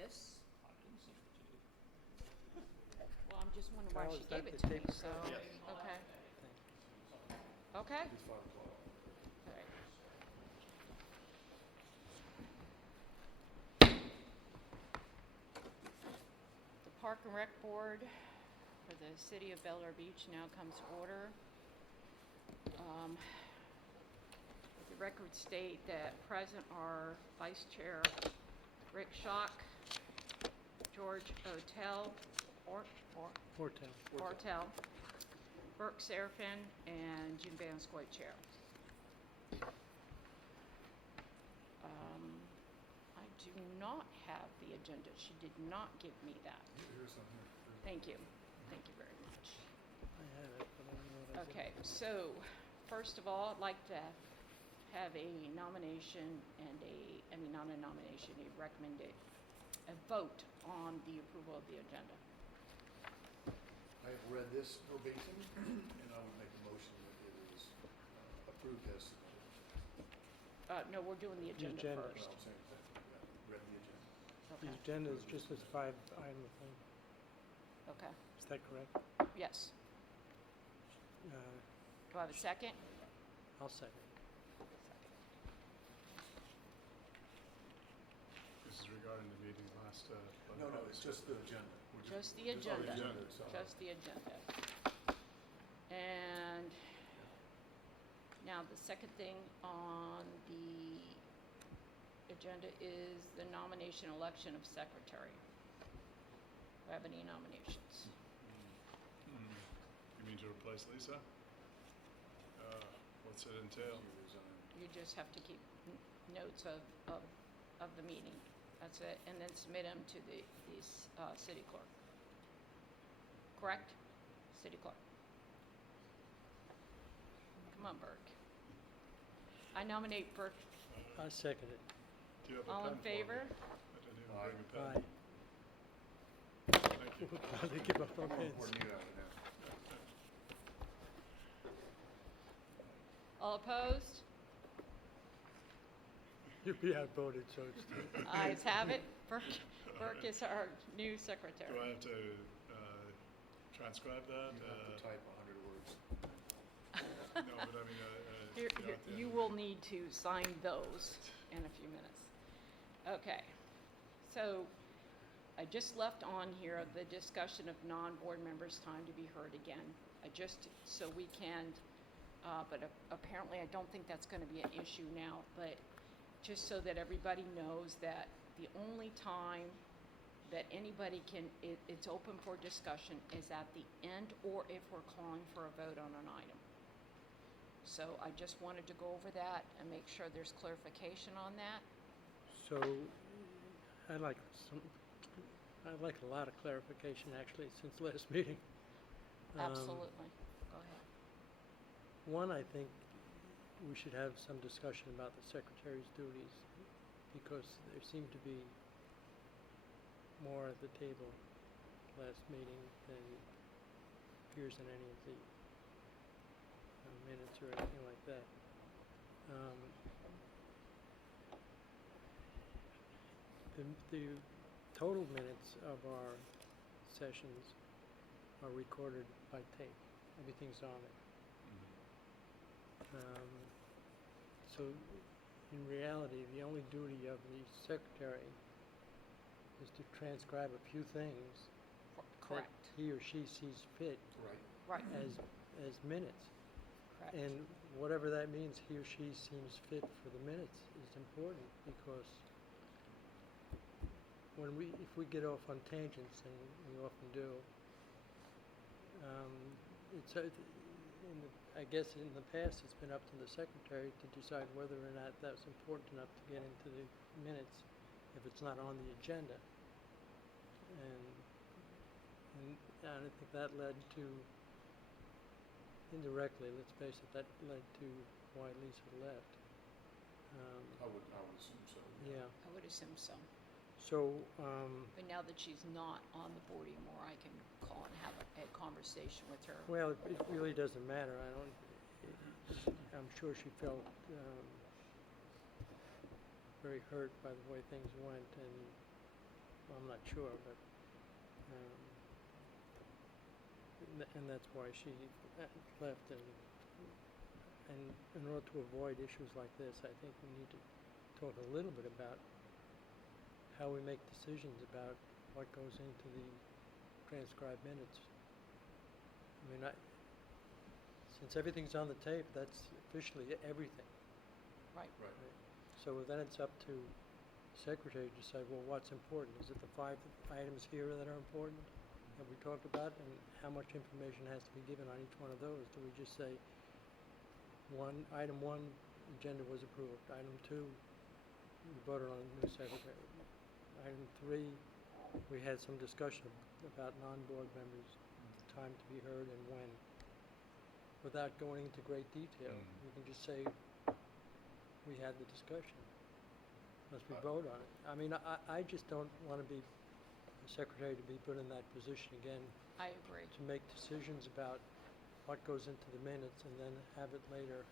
this? I didn't send it to you. Well, I'm just wondering why Kyle, she is that gave it the to me, tape so, Yes. okay. Okay. It's 5 o'clock. All right. The Park and Rec Board for the City of Bel Air Beach now comes to order. The records state that present are Vice Chair Rick Schock, George Ortel, Hortel. Burke Serafin, and Jim Banskoy Chair. I do not have the agenda. She did not give me that. Here's some here. Thank you. Thank you very much. I have it, but I don't know what I did. Okay, so first of all, I'd like to have a nomination and not a nomination, a vote on the approval of the agenda. I have read this verbatim, and I would make a motion that it is approved as submitted. No, we're doing the agenda agenda. first. Well, I'm saying that, yeah, read the agenda. The Okay, agenda is just this 5-item thing. okay, Is that correct? yes. Uh, Do I have a second? I'll second. This is regarding the meeting last, No, it's just the agenda. Just the Just on agenda. the agenda itself. Just the agenda. And now the second thing on the agenda is the nomination election of secretary. Do I have any nominations? you mean to replace Lisa? What's it entail? You resign. You just have to keep notes of the meeting. That's it. And then submit them to the city clerk. Correct? City clerk. Come on, Burke. I nominate Burke. I second it. Do you have a All in pen for me? favor? I didn't even Aye. bring a pen. Aye. Thank you. We'll probably give up our I'm pens. reporting you out now. All opposed? You'll be outvoted, so it's. Ayes have it. Burke is our new Do secretary. I have to transcribe that? You have to type 100 words. No, but I mean, Here- at the end You of will the- need to sign those in a few minutes. Okay, so I just left on here the discussion of non-board members' time to be heard again. So we can, but apparently I don't think that's gonna be an issue now, but just so that everybody knows that the only time that anybody can, it's open for discussion is at the end or if we're calling for a vote on an item. So I just wanted to go over that and make sure there's clarification on that. So, I'd like a lot of clarification, actually, since last meeting. Absolutely. Go ahead. One, I think we should have some discussion about the secretary's duties, because there seemed to be more at the table last meeting than appears in any of the minutes or anything like that. The total minutes of our sessions are recorded by tape. Everything's on it. So, in reality, the only duty of the secretary is to transcribe a few things that Correct. he or she sees fit Right. Right. as minutes. Correct. And whatever that means, he or she seems fit for the minutes is important, because if we get off on tangents, and we often do, I guess in the past it's been up to the secretary to decide whether or not that's important enough to get into the minutes if it's not on the agenda. And I think that led to, indirectly, let's face it, that led to why Lisa left. I would assume so. Yeah. I would assume so. So, But now that she's not on the board anymore, I can call and have a conversation with her. well, it really doesn't matter. I'm sure she felt very hurt by the way things went, and not sure, but, and that's why she left, and in order to avoid issues like this, I think we need to talk a little bit about how we make decisions about what goes into the transcribed minutes. I mean, since everything's on the tape, that's officially everything. Right. Right. So then it's up to secretary to decide, well, what's important? Is it the 5 items here that are important that we talked about, and how much information has to be given on each one of those? Do we just say, item 1, agenda was approved. Item 2, we voted on a new secretary. Item 3, we had some discussion about non-board members, the time to be heard and when. Without going into great detail, we can just say, we had the discussion. Unless we vote on it. I mean, I just don't want to be the secretary to be put in that position again, I agree. to make decisions about what goes into the minutes and then have it later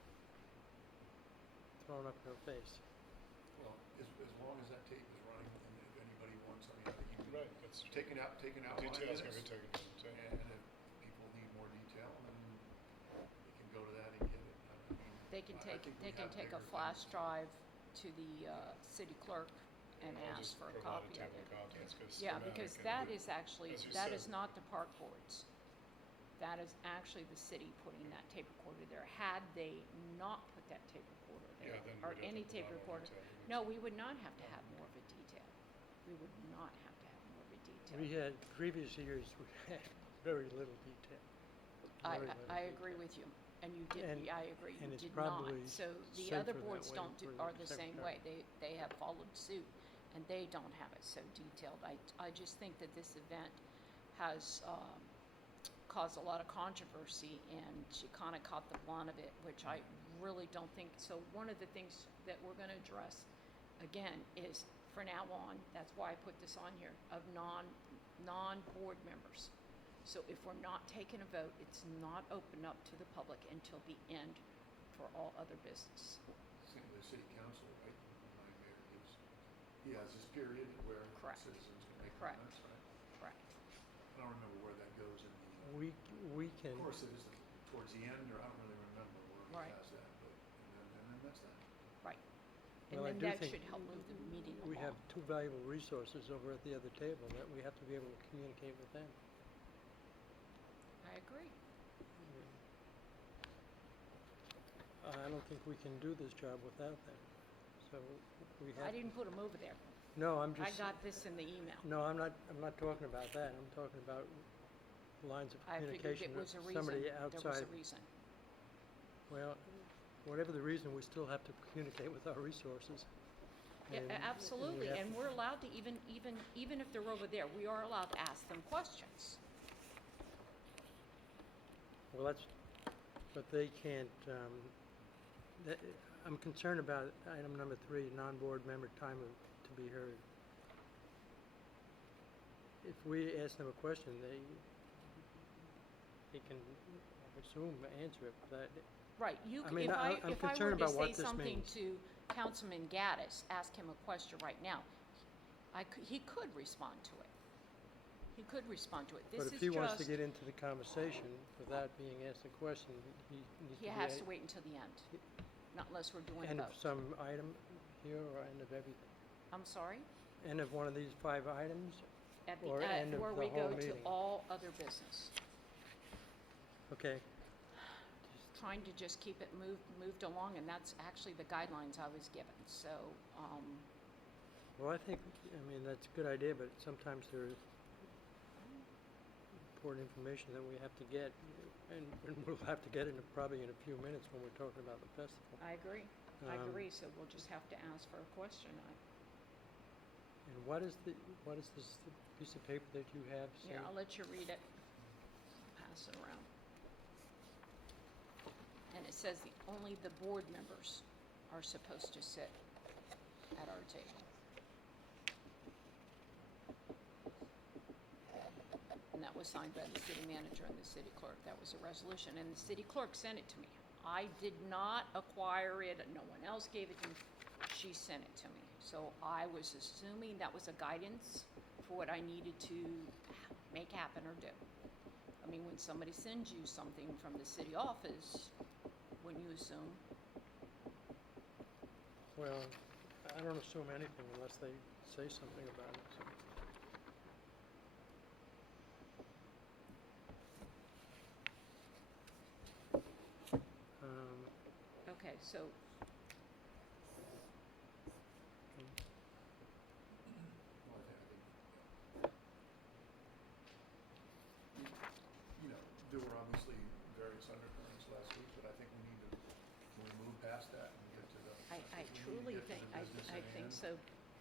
thrown up in her face. Well, as long as that tape is running, and if anybody wants, I mean, I think you can Right, that's. take it out Details line can be minutes. taken down, too. And if people need more detail, then you can go to that and get it. I mean, They can I take, think they we can have take a bigger flash things. drive to the city clerk and I'll ask just for a provide copy of table it. contents, 'cause Yeah, schematic because and that we- is actually, as you that is said- not the park boards. That is actually the city putting that tape recorder there. Had they not put that tape recorder Yeah, there, then or we'd have any to tape provide more recorder, detail, wouldn't no, we would not have to have more of a detail. We would not have to have more of a detail. We had, previous years, we had very little detail. Very little I detail. agree with you, and you did, And- I agree, you and it's did not. probably So the safer other that boards way don't for the are the same way. secretary. They have followed suit, and they don't have it so detailed. I just think that this event has caused a lot of controversy, and she kind of caught the blunt of it, which I really don't think. So one of the things that we're going to address, again, is for now on, that's why I put this on here, of non-board members. So if we're not taking a vote, it's not open up to the public until the end for all other business. The city council, right? My mayor gives, he has this period where Correct. citizens can make Correct. comments, right? Correct. I don't remember where that goes in the, We can, of course, it is towards the end, or I don't really remember where Right. he has that, but, and then that's that. Right. And well, I then do that think should help move the meeting along. we have 2 valuable resources over at the other table that we have to be able to communicate with them. I agree. I don't think we can do this job without them. So we have. I didn't put them over there. No, I'm I just. got this in the email. No, I'm not talking about that. I'm talking about lines of I figured communication it with was a reason. somebody There was outside. a reason. Well, whatever the reason, we still have to communicate with our resources. Yeah, And- and we absolutely, have and to- we're allowed to, even if they're over there, we are allowed to ask them questions. Well, that's, but they can't, I'm concerned about item number 3, non-board member time to be heard. If we ask them a question, they can, I assume, answer it, but Right, you, I c- mean, if I, I'm if I were concerned to about what say this something means. to Councilman Gaddis, ask him a question right now, he could respond to it. He could respond to it. This but is if he wants to just, get into the conversation without being asked a question, he needs to he be. has to wait until the end, not unless we're doing a End vote. of some item here or end of everything? I'm sorry? End of one of these 5 items? At the, Or end of where the we go whole to meeting. all other business. Okay. Trying to just keep it moved along, and that's actually the guidelines I was given, so, Well, I think, that's a good idea, but sometimes there's important information that we have to get, and we'll have to get it probably in a few minutes when we're talking about the festival. I agree. I Um, agree, so we'll just have to ask for a question. And what is this piece of paper that you have? Here, say? I'll let you read it. Pass it around. And it says only the board members are supposed to sit at our table. And that was signed by the city manager and the city clerk. That was a resolution, and the city clerk sent it to me. I did not acquire it, no one else gave it to me. She sent it to me. So I was assuming that was a guidance for what I needed to make happen or do. I mean, when somebody sends you something from the city office, wouldn't you assume? Well, I don't assume anything unless they say something about it, so. Okay, so, Well, I think, you know, there were obviously various undercurrents last week, but I think we need to, when we move past that and get to the. I we need to truly get to think, the business I at think hand. so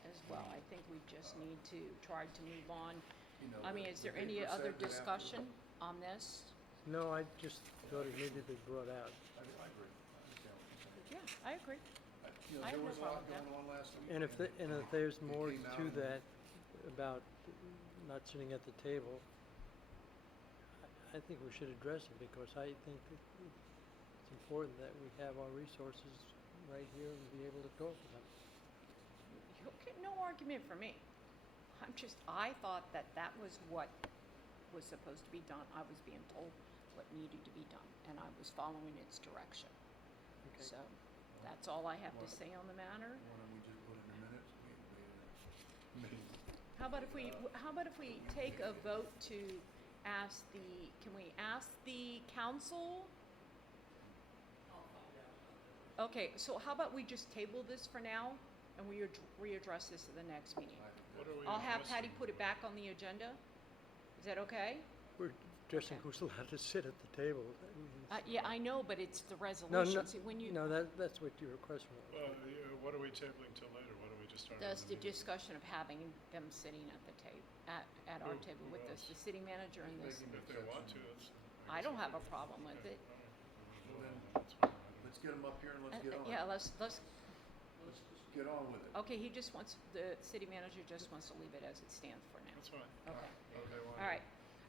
as well. I think we just need to try to move on. You know, I mean, the is there paper any said other that after- discussion on this? No, I just thought it needed to be brought out. I agree, I understand what you're saying. Yeah, I agree. You know, I have there no was a lot problem with that. going on last week. And if there's it more came out to and- that about not sitting at the table, I think we should address it because I think that it's important that we have our resources right here and be able to talk to them. You'll get no argument from me. I thought that that was what was supposed to be done. I was being told what needed to be done, and I was following its direction. Okay. So, that's all I have to What- say on the matter. Why don't we just put in the minutes? How about if we take a vote to ask can we ask the council? Okay, so how about we just table this for now, and we readdress this at the next meeting? What are we I'll have addressing? Patty put it back on the agenda. Is that okay? We're addressing Okay. who's allowed to sit at the table. Yeah, I know, but it's the No, resolution. See, when you, no, that's what your request was. Well, what are we tabling till later? Why don't we just start? does on the meeting? discussion of having them sitting at the table, at our Who- table who with us, else? the city manager and this. If they want to, it's. I don't have a problem with it. Well, then, That's fine. Let's get them up here and let's get on. Yeah, let's, Let's get on with it. okay, the city manager just wants to leave it as it stands for now. That's fine. Okay. Okay, why All right,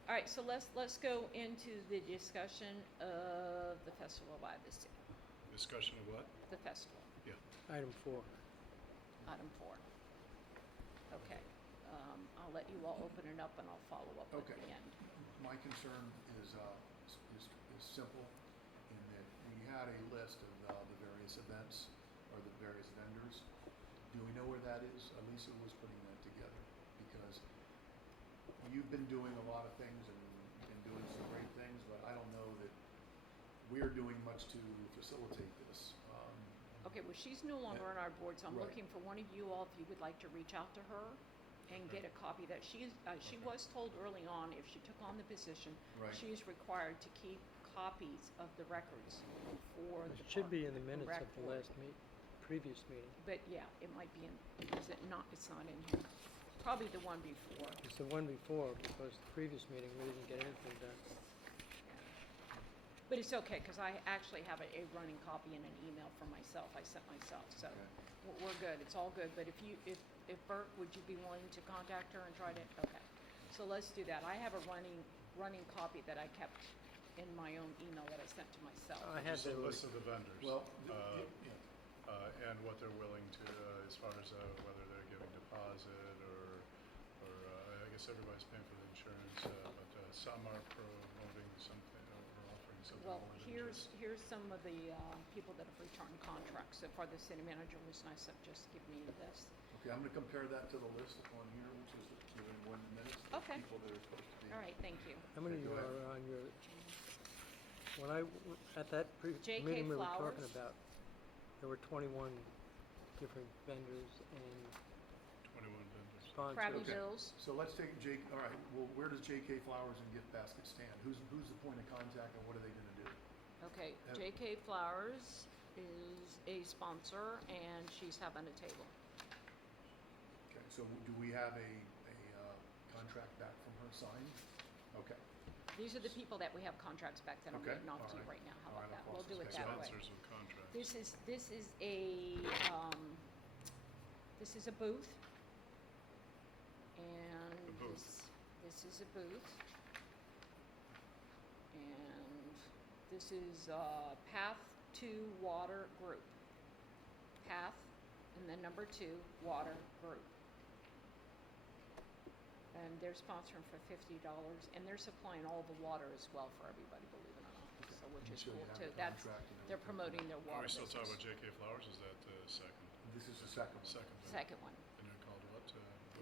all right, so let's go into the discussion of the Festival of the City, Discussion of what? the festival, Item 4. item 4. Okay, I'll let you all open it up and I'll follow up at Okay. the end. My concern is simple in that we had a list of the various events or the various vendors. Do we know where that is? Elisa was putting that together because you've been doing a lot of things and been doing some great things, but I don't know that we're doing much to facilitate this. Okay, well, she's no longer on our board, so I'm Right. looking for one of you all, if you would like to reach out to her and get a copy that she was told early on, if she took on the position, Right. she is required to keep copies of the records for the It should be in Park the and minutes Rec of the Board. last previous meeting. But yeah, it might be in, is it not, it's not in here. Probably the one before. It's the one before because the previous meeting we didn't get anything done. But it's okay, because I actually have a running copy in an email from myself, I sent myself, so Okay. we're good, it's all good. But if Bert, would you be willing to contact her and try to, okay. So let's do that. I have a running copy that I kept in my own email that I sent to myself. I had Just a the list of the vendors. Well, And what they're willing to, as far as whether they're giving deposit or I guess everybody's paying for the insurance, but some are promoting something or offering something Well, more than just. here's some of the people that have returned contracts. So far, the city manager was nice enough just to give me this. Okay, I'm gonna compare that to the list on here, which is the 1 minutes, the Okay. people that are supposed to be. All right, thank you. How many Okay, go ahead. are on your, at that J.K. meeting we were talking Flowers. about, there were 21 different vendors and 21 vendors. sponsors. Krabby Okay. Bills. So let's take all right, well, where does JK Flowers and Gift Basket stand? Who's the point of contact and what are they gonna do? Okay, Have- J.K. Flowers is a sponsor, and she's having a table. Okay, so do we have a contract back from her signed? Okay, These are the people that we have contracts back that I'm Okay, reading off to you all right. right now. How All about right, that? I'll We'll do it process that way. Sponsors of contracts. This is a booth. And A booth. this is a booth. And this is Path to Water Group. Path, and then number 2, Water Group. and they're sponsoring for $50, and they're supplying all the water as well for everybody, believe it or not. Okay. So, which And is so you cool have too. the That's, contract and they're everything. promoting their Are water we still talking about business. JK Flowers, is that the second? This is the second one. Second one. Second one, And they're called what?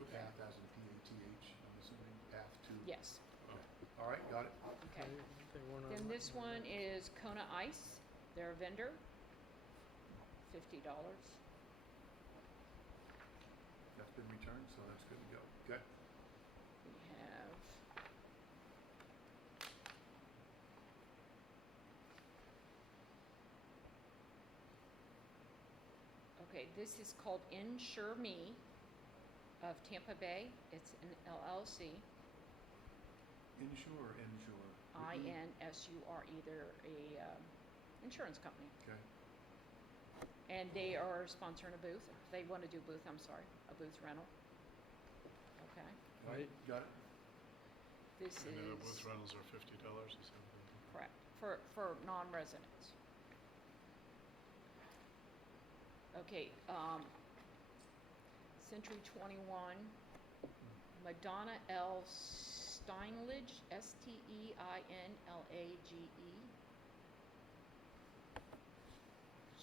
Path as in PATH, I'm assuming, path to. yes, Oh, All right, got it. okay. They weren't on Then my- this one is Kona Ice, they're a vendor, $50. That's been returned, so that's good to go. Okay. We have. Okay, this is called Insure Me of Tampa Bay. It's an LLC, Insure or insure? INSURE, they're a insurance company. Okay. And they are sponsoring a booth. They want to do booth, I'm sorry, a booth rental. Okay, Right. Got it. this And is. booth rentals are $50, is that what? Correct, for non-residents. Okay, Century 21, Madonna L. Steinlage, Steinlage.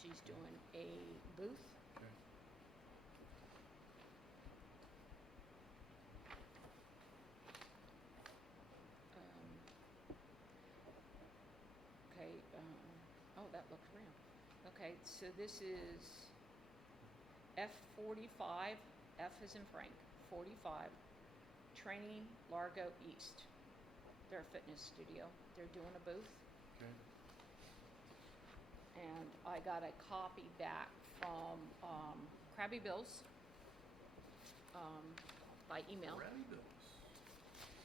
She's doing a booth. Okay. Um, Okay, oh, that looks real. Okay, so this is F45, F is in Frank, 45, Training Largo East. They're a fitness studio. They're doing a booth, Okay. and I got a copy back from Krabby Bill's by email Rowdy Bills.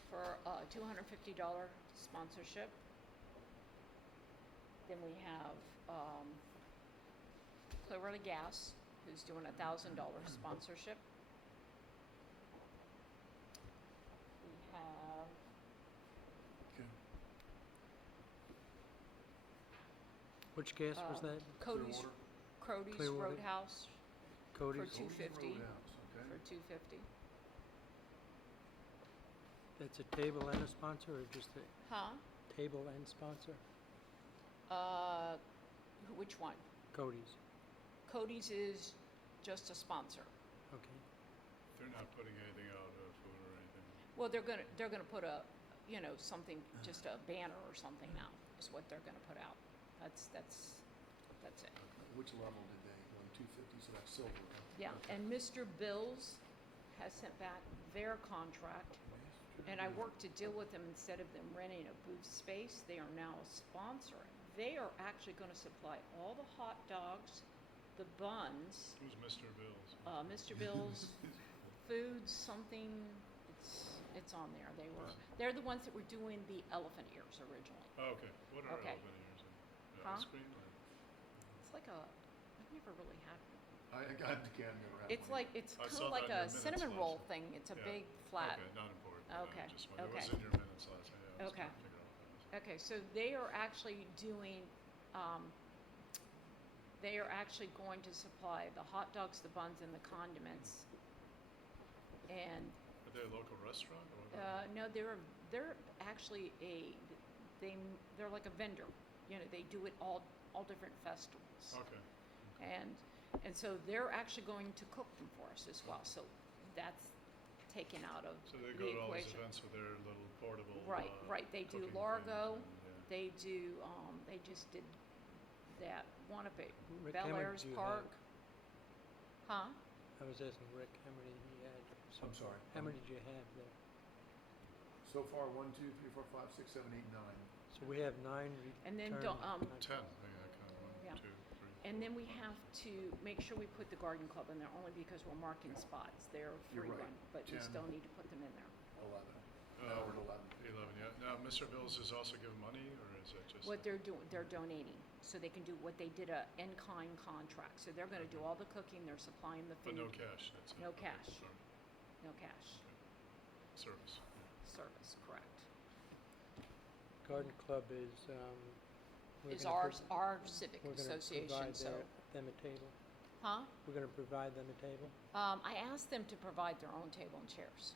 for a $250 sponsorship. Then we have Clearwater Gas, who's doing a $1,000 sponsorship. We have Okay. Which gas was that? Cody's Clearwater? Clearwater. Roadhouse Cody's? two- 250. Roadhouse, okay. for $250. That's a table and a sponsor, or just a Huh? table and sponsor? Which one? Cody's, Cody's is just a sponsor. okay. They're not putting anything out, food or anything. Well, they're gonna put a, something, just a banner or something now, is what they're gonna put out. That's it. Which level did they, 250, so that's silver, huh? Yeah, Okay. and Mr. Bills has sent back their contract, and I worked to deal with them instead of them renting a booth space. They are now sponsoring. They are actually gonna supply all the hot dogs, the buns, Who's Mr. Bills? Mr. Bill's Foods, something, it's on there. They're the ones that were doing the elephant ears originally. Oh, okay. What are Okay. elephant ears? Huh? Ice cream or? It's like I've never really had one. I got the can, never had It's one. it's I kind saw of like that in your a minutes cinnamon last roll time. thing. It's a Yeah. big flat. Okay, not important. Okay, Just wondered. It was okay. in your minutes last time. Yeah, I was Okay. trying to figure out what that was. Okay, so they are actually doing, they are actually going to supply the hot dogs, the buns, and the condiments. And Are they a local restaurant or what? no, they're actually they're like a vendor. They do it all different festivals. Okay. And so they're actually going to cook them for us as well. So that's taken out of So they the go to all these equation. events with their little portable. Right. They do cooking Largo. things and, They do. They just did that one up at Rick, Bel how many Air's do you Park. Huh? I was asking Rick how many he had. I'm sorry. How many did you have there? So far, 1, 2, 3, 4, 5, 6, 7, 8, 9. So we have 9 And then returned. don't, 10. Yeah, kind of Yeah. 1, 2, 3. And then we have to make sure we put the garden club in there only because we're marking spots. They're You're free right. run, but we 10. still need to put them in there. 11. Now we're at 11. 11. Yeah. Now, Mr. Bills is also giving money, or is it just? What they're doing, they're donating, so they can do what they did a in-kind contract. So they're gonna do all the cooking, they're supplying the But food. no cash. That's it. No Okay, cash. all right. No cash, Service. service, correct. Garden Club is, we're Is gonna our civic we're gonna association, provide so, them a table. huh? We're gonna provide them a table. I asked them to provide their own table and chairs.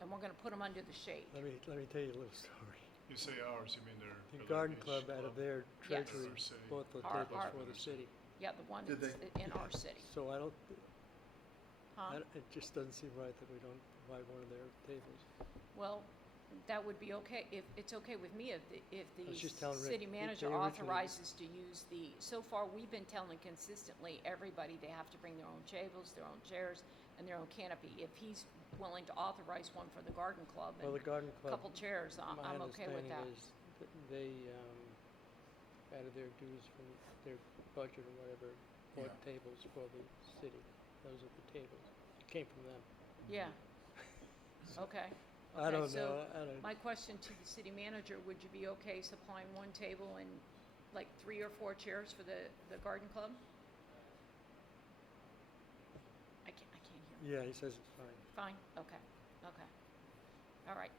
and we're gonna put them under the shade. Let me tell you a little story. You say ours, you mean their. The Village garden Beach club out of their Yes. treasury Or city. bought the Our- tables our- for the city. Yeah, the one Did that's they- in our city, So I don't, huh? it just doesn't seem right that we don't provide one of their tables. Well, that would be okay, if, it's okay with me if the was just telling Rick, city they manager originally- authorizes to use so far, we've been telling consistently, everybody, they have to bring their own tables, their own chairs, and their own canopy. If he's willing to authorize one for the garden club Well, and the garden a club, couple chairs, I'm okay with that. my understanding is that they, out of their dues from their budget or whatever, bought Yeah. tables for the city. Those are the tables. It came from them. Yeah. Okay. I Okay, don't so know, I don't, My question to the city manager, would you be okay supplying one table and like 3 or 4 chairs for the garden club? I can't hear. yeah, he says it's fine. Fine, okay, okay. All right.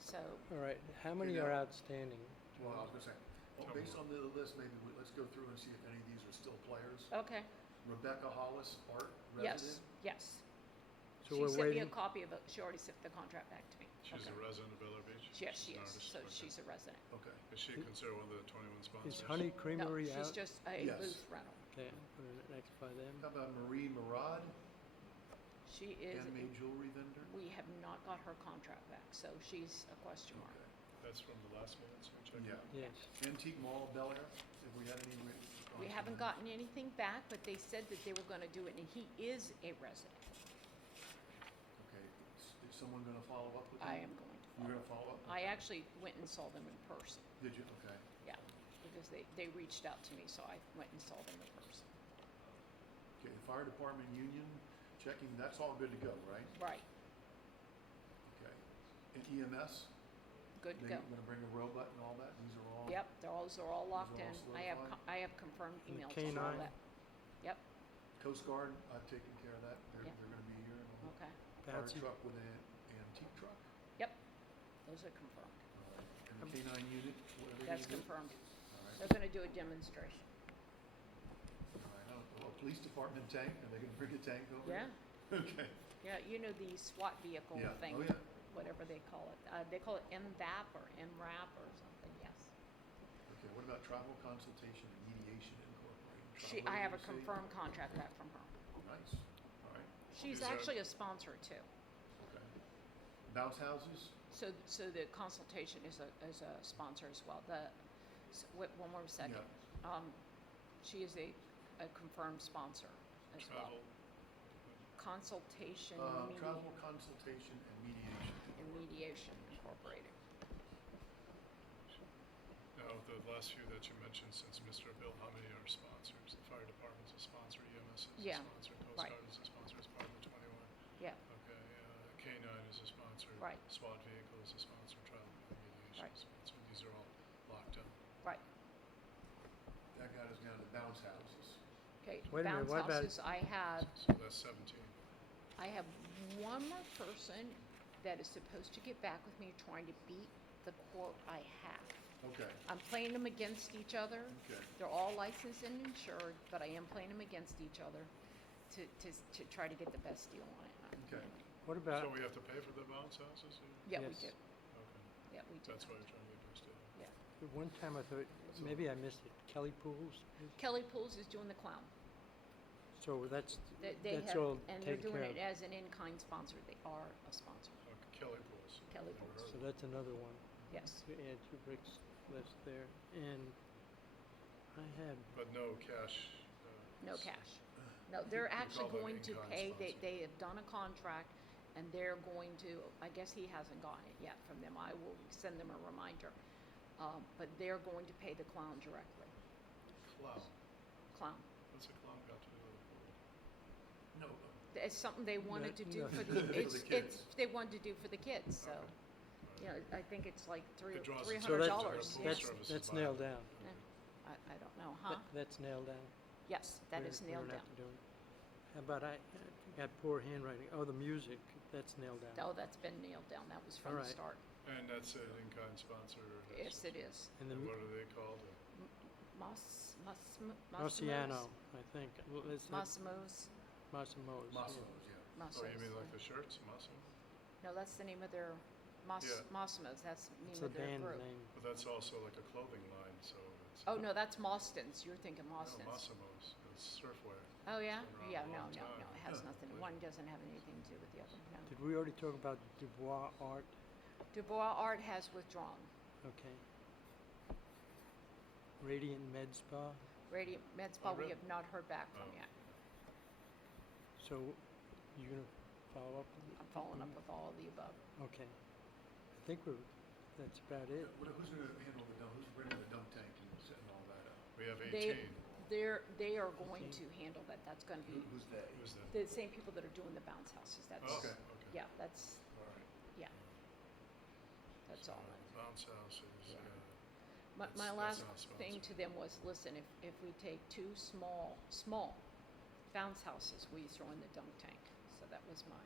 So, All right, how many now- are outstanding? Well, I was gonna say, well, Tell based me. on the list, maybe let's go through and see if any of these are still players. okay, Rebecca Hollis, art yes, resident. yes. So She we're sent me a waiting, copy of it, she already sent the contract back to me. She's Okay. a resident of Villa Beach? Yes, She's she an is, artist? so Okay. she's a resident. Okay. Is she considered one of the 21 sponsors? is Honey No, Creamery out? she's just a Yes. booth rental. Okay, put it next by them. How about Marie Murad, She is, handmade jewelry vendor? we have not got her contract back, so she's a question mark. Okay. That's from the last meeting, so check it Yeah. out. Yes, Antique Mall, Bel Air, have we had any? We haven't gotten anything back, but they said that they were gonna do it, and he is a resident. Okay, is someone gonna follow up with you? I am going to You're follow. gonna follow up? I actually went and saw them in person, Did you? Okay. yeah, because they reached out to me, so I went and saw them in person. Okay, the fire department union, checking, that's all good to go, right? Right, Okay. And EMS? good to They go. gonna bring a robot and all that? These are all? Yep, those are all locked are in. all I have, solidified? I have confirmed And emails on all K9? that. Yep, Coast Guard, I've taken care of that. They're, Yeah. they're gonna be here. And all. okay, Fire Patsy, truck with an antique truck. yep, those are confirmed. And the K-9 unit, what are they That's gonna do? confirmed. All right. They're gonna do a demonstration. All right. Well, police department tank, are they gonna bring a tank over? Yeah, here? Okay. yeah, you know the SWAT vehicle Yeah. thing, Oh, yeah. whatever they call it. They call it MVAP or MRAP or something, yes. Okay, what about travel consultation and mediation incorporated? She, Travel I have a agency? confirmed contract back from her. Nice, all right, She's Is that- actually a sponsor too. okay. Bounce houses, So the consultation is a sponsor as well. One more second. yeah, She is a confirmed sponsor as well. Travel, Consultation travel consultation and mediation. and Mediation Incorporated. now, the last few that you mentioned, since Mr. Bill, how many are sponsors? The fire department's a sponsor, EMS is a Yeah, sponsor, Coast right. Guard is a sponsor as part of the 21. Yeah, Okay, K-9 is a sponsor. Right. SWAT vehicle is a sponsor, travel and mediation Right. is a sponsor. These are all locked in. right. That got us down to bounce houses. Okay, Wait a minute, bounce what about- houses, I So that's 17. have one more person that is supposed to get back with me trying to beat the quote I have. Okay, I'm playing them against each other. okay. They're all licensed and insured, but I am playing them against each other to try to get the best deal on it. Okay. what about, So we have to pay for the bounce houses? Yeah, we Yes. do. Okay, Yeah, we do. that's why you're trying to get first aid. Yeah. one time I thought, maybe I missed it, Kelly Pools? Kelly Pools is doing the clown. So that's, They that's have, all and they're taken doing care it of. as an in-kind sponsor. They are a sponsor. Okay, Kelly Pools. Kelly Never Pools. heard So of that's another one Yes. to add to Rick's list there. And I had, it. But no cash. No s- cash. No, they're We call actually that going to in-kind pay, sponsor. they have done a contract, and they're going to, I guess he hasn't gotten it yet from them. I will send them a reminder. But they're going to pay the clown directly. Clown. Clown. What's a clown got to do with it? No, It's something they wanted to do no. for For the, the it's, kids. they wanted to do for the kids, so, Okay. you know, I think it's like It draws $300. attention to our $300, pool yeah. services that's by- nailed down. I don't know, huh? That's nailed down. Yes, that We is don't- we nailed don't down. have to do it. How about I got poor handwriting, oh, the music, that's nailed down. Oh, that's been nailed down. That was from the Alright. start. And that's an in-kind sponsor. Yes, it is. And the And what are they called? Marciano, I think, Massimo's, Massimo's. Masso's, yeah. Massos. Oh, you mean like the shirts, muscle? No, that's the name of their, Yeah. Massimo's, that's the It's name a of their band group. name. But that's also like a clothing line, so it's. Oh, no, that's Mauston's, you're thinking No, Mauston's. Massimo's, it's surfwear. Oh, yeah? It's been around Yeah, a no, long no, time. no, it has Yeah. nothing, one doesn't have anything to do with the other, no. Did we already talk about Dubois Art? Dubois Art has withdrawn. Okay. Radiant Med Spa, Radiant Med Spa, we really? have not heard back from Oh. yet. so you gonna follow up? I'm following up with all of the above. Okay. I think that's about it. Who's gonna handle the dump, who's bringing the dump tank and setting all that up? We have They, 18. they are going to handle that, that's gonna be Who's they? Who's that? the same people that are doing the bounce houses, that's, Oh, Okay. okay. yeah, that's, All right. yeah, that's all. Bounce houses, yeah. My That's last not thing sponsored. to them was, listen, if we take two small bounce houses, we throw in the dunk tank. So that was my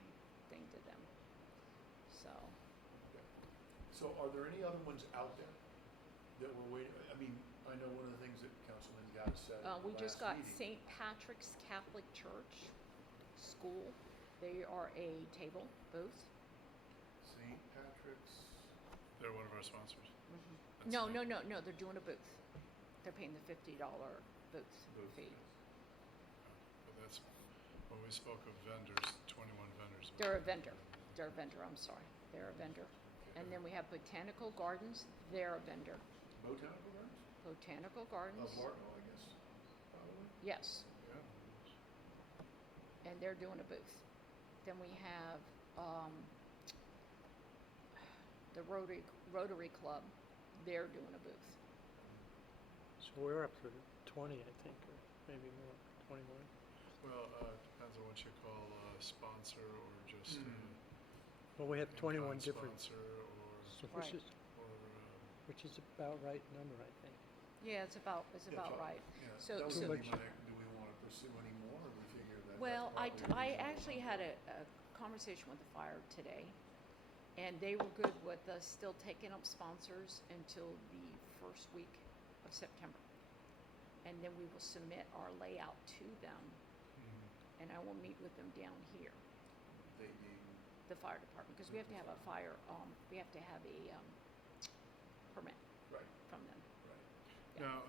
thing to them. So, So are there any other ones out there that we're waiting, I mean, I know one of the things that Councilman Gaddis said at the we just last got meeting. St. Patrick's Catholic Church School. They are a table booth. St. Patrick's, They're one of our sponsors. That's No, neat. no, they're doing a booth. They're paying the $50 booth Booth, fee. But that's, when we spoke of vendors, 21 vendors. They're a vendor. They're a vendor, I'm sorry. They're a vendor. And then we have Botanical Gardens. They're a vendor. Botanical Gardens? Botanical Gardens. Of Martinville, I guess, probably. Yes, Yeah. and they're doing a booth. Then we have the Rotary Club. They're doing a booth. So we're up to 20, I think, or maybe more, 21. Well, depends on what you call a sponsor or just Well, we have 21 in-kind different, sponsor so Right. which is about right number, I think. Yeah, it's about right. Yeah, So- that was so- gonna be my next, do we wanna pursue any more, or do we figure that? Well, that's probably I reasonable? actually had a conversation with the fire today, and they were good with us still taking up sponsors until the first week of September. And then we will submit our layout to them, and I will meet with them down here, They being, the fire department, because we have to have a fire, we have to have a permit right, from them. right. Now,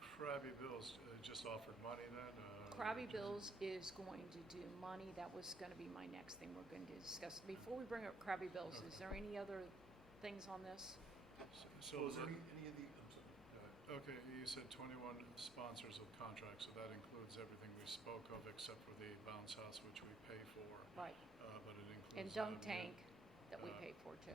Krabby Bill's just offered money then? Krabby Bill's is going to do money. That was going to be my next thing we're going to discuss. Before we bring up Krabby Bill's, is there any other things on this? So, So is there let- any of the, I'm sorry, go ahead. okay, you said 21 sponsors of contracts, so that includes everything we spoke of except for the bounce house, which we pay for. Right. But it includes. And dunk the- tank that we uh, pay for too.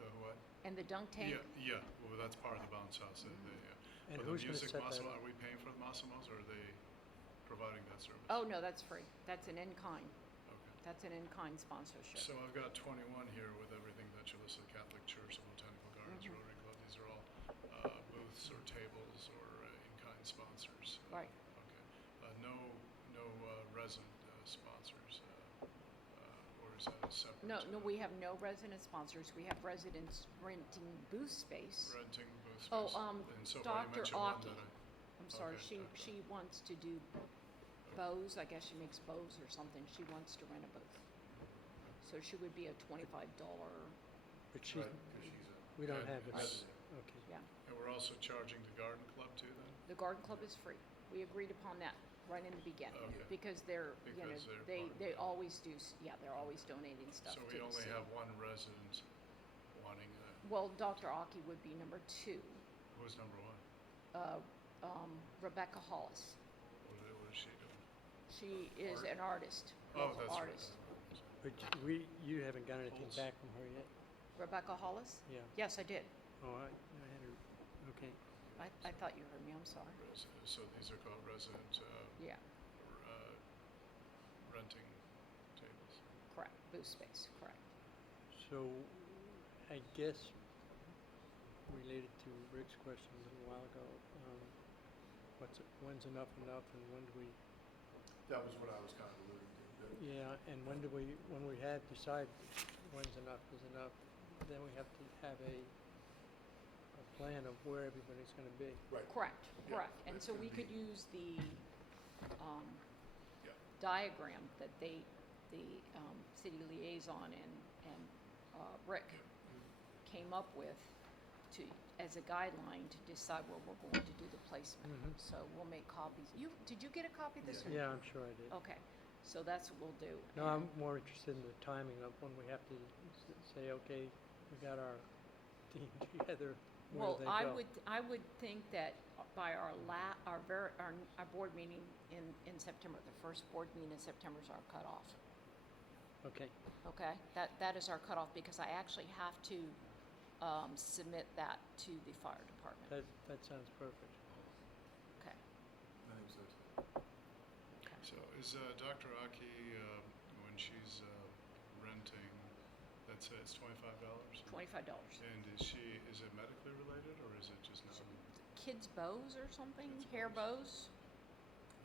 The what? And the dunk tank? Yeah, well, that's part of the bounce house. And But who's the gonna music set that Massimo, up? are we paying for the Massimos or are they providing that service? Oh, no, that's free. That's an in-kind. Okay. That's an in-kind sponsorship. So I've got 21 here with everything that you listed, Catholic Church, the Botanical Gardens, Mhm. Rotary Club. These are all booths or tables or in-kind sponsors. Right. Okay. No resident sponsors, or is that a separate? No, we have no resident sponsors. We have residents renting booth space. Renting booth space. Oh, And so far you Dr. mentioned one Aki. that I'm sorry, Okay, okay. she wants to do bows. I guess she makes bows or something. She wants to rent a booth. So she would be a $25, But she, Right, 'cause she's a we don't And have it. it's- Okay. yeah. And we're also charging the garden club too then? The garden club is free. We agreed upon that right in the beginning. Okay. Because they're, you know, Because they're they, part of they it. always do, yeah, they're always donating stuff So to we the only city. have one resident wanting Well, Dr. Aki would be number 2. who's number one? Rebecca Hollis. What is she doing? She is an artist, Oh, local that's right. artist. But you haven't got anything Holds. back from her yet? Rebecca Hollis? Yeah. Yes, I did. Oh, I had her, okay. I thought you heard me, I'm sorry. So these are called resident Yeah, renting tables. correct, booth space, correct. So, I guess, related to Rick's question a little while ago, when's enough enough, and when do we, That was what I was kind of alluding to, that yeah, and when we have decided when's enough is enough, then we have to have a plan of where everybody's gonna be. right, Correct, Yeah, correct. And it's so gonna we could be- use the yeah, diagram that the city liaison and Rick came up with to, as a guideline to decide where we're going to do the placement. Mhm. So we'll make copies. Did you get a copy this Yeah. week? Yeah, I'm sure I did. Okay, so that's what we'll do. No, I'm And- more interested in the timing of when we have to say, okay, we got our team together, where Well, do they go? I would think that by our board meeting in September, the first board meeting in September is our cutoff. Okay, Okay, that is our cutoff because I actually have to submit that to the fire department. that sounds perfect. Okay, I think so too. okay. So is Dr. Aki, when she's renting, that's it's $25? $25. And is it medically related or is it just not? Kids' bows or something? Kids' Hair bows.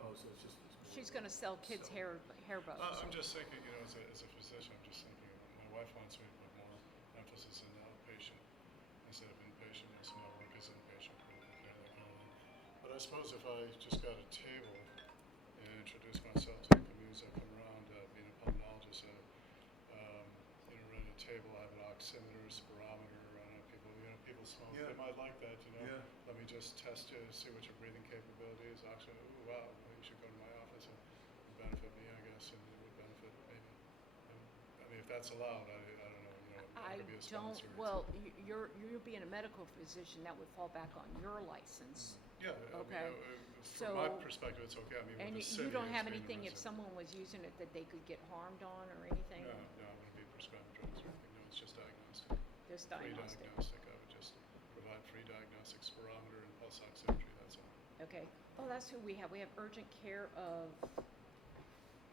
bows? Oh, so it's just. She's gonna sell kids' hair bows. I'm just thinking, as a physician, I'm just thinking, my wife wants me to put more emphasis in outpatient instead of inpatient. Most of my work is inpatient, critical care, that kind of thing. But I suppose if I just got a table and introduced myself to the community, I come around, being a pulmonologist, rent a table, I have an oximeter, spirometer, I don't know, people smoke, Yeah. they might like that, Yeah. Let me just test you, see what your breathing capability is, oxygen, ooh, wow, well, you should go to my office, and it would benefit me, I guess, and it would benefit maybe. I mean, if that's allowed, I don't know, I I'm gonna be a don't, sponsor. well, you're being a medical physician, that would fall back on your license. Yeah, okay. From my So- perspective, it's okay, I mean, And with the city. you don't as have being a anything, if resident. someone was using it, that they could get harmed on or anything? No, it wouldn't be prescribed drugs or anything, no, it's just diagnostic. Just Free diagnostic? diagnostic, I would just provide free diagnostic spirometer and pulse oximetry, that's all. Okay. Oh, that's who we have. We have urgent care of,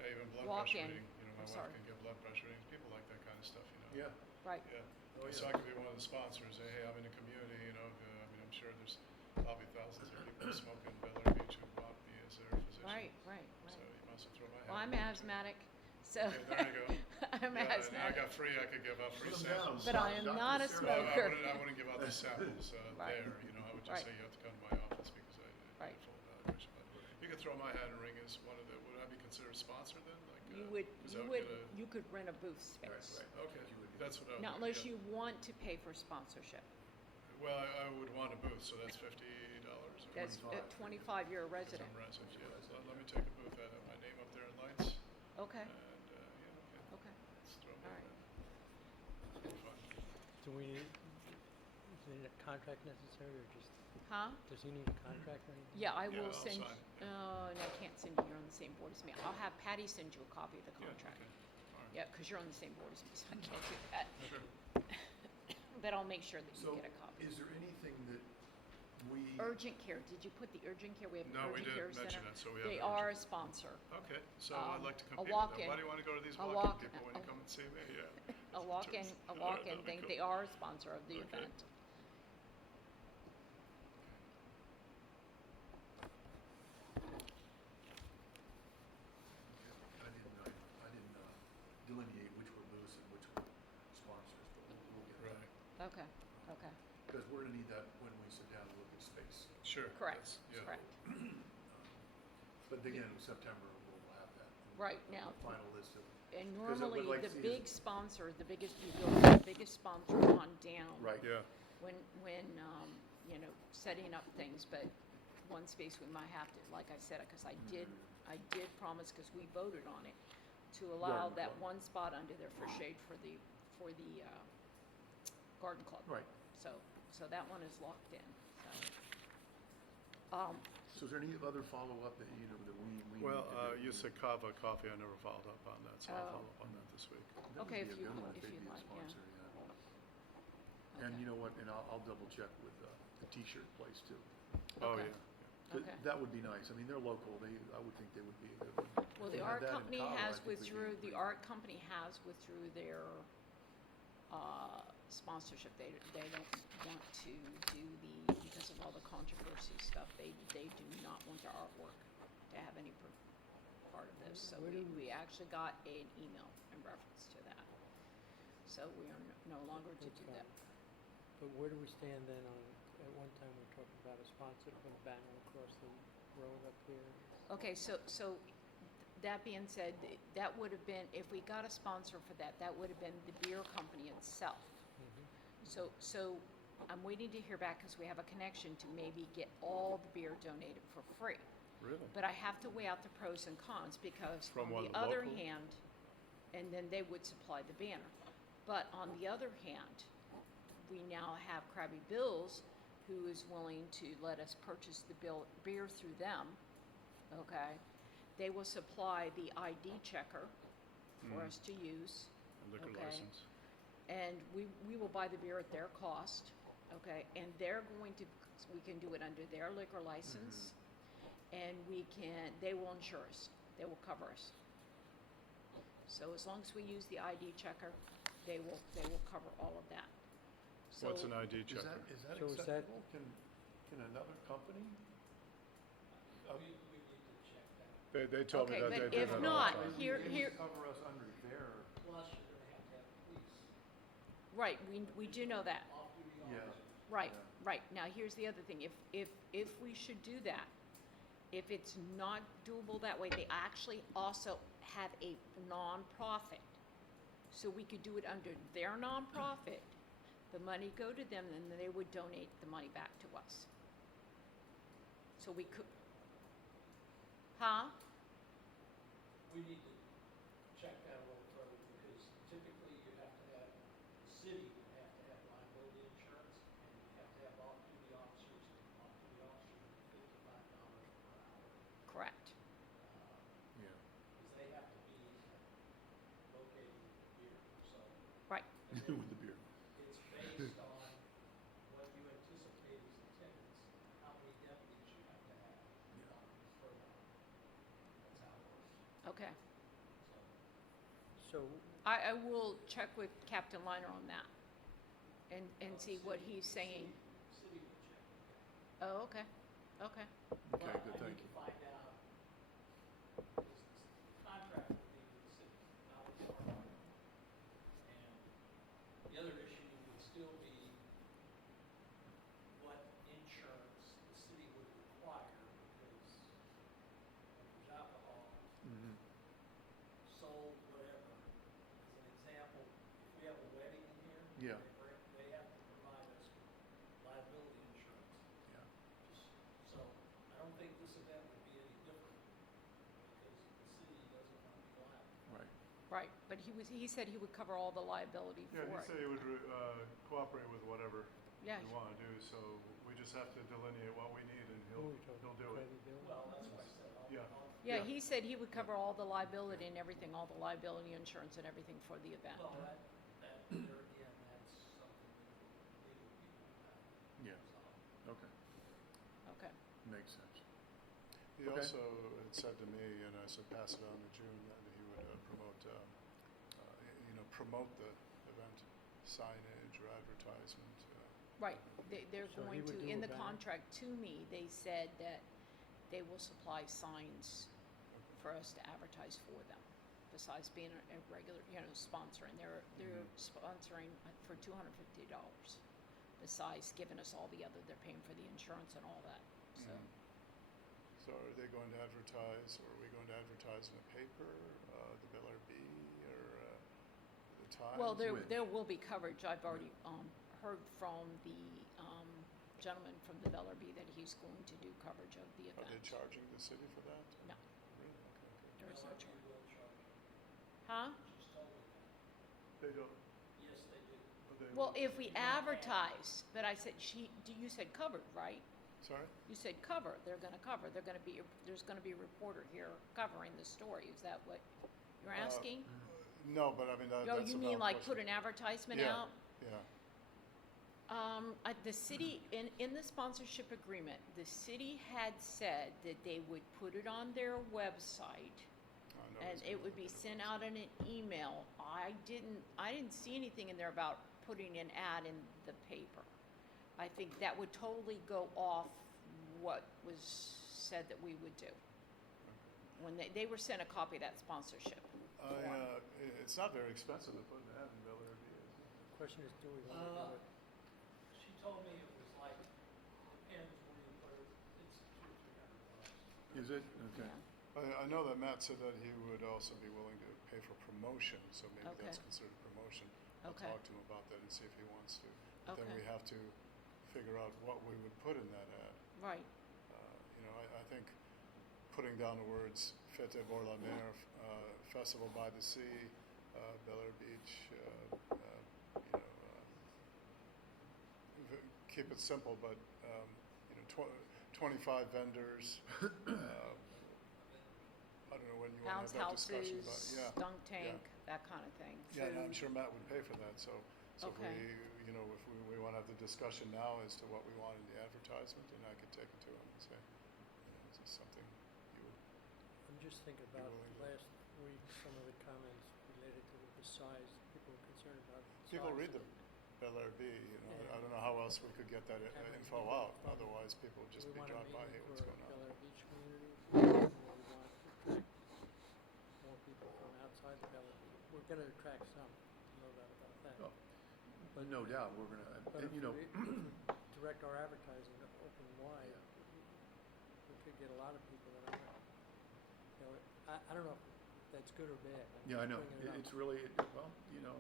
Yeah, even blood Walk-in. pressure reading, I'm my sorry. wife can get blood pressure readings, people like that kind of stuff, Yeah. right, Yeah, Oh, so yeah. I could be one of the sponsors, hey, I'm in the community, I mean, I'm sure there's probably thousands of people smoking in Bel Air Beach who want me as their physician. right. So you must have thrown my hat. Well, I'm in there, too. asthmatic, so. Okay, there you go. I'm Yeah, and I asthmatic. got free, I could give out free Put 'em down. samples. But I am Dr. not a Sarah. Well, smoker. I wouldn't give out the samples Right. there, I would just Right. say you have to come to my office because I Right. did a full evaluation. But you could throw my hat in the ring as one of the, would I be considered a sponsor then? Like, is that gonna- You could rent a booth Right, space. right. Okay, You would- that's what I would do. Not unless yeah. you want to pay for sponsorship. Well, I would want a booth, so that's $50. That's 25 year resident. I'm resident, yeah. Let me take a booth, I have my name up there in lights, Okay, and, yeah, okay. okay. Let's throw All my right. hat. It'll be fun. Do we need, is there a contract necessary, or just, Huh? does he need a contract or anything? Yeah, I Yeah, will I'll send, sign it. no, I can't send you, you're on the same board as me. I'll have Patty send you a copy of the Yeah, contract. okay. All right. Yeah, because you're on the same board as me, so I can't do that. Okay. But I'll make sure that you So, get a copy. is there anything that we? Urgent care, did you put the urgent care? We have No, an we urgent care didn't mention center. that, so we have. They urgent are a care. sponsor. Okay, so I'd like to a compete with walk-in- them. Why do you want to go to these a walk-in walk-in- people when you a- come and see me? Yeah. A walk-in, All right, that'd be thing, cool. they are a sponsor of the Okay. event. I didn't delineate which were booths and which were sponsors, but we'll get Right, that. Okay, okay, Because we're gonna need that when we sit down and look at space. sure. correct, that's- yeah. correct. But again, in September, we'll have that. Right, now, The final list of, and 'Cause I would normally, like the to see big is- sponsor, the biggest, you go to the biggest sponsor on down. right. Yeah, When, setting up things, but one space we might have to, like I said, because I did promise, because we voted on it, to allow Garden that club. one spot under there for shade for the garden club. Right. So that one is locked in, so. So is there any other follow-up that, that we need well, to do? you said Kava Coffee, I never followed up on that, so I'll Oh. follow up on that this week. That would Okay, be if a you- good one if they'd you'd be a like, yeah. sponsor, And Okay. you know what, and I'll double check with the t-shirt place too. Oh, Okay. yeah. But Okay. that would be nice. I mean, they're local. I would think they would be a good one. Well, If the we had art that in company Cabo, I has think we'd be withdrew, the pretty art company has withdrew their, sponsorship. They don't want to do because of all the controversy stuff, they do not want their artwork to have any part of this. So Where do we actually got an email in reference to that. So we are no longer to do that. But where do we stand then on, at one time we were talking about a sponsor to put a banner across the road up here? Okay, so that being said, that would have been, if we got a sponsor for that, that would have been the beer company itself. So I'm waiting to hear back because we have a connection to maybe get all the beer donated for free. Really? But I have to weigh out the pros and cons because From on what, the other local? hand, and then they would supply the banner. But on the other hand, we now have Krabby Bill's who is willing to let us purchase the beer through them, okay? They will supply the ID checker for us to use, A liquor Okay. license? and we will buy the beer at their cost, okay? And they're going to, we can do it under their liquor license, and they will insure us, they will cover us. So as long as we use the ID checker, they will cover all of that. So What's an ID Is checker? that, is that So is that- acceptable? Can another company? They told me Okay, that but they do if that all not, the time. here- They would cover us under their, Plus, you're gonna have to have police, Right, we do know that. off-duty yeah. officers. Right, Yeah. right. Now, here's the other thing. If we should do that, if it's not doable that way, they actually also have a nonprofit. So we could do it under their nonprofit, the money go to them, and then they would donate the money back to us. So we could, huh? We need to check that a little further, because typically you have to have, the city would have to have liability insurance, and you have to have off-duty officers, and off-duty officers are $55 per hour. Correct. Yeah. Because they have to be located here, so. Right. and then With the beer. It's based on what you anticipate is attendance, how many deputies you have to have per hour. That's how it works, Okay. so. So, I will check with Captain Liner on that and see what he's saying. City would check with that. Oh, okay. Okay. Okay, But good, I thank need you. to find out, because the contract would be with the city, not with our company. And the other issue would still be what insurance the city would require, because if there's alcohol Mhm. sold, whatever, as an example, if we have a wedding in here. Yeah. They have to provide us with liability insurance. Yeah. So I don't think this event would be any different, because the city doesn't want to be liable. Right. Right. But he said he would cover all the liability Yeah, for he it. said he would cooperate with whatever Yeah. we want to do, so we just have to delineate what we need, and who are we talking? he'll do it. Krabby Bill? Well, that's what I said. Yeah. Yeah, Yeah. he said he would cover all the liability and everything, all the liability insurance and everything for the event. Well, that, there again, that's something that legal people would have to Yeah. resolve. Okay. Okay. Makes sense. He Okay. also had said to me, and I said pass it on to June, that he would promote the event signage or advertisement. Right. They're So he going would to, do in a the banner? contract to me, they said that they will supply signs for us to advertise for them, besides being a regular, sponsor. And they're sponsoring for $250, besides giving us all the other, they're paying for the insurance and all that, so. Mhm. So are they going to advertise, or are we going to advertise in the paper, the Bel Air Bee, or the Times? Well, Which? there will be coverage. I've already heard from the gentleman from the Bel Air Bee that he's going to do coverage of the Are they event. charging the city for that? No. Really? Okay, There is no LRB charge. will charge you. Huh? She's told me that. They don't, Yes, they do. but they. Well, if we advertise, but I said, you said covered, right? Sorry? You said cover, they're gonna cover, there's gonna be a reporter here covering the story. Is that what you're asking? No, but I mean, Oh, that's you a mean valid like put question. an advertisement Yeah. out? Yeah. The city, in the sponsorship agreement, the city had said that they would put it on their website, I know and it's it gonna would be be sent out in an email. I didn't see anything in there about putting an ad in the paper. I think that would totally go off what was said that we would do. When they were sent a copy of that sponsorship form. It's not very expensive to put an ad in Bel Air Bee, is it? The question is, do we want to do it? She told me it was like, depends where you put it, it's $200 or $300. Is it? Okay. Yeah. I know that Matt said that he would also be willing to pay for promotion, so maybe Okay. that's considered promotion. I'll Okay. talk to him about that and see if he wants to. But then Okay. we have to figure out what we would put in that ad. Right, I think putting down the words Fête pour la Mer, Festival by the Sea, Bel Air Beach, keep it simple, but, 25 vendors. I don't know when you want bounce to have that discussion, but, houses, yeah. dunk tank, that kind of thing. Yeah, and I'm Food. sure Matt would pay for that, so if Okay. we want to have the discussion now as to what we want in the advertisement, and I could take it to him and say, is this something you would, I'm just thinking about willing to- last week, some of the comments related to the size, people were concerned about the size. people read of the it. Bel Air Bee, Yeah. I don't know how else we could get that How many info people out, from- otherwise people would just Do be we want a driving by, meeting hey, what's for going on? Bel Air Beach community? Or we want to attract more people from outside the Bel Air Beach? We're gonna attract some, no doubt about that. Oh, But no doubt, we're gonna, But and, if we direct our advertising to open wide, we could get a lot of people that aren't, I don't know if that's good or bad. I'm yeah, I just know, bringing it up. it's really, well,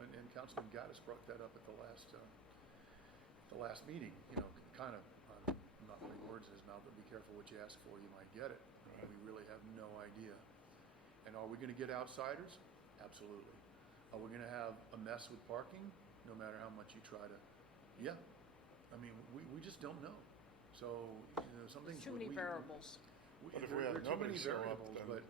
and Councilman Gaddis brought that up at the last meeting, kind of, I'm not putting words in his mouth, but be careful what you ask for, you might get it. Right. We really have no idea. And are we gonna get outsiders? Absolutely. Are we gonna have a mess with parking, no matter how much you try to? Yeah. I mean, we just don't know. So, some things. Too many variables. But if there- we have there are too nobody many show up, variables, then- but,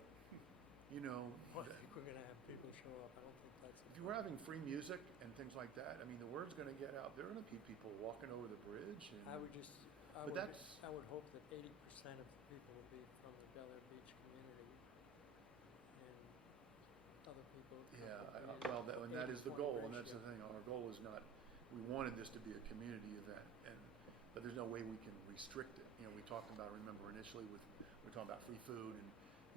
Well, I think we're gonna have people show up, I don't think that's. if we're having free music and things like that, I mean, the word's gonna get out. There are gonna be people walking over the bridge and. I would just, But that's- I would hope that 80% of the people would be from the Bel Air Beach community, and other people. would come Yeah, from well, and that is the 80-20 goal, and that's the ratio. thing, our goal is not, we wanted this to be a community event, but there's no way we can restrict it. We talked about, remember initially we were talking about free food, and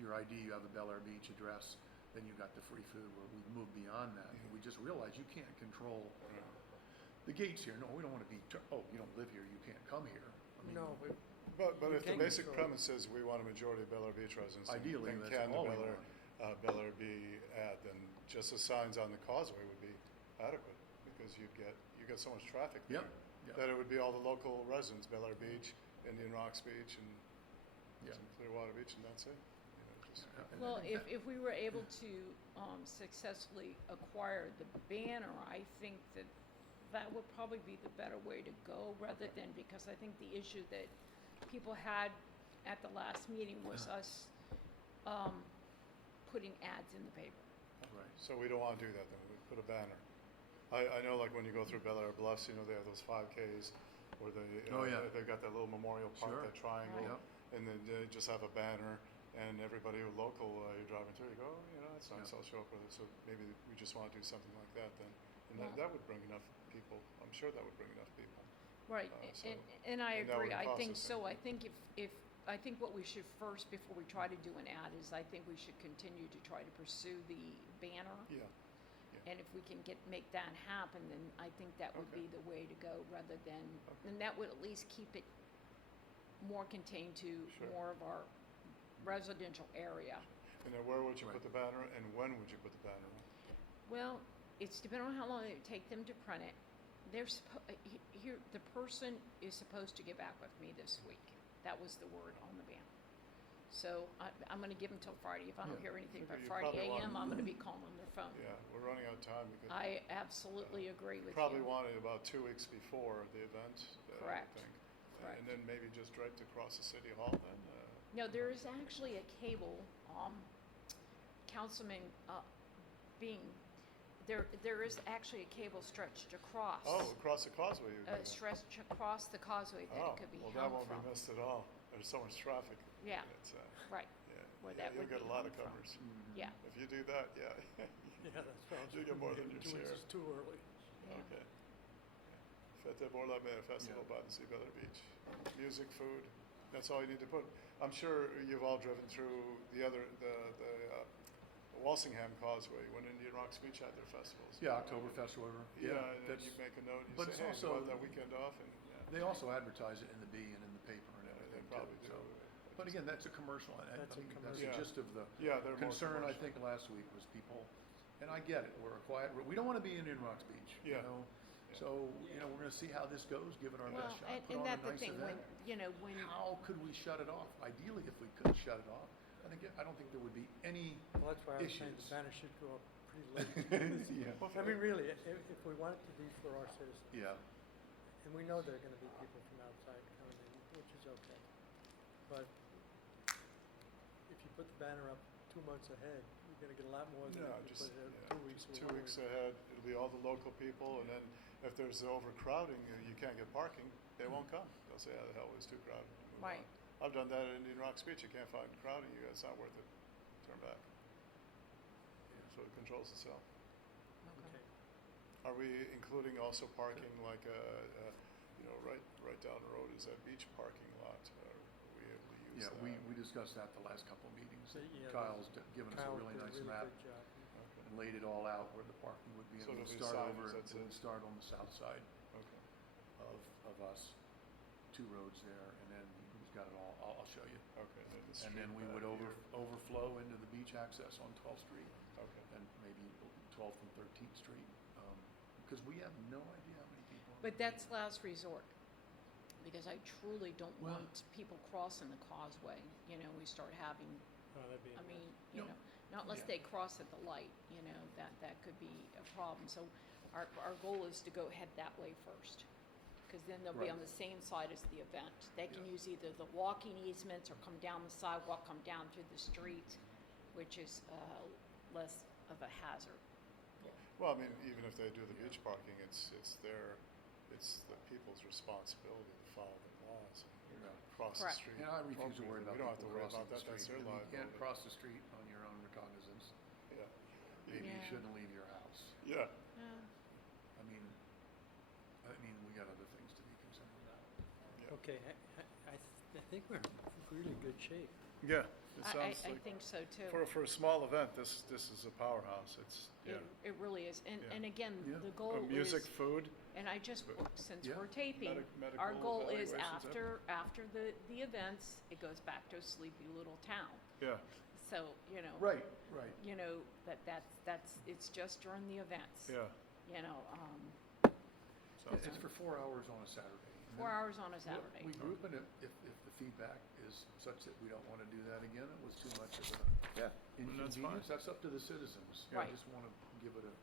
your ID, you have a Bel Air Beach address, then you got the free food, where we moved beyond that. Yeah. We just realized you can't control the gates here. No, we don't want to be, you don't live here, you can't come here. I mean, No, but But You if the can basic control it. premise is we want a majority of Bel Air Beach residents, Ideally, then that's can the all we Bel Air be ad, then just the signs on the causeway would be adequate, because you get so much traffic there. Yep. That it would be all the local residents, Bel Air Beach, Indian Rocks Beach, and Yeah. some Clearwater Beach, and that's it. Just, And Well, I think if we were able to successfully acquire the banner, I think that would probably be the better way to go, rather than, because I think the issue that people had at the last meeting was us putting ads in the paper. Right. So we don't want to do that then, we put a banner. I know, like when you go through Bel Air Bluffs, they have those 5Ks where Oh, yeah. they've got that little memorial park, Sure. that triangle, Right. Yep. and then they just have a banner, and everybody who local you're driving through, you go, that's nice, Yeah. I'll show up with it. So maybe we just want to do something like that then, and Yeah. that would bring enough people. I'm sure that would bring enough people. Right, So- and I and that agree, would I cost think us so, I anything. think I think what we should first, before we try to do an ad, is I think we should continue to try to pursue the banner. Yeah. And if we can make that happen, then I think that would Okay. be the way to go, rather than, Okay. and that would at least keep it more contained to Sure. more of our residential area. And then where would you Right. put the banner, and when would you put the banner on? Well, it's depending on how long it would take them to print it. Here, the person is supposed to get back with me this week. That was the word on the banner. So I'm gonna give them till Friday. If I don't Yeah. hear anything by You Friday probably want- AM, I'm gonna be calling on their phone. Yeah, we're running out of time because I absolutely agree with you. probably want it about 2 weeks before the event, Correct. I think. Correct. And then maybe just draped across the city hall then. No, there is actually a cable, Councilman, Bean, there is actually a cable stretched across. Across the causeway you do that. Stretched across the causeway that it could be well, hung that won't from. be missed at all. There's so much traffic. Yeah, It's, right, yeah, where yeah, that you'll would get a be lot of hung from. covers. yeah, If you do that, yeah. Yeah, that sounds. You get more than your 2 weeks share. is too early. yeah. Okay. Fête pour la Mer Festival by the Sea Bel Air Beach. Music, food, that's all you need to put. I'm sure you've all driven through the Walsingham Causeway when Indian Rocks Beach had their festivals. Yeah, Oktoberfest, whatever. Yeah, and then that's- you make a note, you but say, it's hey, you also- want that weekend off, and, yeah. They also advertise it in the Bee and in the paper and Yeah, they everything too. probably do. So, But again, that's a commercial, and I That's a mean, that's commercial. the gist of the Yeah, they're more concern, I commercial. think, last week was people, and I get it, we're a quiet, we don't wanna be in Rocks Beach, you Yeah. know? Yeah. So, you know, we're gonna see how this goes, give it our Well, best shot, and, put and on a that's the nice thing, when, event. you know, when, How could we shut it off? Ideally, if we could shut it off, I don't think there would be any, Well, that's why I was saying issues. the banner should go up pretty late. yeah, I mean, really, if we want it to be for our citizens, yeah, and we know there are gonna be people from outside coming in, which is okay. But if you put the banner up 2 months ahead, you're gonna get a lot more than No, if you just, put it yeah, up 2 weeks just before. 2 weeks ahead, it'll be all the local people, and then if there's overcrowding, you can't get parking, they won't come. They'll say, oh, the hell, it's too crowded. Move Right. on. I've done that at Indian Rocks Beach, you can't find crowding, it's not worth it, turn back. So it controls itself. Okay. Are we including also parking like, you know, right down the road is that beach parking lot? Are we able to use yeah, that? we discussed that the last couple of meetings. So, yeah, Kyle's given us a Kyle really did nice really map good job. Okay, and laid it all out where the parking would be, and So we'll it'll be start signage, over, that's we'll it. start on the south side okay. of us, 2 roads there, and then we've got it all, I'll show you. Okay, then the And then street we back would here. overflow into the beach access on 12th Street, Okay. and maybe 12th and 13th Street, because we have no idea how many people. are but gonna be that's there. last resort. Because I truly don't Well- want people crossing the causeway, you know, we start having, Oh, that'd be. I mean, nice. you No. know, not unless Yeah. they cross at the light, you know, that could be a problem. So our goal is to go head that way first. Cause then they'll be Right. on the same side as the event. They can Yeah. use either the walking easements or come down the sidewalk, come down through the street, which is, less of a hazard. Well, I mean, even if they do the beach parking, it's the people's responsibility to follow the laws and Yeah. cross the Correct. street. You know, I refuse to worry appropriately. about We don't have to people worry crossing about the that, that's street. their I mean, you can't liability. cross the street on your own recognizance. Yeah. Maybe you Yeah. shouldn't leave your house. Yeah, Yeah. I mean, we got other things to be concerned about. yeah. Okay, I think we're in really good shape. Yeah, it I sounds like, think so too. for a small event, this is a powerhouse, it's, yeah. It really is. Yeah. And again, Yeah. the goal is. Music, food, And I just, But- since Yeah. we're taping, medical our goal is evaluations, after the events, it goes back to a sleepy little town. yeah, So, you know. Right. You know, that's, it's just during the events. yeah. You know, Sounds It's for 4 hours on a Saturday. And 4 then hours on a Saturday. We group it if the feedback is such that we don't want to do that again, it was too much of a Yeah. And that's fine. inconvenience, that's up to the citizens. Right. I just want to give it a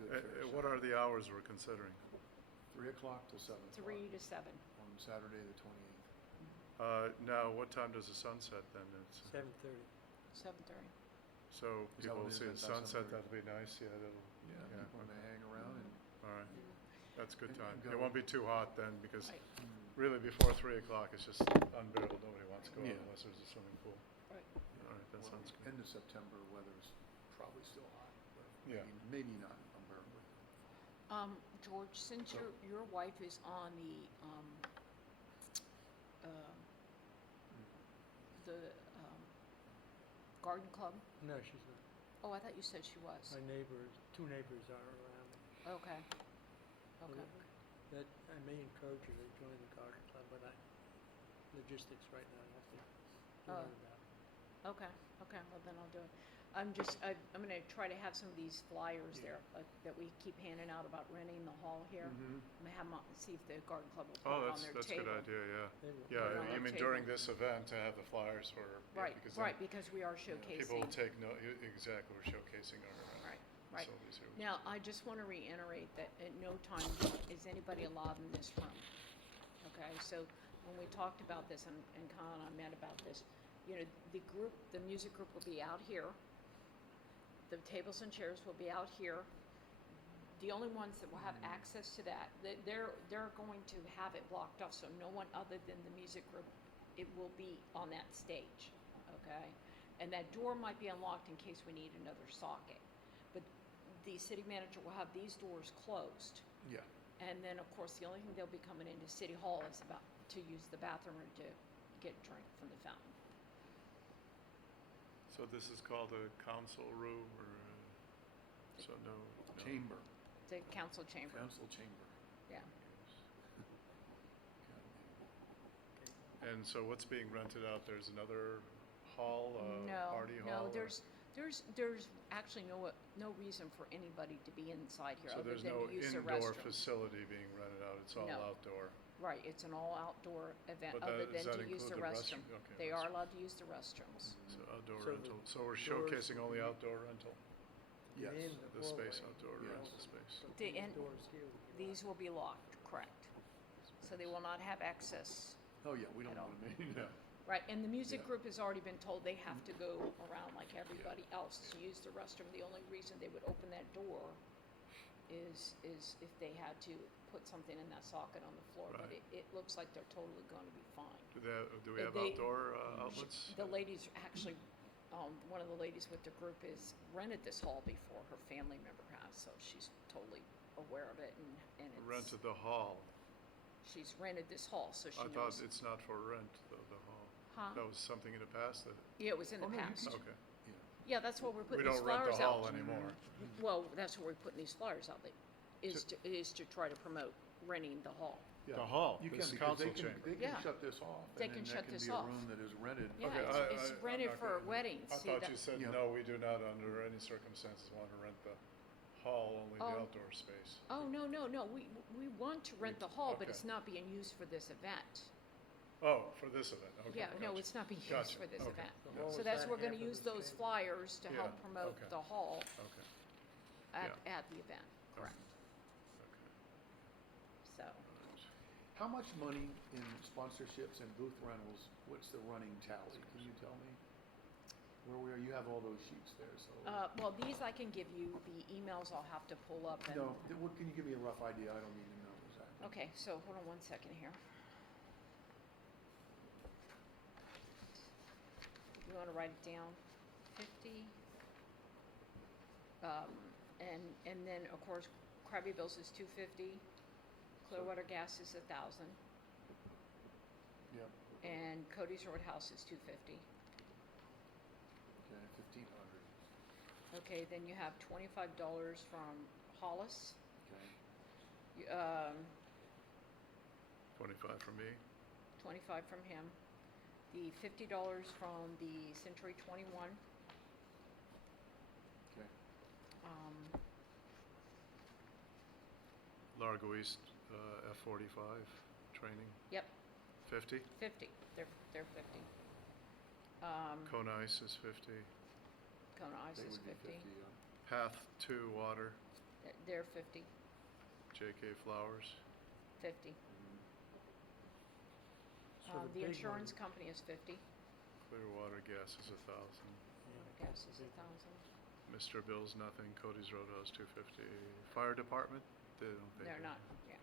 good fair shot. What are the hours we're considering? 3 o'clock to 7 o'clock. 3 to 7. On Saturday, the 28th. Now, what time does the sun set then? It's, 7:30. 7:30. so Is that people what will it is see the at sunset, 7:30? that'll be nice, yeah, that'll, Yeah, Yeah. people may hang around and. all right. That's a good And- time. and It go- won't be too hot then, because Right. really before 3 o'clock, it's just unbearable. Nobody wants to go out Yeah. unless there's a swimming pool. Right. All right, that Well, sounds good. End of September, weather's probably still hot, but Yeah. maybe not unbearably. George, since So- your wife is on the garden club. No, she's not. Oh, I thought you said she was. My neighbors, 2 neighbors are around me. Okay. Okay. That, I may encourage her to join the garden club, but logistics right now, nothing to Oh. worry about. Okay, well then I'll do it. I'm gonna try to have some of these flyers there, that we keep handing out about renting the hall here. Mhm. I'm gonna have them, see if the garden club will put Oh, it on that's, their that's a table. good idea, yeah. They will. Put it on Yeah, their you mean table. during this event to have the flyers for, yeah, Right, because then right, because we are showcasing. people will take note, exactly, we're showcasing our Right, right. facilities here. Now, I just wanna reiterate that at no time is anybody allowed in this room. Okay, so when we talked about this, and Kyle and I met about this, you know, the music group will be out here. The tables and chairs will be out here. The only ones that will have access to that, they're going to have it blocked off, so no one other than the music group, it will be on that stage, okay? And that door might be unlocked in case we need another socket. But the city manager will have these doors closed. Yeah. And then, of course, the only thing they'll be coming into City Hall is about to use the bathroom or to get a drink from the fountain. So this is called a council room, or, so no. Chamber, The council chamber, council chamber. yeah. And so what's being rented out? There's another hall, party hall? No, or- there's actually no reason for anybody to be inside here So other there's than no to use the indoor restroom. facility being rented out, it's all No. outdoor? Right, it's an all outdoor event But other does than that to use include the the restroom. Okay, They are restroom. allowed to use the restrooms. So outdoor So the rental, so we're doors showcasing will only be outdoor rental, Yes. in the space, hallway. outdoor Yes. rental space. But The- these and doors here will be These will be locked, correct. So they will not have access. Oh, yeah, we don't At all. want to, Yeah. Right, and the music Yeah. group has already been told they have to go around like everybody else to use the restroom. The only reason they would open that door is if they had to put something in that socket on the floor. But Right. it looks like they're totally going to be fine. Do we have They- outdoor outlets? The ladies actually, one of the ladies with the group is rented this hall before. Her family member has, so she's totally aware of it and it's. Rented the hall. She's rented this hall, so she I knows. thought it's not for rent, though, the hall. Huh? That was something in the past that, Yeah, it was in the Oh, no, you past. can- okay. Yeah, that's what we're We putting these don't rent flyers the hall out. anymore. Well, that's what we're putting these flyers out, is to try to promote renting the hall. Yeah. The hall, You can, this because council they can, chamber. they Yeah. can shut this off. They and can then shut that this can be off. a room that is rented. Yeah, Okay, it's I'm rented not for gonna- weddings. I See, thought that- you said, Yeah. no, we do not under any circumstances want to rent the hall, only the Oh. outdoor space. Oh, no, we want to rent the hall, but Okay. it's not being used for this event. Oh, for this event, okay. Yeah, no, gotcha. it's not being used Gotcha, for this okay. event. So what So was that's, that we're gonna half of use this those chamber? flyers to help Yeah, promote okay. the hall Okay, at the event, correct. okay. So, How much money in sponsorships and booth rentals, what's the running tally? Can you tell me? Where we are, you have all those sheets there, so. well, these I can give you, the emails I'll have to pull up and. No, what, can you give me a rough idea? I don't need to know exactly. Okay, so hold on one second here. You wanna write it down? 50. And then, of course, Krabby Bill's is 250, Clearwater Gas is 1,000, Yep, and Cody's Roadhouse is 250. okay, 1,500, Okay, then you have $25 from Hollis, okay. 25 from me, 25 from him. The $50 from the Century 21. Okay, Um, Largo East, F-45 training, Yep, 50. 50. They're 50. Kona Ice is 50. Kona Ice they is would be 50. 50, Path 2 Water, They're 50. JK Flowers. 50. Mhm. So the The big insurance one- company is 50. Clearwater Gas is 1,000. yeah, Gas is big- 1,000. Mr. Bill's nothing. Cody's Roadhouse 250. Fire Department, they don't pay. They're for not, it.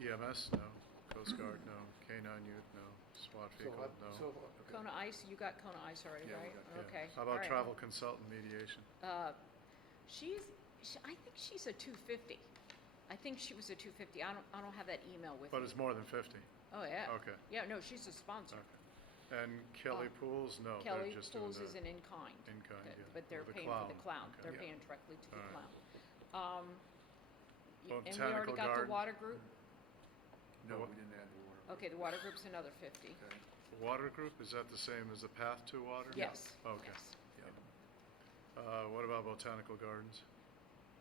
yeah. EMS, no. Coast Guard, no. K-9 Youth, no. SWAT So, vehicle, no. okay. Kona Ice, you got Kona Ice already, Yeah, we right? got- Yeah. Okay. How all about right. travel consultant mediation? I think she's a 250. I think she was a 250. I don't have that email with me. But it's more than 50. Oh, yeah. Okay. Yeah, no, she's a sponsor. Okay. And Kelly Pools, no, Kelly they're just doing Pools the is an in-kind. in-kind, yeah. But they're The paying for the clown. Okay. They're Yeah. paying directly to the All right. clown. And we Botanical already got the garden. water group? No, What? we didn't add the water. Okay, the water group's another 50. Okay, Water group, is that the same as the Path to Water? Yes. Okay. Yes. yeah. What about Botanical Gardens?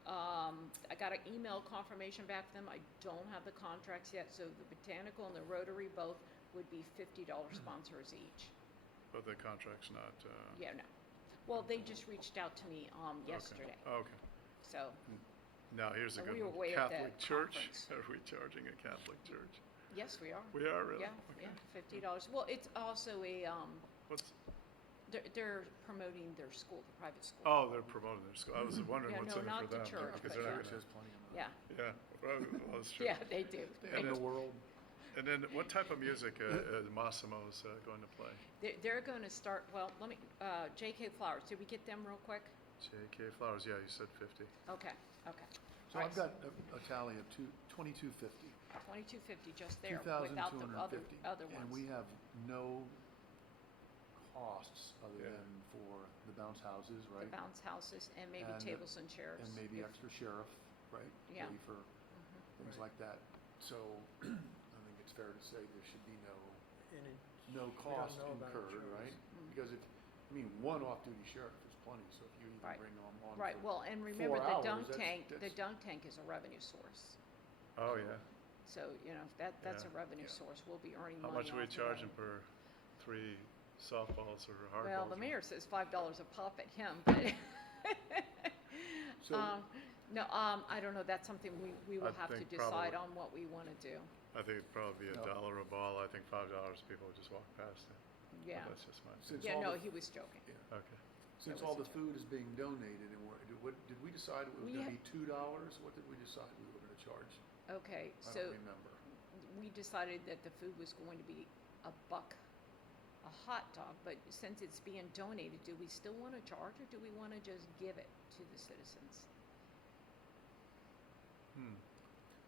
I got an email confirmation back from them. I don't have the contracts yet, so the Botanical and the Rotary both would be $50 sponsors each. But the contract's not, Yeah, no. Well, they just reached out to me, okay. yesterday, Okay. so, Now, here's a And good we were one. way at the Catholic Church? conference. Are we charging a Catholic church? yes, we are. We are really? Yeah, Okay. yeah, $50. Well, it's also What's, they're promoting their school, the private school. oh, they're promoting their school. I was wondering Yeah, what's no, in it not for the them. church, Because but they're not Church gonna, has plenty of money. Yeah, yeah, well, that's true. yeah, they do. And In the then- world, And then what type of music Massimo's going to play? They're going to start, well, let me, J.K. Flowers, did we get them real quick? J.K. Flowers, yeah, you said 50. Okay, okay. so All I've right, got a tally of 2250. 2250 just there, without the 2,250. other ones. And we have no costs other Yeah. than for the bounce houses, The right? bounce houses and maybe And, tables and chairs. And maybe if- extra sheriff, right? Yeah. Pay for Mhm. things Right. like that. So I think it's fair to say there should be no, And no don't cost know about incurred, insurance. right? Mm. Because if, I mean, one off-duty sheriff is plenty, so if you even Right. bring them on Right, for well, and remember 4 the hours, dunk that's- tank, the that's- dunk tank is a revenue source. Oh, yeah. So, you know, that's a Yeah. revenue Yeah. source. We'll be earning How money much are we off of charging that. per 3 softballs or hardballs? Well, the mayor says $5 a pop at him, but, So, no, I don't know. That's something we will I have to think decide probably- on what we want to do. I think it'd probably be No. $1 a ball. I think $5 people would just walk past it. Yeah. But that's just my Since Yeah, all no, the- he was joking. yeah. Okay. Since was all a the food is being donated, and did we decide it was We gonna ha- be $2? What did we decide we were gonna charge? Okay, I so don't remember. we decided that the food was going to be $1 a hot dog, but since it's being donated, do we still want to charge or do we want to just give it to the citizens?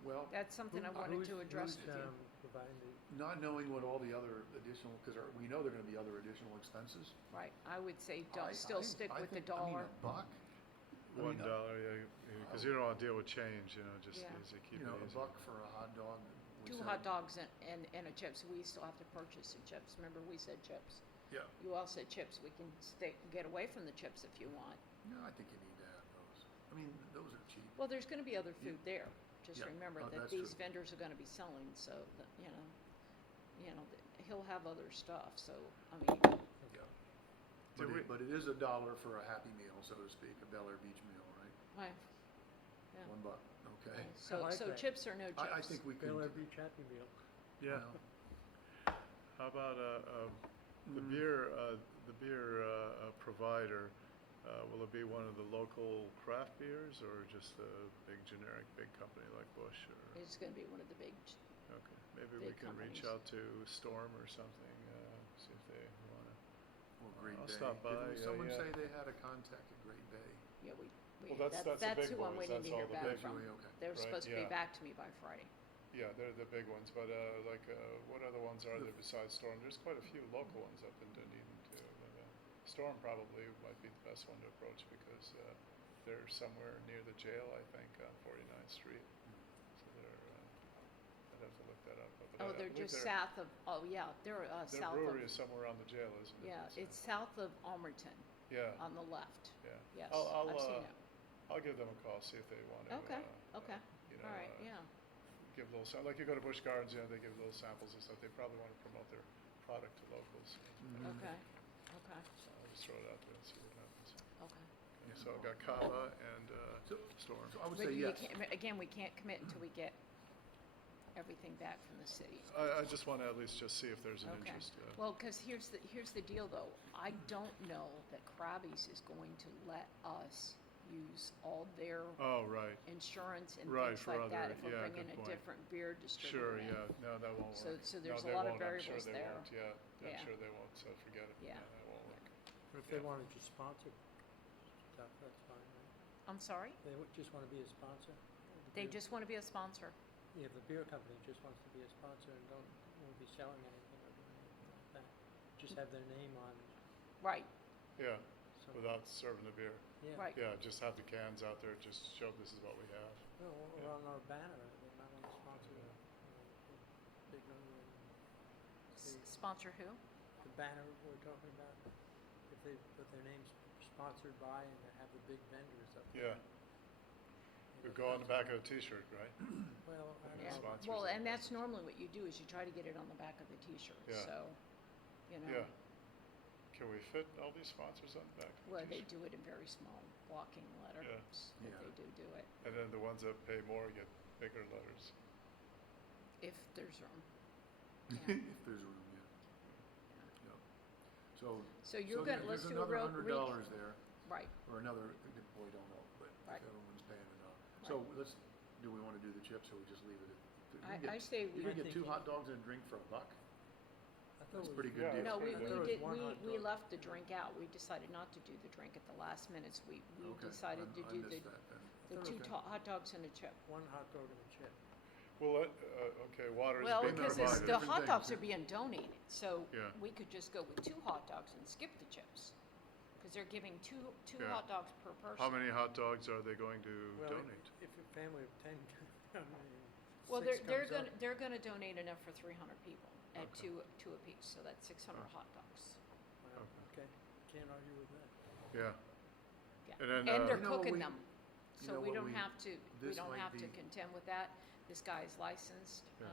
Well, That's something I Who- wanted who's- to address who's, with you. providing the, not knowing what all the other additional, because we know there are gonna be other additional expenses. Right, I would say I- don't, still I- stick I with the think- I mean, dollar. $1? I mean, $1, yeah, because you don't want to deal with change, just Yeah. easy, keep You it know, easy. $1 for a hot dog. we Two said- hot dogs and a chips. We still have to purchase some chips. Remember, we said chips. Yeah, You all said chips. We can get away from the chips if you want. no, I think you need to have those. I mean, those are cheap. Well, there's gonna be other food there. Just Yeah, remember that that's these true. vendors are gonna be selling, so, he'll have other stuff, so, I mean, Yeah. Did we- But it is $1 for a Happy Meal, so to speak, a Bel Air Beach meal, right? I, yeah. $1, okay. So, like so that. chips or no chips? I think we could. Bel Air Beach Happy Meal. Yeah. well, How about the Mm. beer provider? Will it be one of the local craft beers or just a big generic big company like Busch? Or It's gonna be one of the big, okay, maybe we big can reach companies. out to Storm or something. See if they want to. Or Great I'll Bay. stop by, Didn't yeah, someone yeah. say they had a contact at Great Bay? yeah, Well, that's the that's big who I'm boys, waiting to that's hear all the back big- from. Really? Okay. They're Right, supposed to be yeah. back to me by Friday. Yeah, they're the big ones, but what other ones are there besides Storm? There's quite a few local ones up in Dunedin too. But, Storm probably might be the best one to approach because they're somewhere near the jail, I think, on 49th Street. So I'd have to look that up. But Oh, I they're believe just south of, they're Their south brewery of, is somewhere around the jail, isn't it? yeah, it's south of Almerton Yeah, on the left. yeah. Yes, I'll, I've seen uh, it. I'll give them a call, see if they want to. Okay, okay. You know, All right, yeah. give little, like you go to Busch Gardens, they give little samples and stuff. They probably want to promote their product to locals. Mhm. Okay, okay, So I'll just throw it out there and see what happens. okay. Yeah, So I've no got Kava and So- Storm. So I would But say you yes. can't, again, we can't commit until we get everything back from the city. I just want to at least just see if there's an Okay. interest. Well, because here's the deal, though. I don't know that Krabby's is going to let us use all their Oh, right. insurance and Right, things for like that other- if we're yeah, bringing good a point. different beer distributor Sure, in. yeah. No, that won't So- work. so No, there's a they lot of won't. I'm sure variables they there. won't. Yeah, Yeah. I'm sure they won't, so forget it. Yeah. No, that won't work. Or if they Yeah. wanted to sponsor stuff, that's fine, right? I'm sorry? They just want to be a sponsor? of the They beer- just want to be a sponsor. Yeah, if the beer company just wants to be a sponsor and won't be selling anything or doing anything like that, just have their name on Right, Yeah, some. without serving the beer. Yeah. right. Yeah, just have the cans out there, just show this is what we have. No, Yeah. or on our banner, they might want to sponsor the big, Sponsor who? the banner we're talking about. If they put their names sponsored by and they have the big vendors up there. Yeah, we go on the back of a T-shirt, right? Well, I Yeah. don't know. Sponsors Well, and and that's sponsors. normally what you do is you try to get it on the back of the T-shirt. Yeah. So, you know. Yeah. Can we fit all these sponsors on the back of the Well, they T-shirt? do it in very small walking letters, Yeah. but Yeah. they do it And then the ones that pay more get bigger letters. if there's room. Yeah. If there's room, yeah. Yep. So you're gonna, let's do a real There's another $100 there, Right, or another, we don't know, but Right. if everyone's paying enough. So do we want to do the chips or we just leave it at? I say You we, can get think 2 you- hot dogs and a drink for $1? I thought That's it a pretty was- good Yeah. deal. no, we I thought it was did, one hot we dog. left the drink out. We decided not to do the drink at the last minutes. We Okay, decided to I do the, missed that then. the Thought two okay. hot dogs and a chip. One hot dog and a chip. Well, okay, water's Well, being because provided. the Different hot things, dogs yeah. are being donated, so Yeah. we could just go with 2 hot dogs and skip the chips. Because they're giving two Yeah. hot dogs per person. How many hot dogs are they going to Well, donate? if a family of 10 come in, Well, six comes up. they're gonna donate enough for 300 people at Okay. two apiece, so that's 600 Oh. hot dogs. Wow, Okay. okay, can't argue with that. Yeah. Yeah. And then, And they're You know what cooking we- them, you so know we what don't we- have to, we this don't might have to be- contend with that. This guy is licensed, Yeah.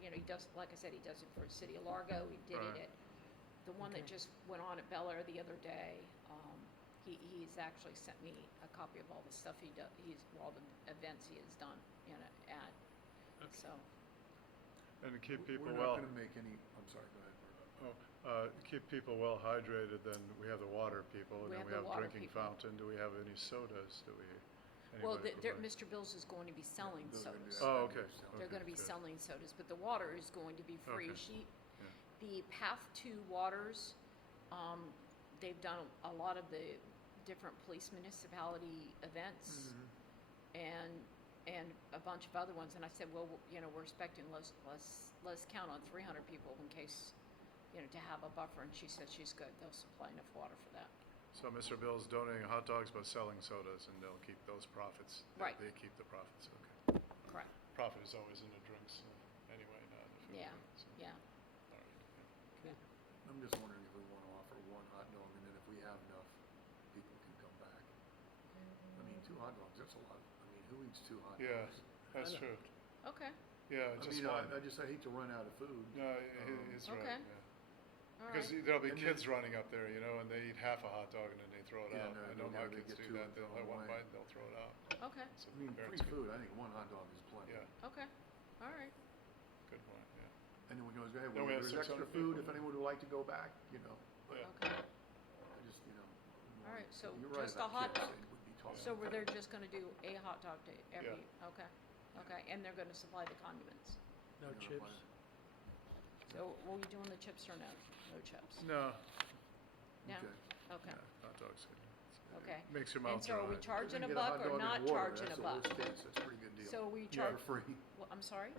you know, he does, like I said, he does it for the city of Largo, he did Right. it at, the one that Okay. just went on at Bel Air the other day, he's actually sent me a copy of all the stuff he does, all the events he has done, you know, Okay. so, and to keep We're people not well, gonna make any, I'm sorry, go ahead. keep people well hydrated, then we have the water people, and We then have we the have water drinking people. fountain. Do we have any sodas? Do we, well, anybody provide? Mr. Bills is going to be selling Those are gonna be sodas. Oh, active okay. sales. They're Okay, gonna be good. selling sodas, but the water is going to be free. Okay. Yeah. The Path to Waters, they've done a lot of the different police municipality events and a bunch of other ones, and I said, well, you know, we're expecting let's count on 300 people in case, you know, to have a buffer, and she said she's good, they'll supply enough water for that. So Mr. Bill's donating hot dogs but selling sodas, and they'll keep those profits. Right. They keep the profits, okay. Correct, Profit is always in the drinks anyway, not in the food. yeah, right? So, yeah, all right, yeah. I'm just wondering if we wanna offer one hot dog, and then if we have enough, people can come back. I mean, 2 hot dogs, that's a lot, I mean, who eats 2 hot dogs? Yeah, that's I know. true. Okay, Yeah, I just mean, one. I hate to run out of food. No, Um, he's Okay. right, yeah. all right. Because there'll be And kids running up there, you know, and they eat half a hot dog and then they throw it Yeah, out. no, I they know my gotta kids get do 2 that. and They'll throw have one away. bite and they'll throw it out. Okay, So I mean, parents free can- food, I think 1 hot dog is plenty. Yeah, okay, all right. good point, yeah. And then we can always go, hey, Then we have there's extra 600 food people. if anyone would like to go back, you know. But Yeah. Okay, I just, you know. All right, so you're right just a about hot kids, dog. they would be tall. so they're just gonna do a hot dog to every, okay, okay, and they're gonna supply the condiments. No You know, chips? why- So, were we doing the chips or no? No chips? No, No? Okay. Okay, yeah, hot dogs. okay. Makes your And mouth so are we dry. charging You a can get buck hot or dog and not water, charging a that's the buck? worst case, that's a pretty good deal. So we Yeah, charge, for free. well, I'm sorry?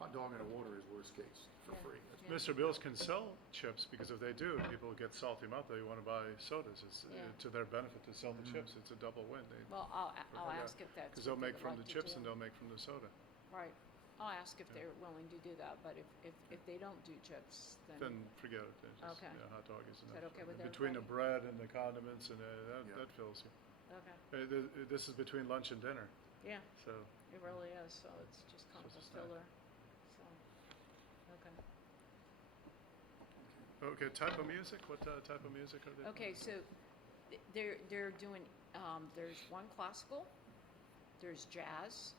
Hot dog and a water is worst case, for Yeah. free. That's Yeah. Mr. Bills can sell chips because if they do, people get salty mouth. They want to buy sodas. It's Yeah. to their benefit to sell the Mhm. chips. It's a double win. Well, I'll Yeah. ask if that's Because what they'll they make would from like the to chips do. and they'll make from the soda. Right. I'll ask if Yeah. they're willing to do that, but if they don't do chips, Then forget it. They just, Okay. yeah, hot dog is enough. that okay with Between the everybody? bread and the condiments and Yeah. that fills you. Okay, This is between lunch and dinner, yeah, so it really is, so it's just kind of a Just a snack. filler, so, okay. okay. Type of music? What type of music are they? Okay, so they're doing, there's one classical, there's jazz,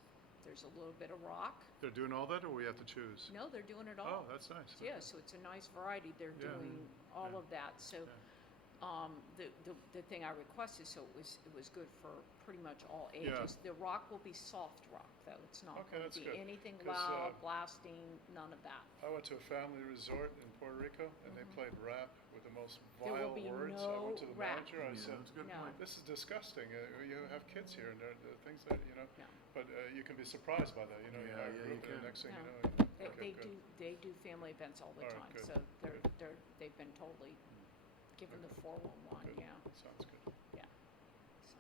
there's a little bit of rock. They're doing all that, or we have to choose? No, they're doing it Oh, all. that's nice. Yeah, so it's a nice variety. They're Yeah. doing all Yeah. of that. So, Yeah. the thing I requested, so it was good for pretty much all Yeah. ages. The rock will be soft rock, though. It's not Okay, going that's to be good. anything 'Cause, loud, blasting, none of that. I went to a family resort in Puerto Rico, and they played rap with the most There will vile be words. I no went to the rap. manager. I Yeah, said, that's a good No. point. "This is disgusting. You have kids here, and the things that you know." No. But you can be surprised by that. You know, Yeah, you have a yeah, group, you and the can. next thing No. you know, They good. do family events all the All right, time. good, So good. they've been totally given the 411. Good. Yeah, Sounds good. yeah. So.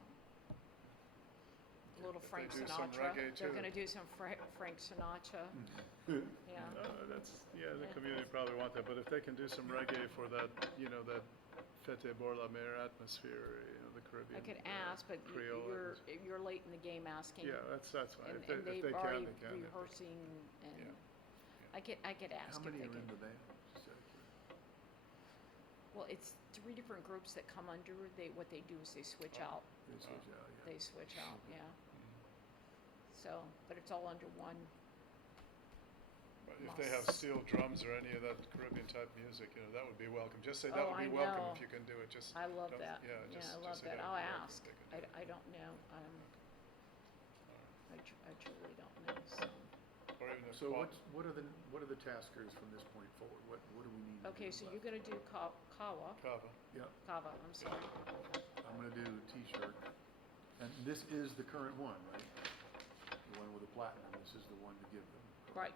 A little If they Frank do some Sinatra. reggae, They're too. going to do some Frank Sinatra. Mm. Yeah. The Yeah. community probably want that. But if they can do some reggae for that, you know, that Fete Bor la Mer atmosphere, you know, the Caribbean. I could ask, but Creole you're late in the game asking. Yeah, that's fine. And, If they and they've can, already they can. rehearsing, and Yeah. I could ask How if many they are in the can. band? Just out of curiosity. Well, it's 3 different groups that come under. What they do is they switch Oh. out. They switch out, yeah. They switch out, yeah. Mhm. So, but it's all under one. But if they have Must. steel drums or any of that Caribbean type music, you know, that would be welcome. Just say that Oh, would be I welcome know. if you can do it. Just I love don't- that. Yeah, just I love say that. would I'll be welcome if ask. they can do it. I don't know. All right. I truly don't know. So. Or even if So quad- what are the taskers from this point forward? What do we need to do? Okay, so you're left? gonna do Kawa. Kava. Yep, Kava. I'm sorry. I'm gonna do T-shirt. And this is the current one, right? The one with the platinum, this is the one to give them. Right.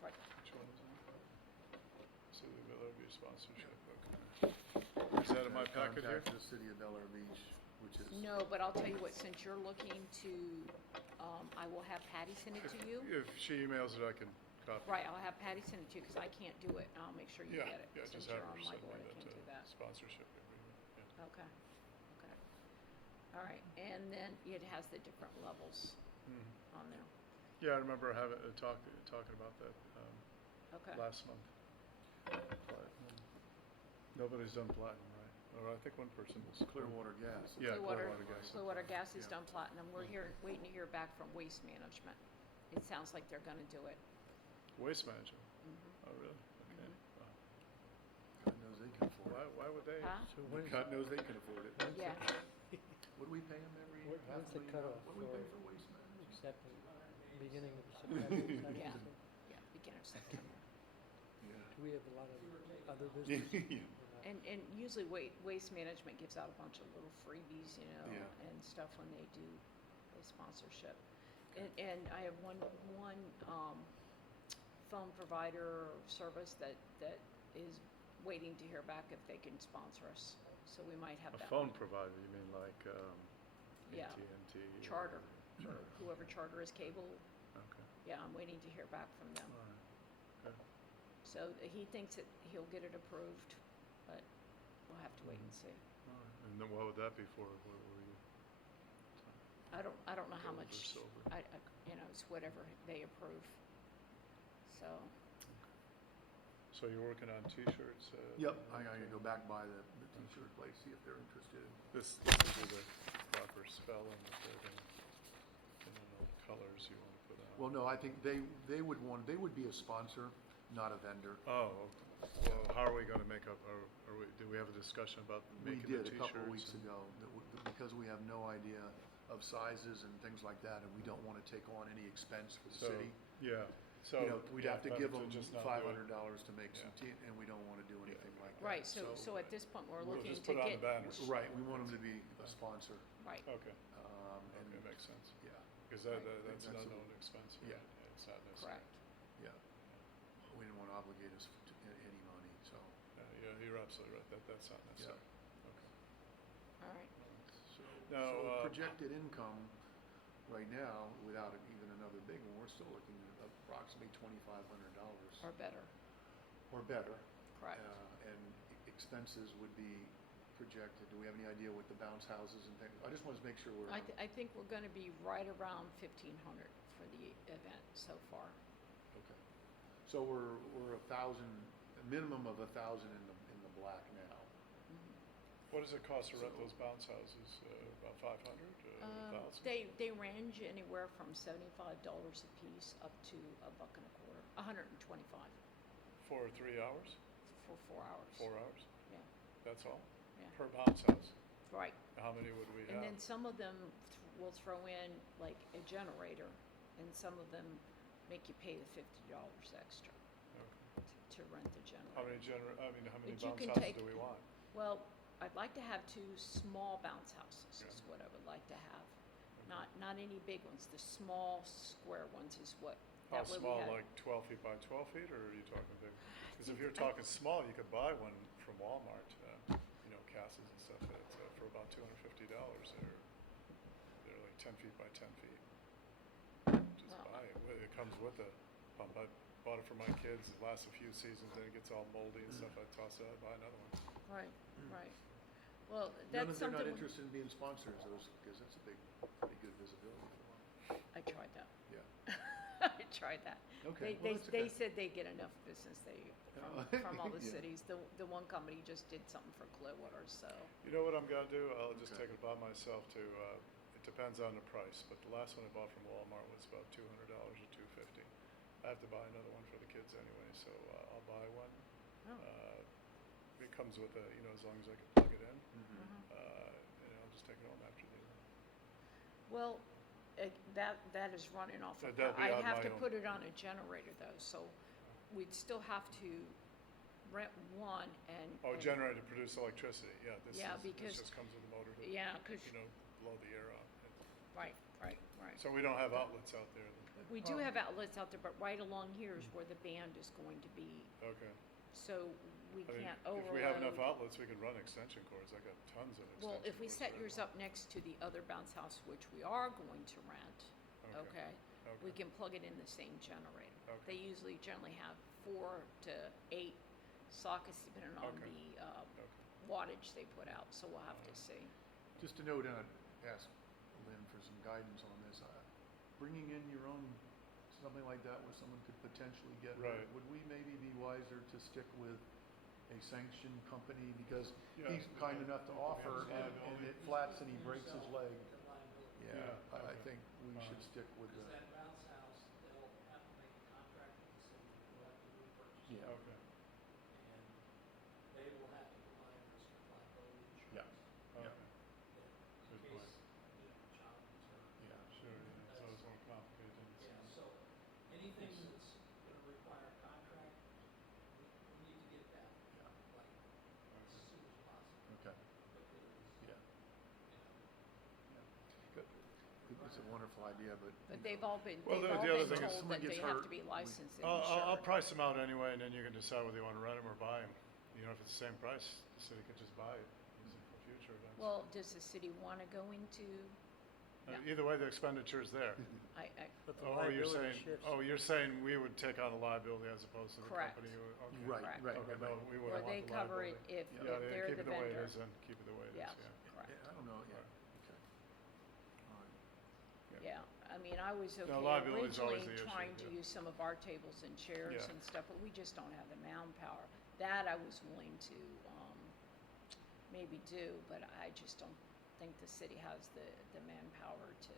Right. Which one is that? City of Bel Air Beach sponsorship. Okay. Is that in my packet here? Contact the city of Bel Air Beach, which is. No, but I'll tell you what. Since you're looking to I will have Patty send it to you. If she emails it, I can copy. Right, I'll have Patty send it to you, because I can't do it, and I'll make sure you Yeah, get it. yeah, Since just you're have her on my send me board, I can't do that that. sponsorship agreement, yeah. Okay, okay. All right, and then it has the different levels Mhm. on there. Yeah, I remember having, talking about that, Okay. last month. Platinum. Nobody's done platinum, right? Or I think one person was. Clearwater Gas. Yeah, Clearwater, Clearwater Gas. Clearwater Gas is Yeah. done platinum. We're here, waiting to hear back from Waste Management. It sounds like they're gonna do it. Waste management, Mhm. oh, really? Okay. Mhm. Wow. God knows they can afford it. Why would they? Huh? So when's, God knows they can afford it. Yeah, What do we pay them every year? When's the cutoff What do we pay for- for waste management? accepting, beginning of September? is that Yeah. something? yeah, beginning of September. Yeah. Do we have a lot of other business? Yeah. And usually Waste Management gives out a bunch of little freebies, you know, Yeah. and stuff when they do a sponsorship. And I have one phone provider or service that is waiting to hear back if they can sponsor us. So we might have A that. phone one. provider, you mean like, Yeah. AT&T? or- Charter, or whoever Charter is cable. Okay, Yeah, I'm waiting to hear back from them. all right, okay. So he thinks that he'll get it approved, but we'll have to wait and see. All right. And then what would that be for? What were you? I don't know how Gold or much, silver? you know, it's whatever they approve. So, So you're working on T-shirts? Yep, I gotta go back by the t-shirt place, see if they're interested. This would be the proper spelling if they're gonna, I don't know, colors you wanna put on. Well, no, I think they would be a sponsor, not a vendor. Oh, okay. Well, how are we gonna make up, do we have a discussion about We making the did T-shirts? a couple of weeks and- ago, because we have no idea of sizes and things like that, and we don't wanna take on any expense for the So, city. yeah, so. You know, we'd have to give them just not do it. $500 to make some Yeah. and we don't wanna do anything like that. right, so at this point, we're We'll looking just to put it on the get, banners. Right, we want them to be a sponsor, right, Okay, and, okay, makes sense. yeah, Because Right. that's an That's a- unknown expense. yeah. Right? It's not necessary. correct. yeah. We didn't wanna obligate us to any money, so. Yeah, you're absolutely right, that's not necessary. All right, So, Now, projected income right now, without even another big one, we're still looking at approximately $2,500 or better, or better. correct. And expenses would be projected. Do we have any idea what the bounce houses and things? I just wanted to make sure we're. I think we're gonna be right around 1,500 for the event so far. Okay. So we're a minimum of 1,000 in the black now. Mhm. What does it cost to rent So- those bounce houses? About 500, 1,000? They range anywhere from $75 a piece up to $1.25, 125 For 3 hours? for 4 hours. 4 hours? Yeah, That's all? yeah, Per bounce house? right. How many would we have? And then some of them will throw in like a generator, and some of them make you pay the $50 extra Okay. to rent the generator. How many But you bounce can houses take- do we want? Well, I'd like to have 2 small bounce houses, is Yeah. what I would like to have. Not any big ones, the small square ones is what, How that way we small, had. like 12 feet by 12 feet, or are you talking big? Because if think you're I- talking small, you could buy one from Walmart, castles and stuff, for about $250. They're like 10 feet by 10 feet. Just Well, buy it. It comes with a pump. I bought it for my kids. It lasts a few seasons, then it gets all moldy and stuff. I toss it out, buy another one. Right, right. Well, They're that's not something, interested in being sponsors, because that's a pretty good visibility for them. I tried that. Yeah. I tried that. Okay, They well, that's okay. said they get enough business Oh. from all the Yeah. cities. The one company just did something for Clearwater, so, You know what I'm gonna do? I'll just Okay. take it upon myself to, it depends on the price, but the last one I bought from Walmart was about $200 or $250. I have to buy another one for the kids anyway, so I'll buy one. oh, It comes with as long as I can plug it in, Mhm. and I'll just take it home after the event. well, that is running off of, That'd be I on have my to own. put it on a generator though, so we'd still have to rent one and. Oh, and- generator to produce electricity, yeah, this because- just comes with a motor to, Yeah, 'cause, blow the air out. right. So we don't have outlets out there. We do have outlets out there, but right along here is where the band is going to be, Okay. so we I mean, can't if we have enough overload. outlets, we can run extension cords. I got tons of extension cords. Well, if we set right yours now. up next to the other bounce house, which we are going to rent, okay? We Okay. can plug it in the same generator. Okay. They usually generally have 4 to 8 sockets depending on Okay. the Okay. wattage they put out, so we'll have to see. Just a note, and I'd ask Lynn for some guidance on this. Bringing in your own, something like that where someone could potentially get hurt, Right. would we maybe be wiser to stick with a sanctioned company? Because Yeah. he's kind enough to offer, and it flats and he breaks his leg. The liability. Yeah, Yeah, I okay. think we should stick with Because the, that bounce house, they'll have to make a contract with the city, they'll have to do a purchase. Yeah. Okay. And they will have to provide risk and liability Yeah. insurance. Yeah. Okay. In Good case, point. a child is hurt. yeah. Sure, yeah, it's always more complicated than it Yeah, seems. so anything that's gonna require a contract, we need to get that, Yeah. like, as Okay. soon as possible. Okay. Because, Yeah. you know, Good. It's a wonderful idea, but. But you they've know, all been, Well, they've all the other been thing is told someone that they gets have hurt, to be licensed and I'll insured. price them out anyway, and then you can decide whether you want to rent them or buy them. You know, if it's the same price, the city could just buy it, use it for future events. Well, does the city want to go into, no. Either way, the expenditure is there. I, But the Oh, you're liability saying, shifts. you're saying we would take on the liability as opposed to the Correct. company who would, okay. Right, Correct. right, Okay, right, no, right. we or wouldn't they want the cover it liability. if, Yeah, if Yeah, they're keep the it the way it vendor. is and keep it the way it is, Yeah, yeah. correct. Yeah, I don't know, yeah, Right. okay. All right. Yeah, I mean, I was okay liability's always originally the issue, trying to yeah. use some of our tables and chairs Yeah. and stuff, but we just don't have the manpower. That I was willing to, maybe do, but I just don't think the city has the manpower to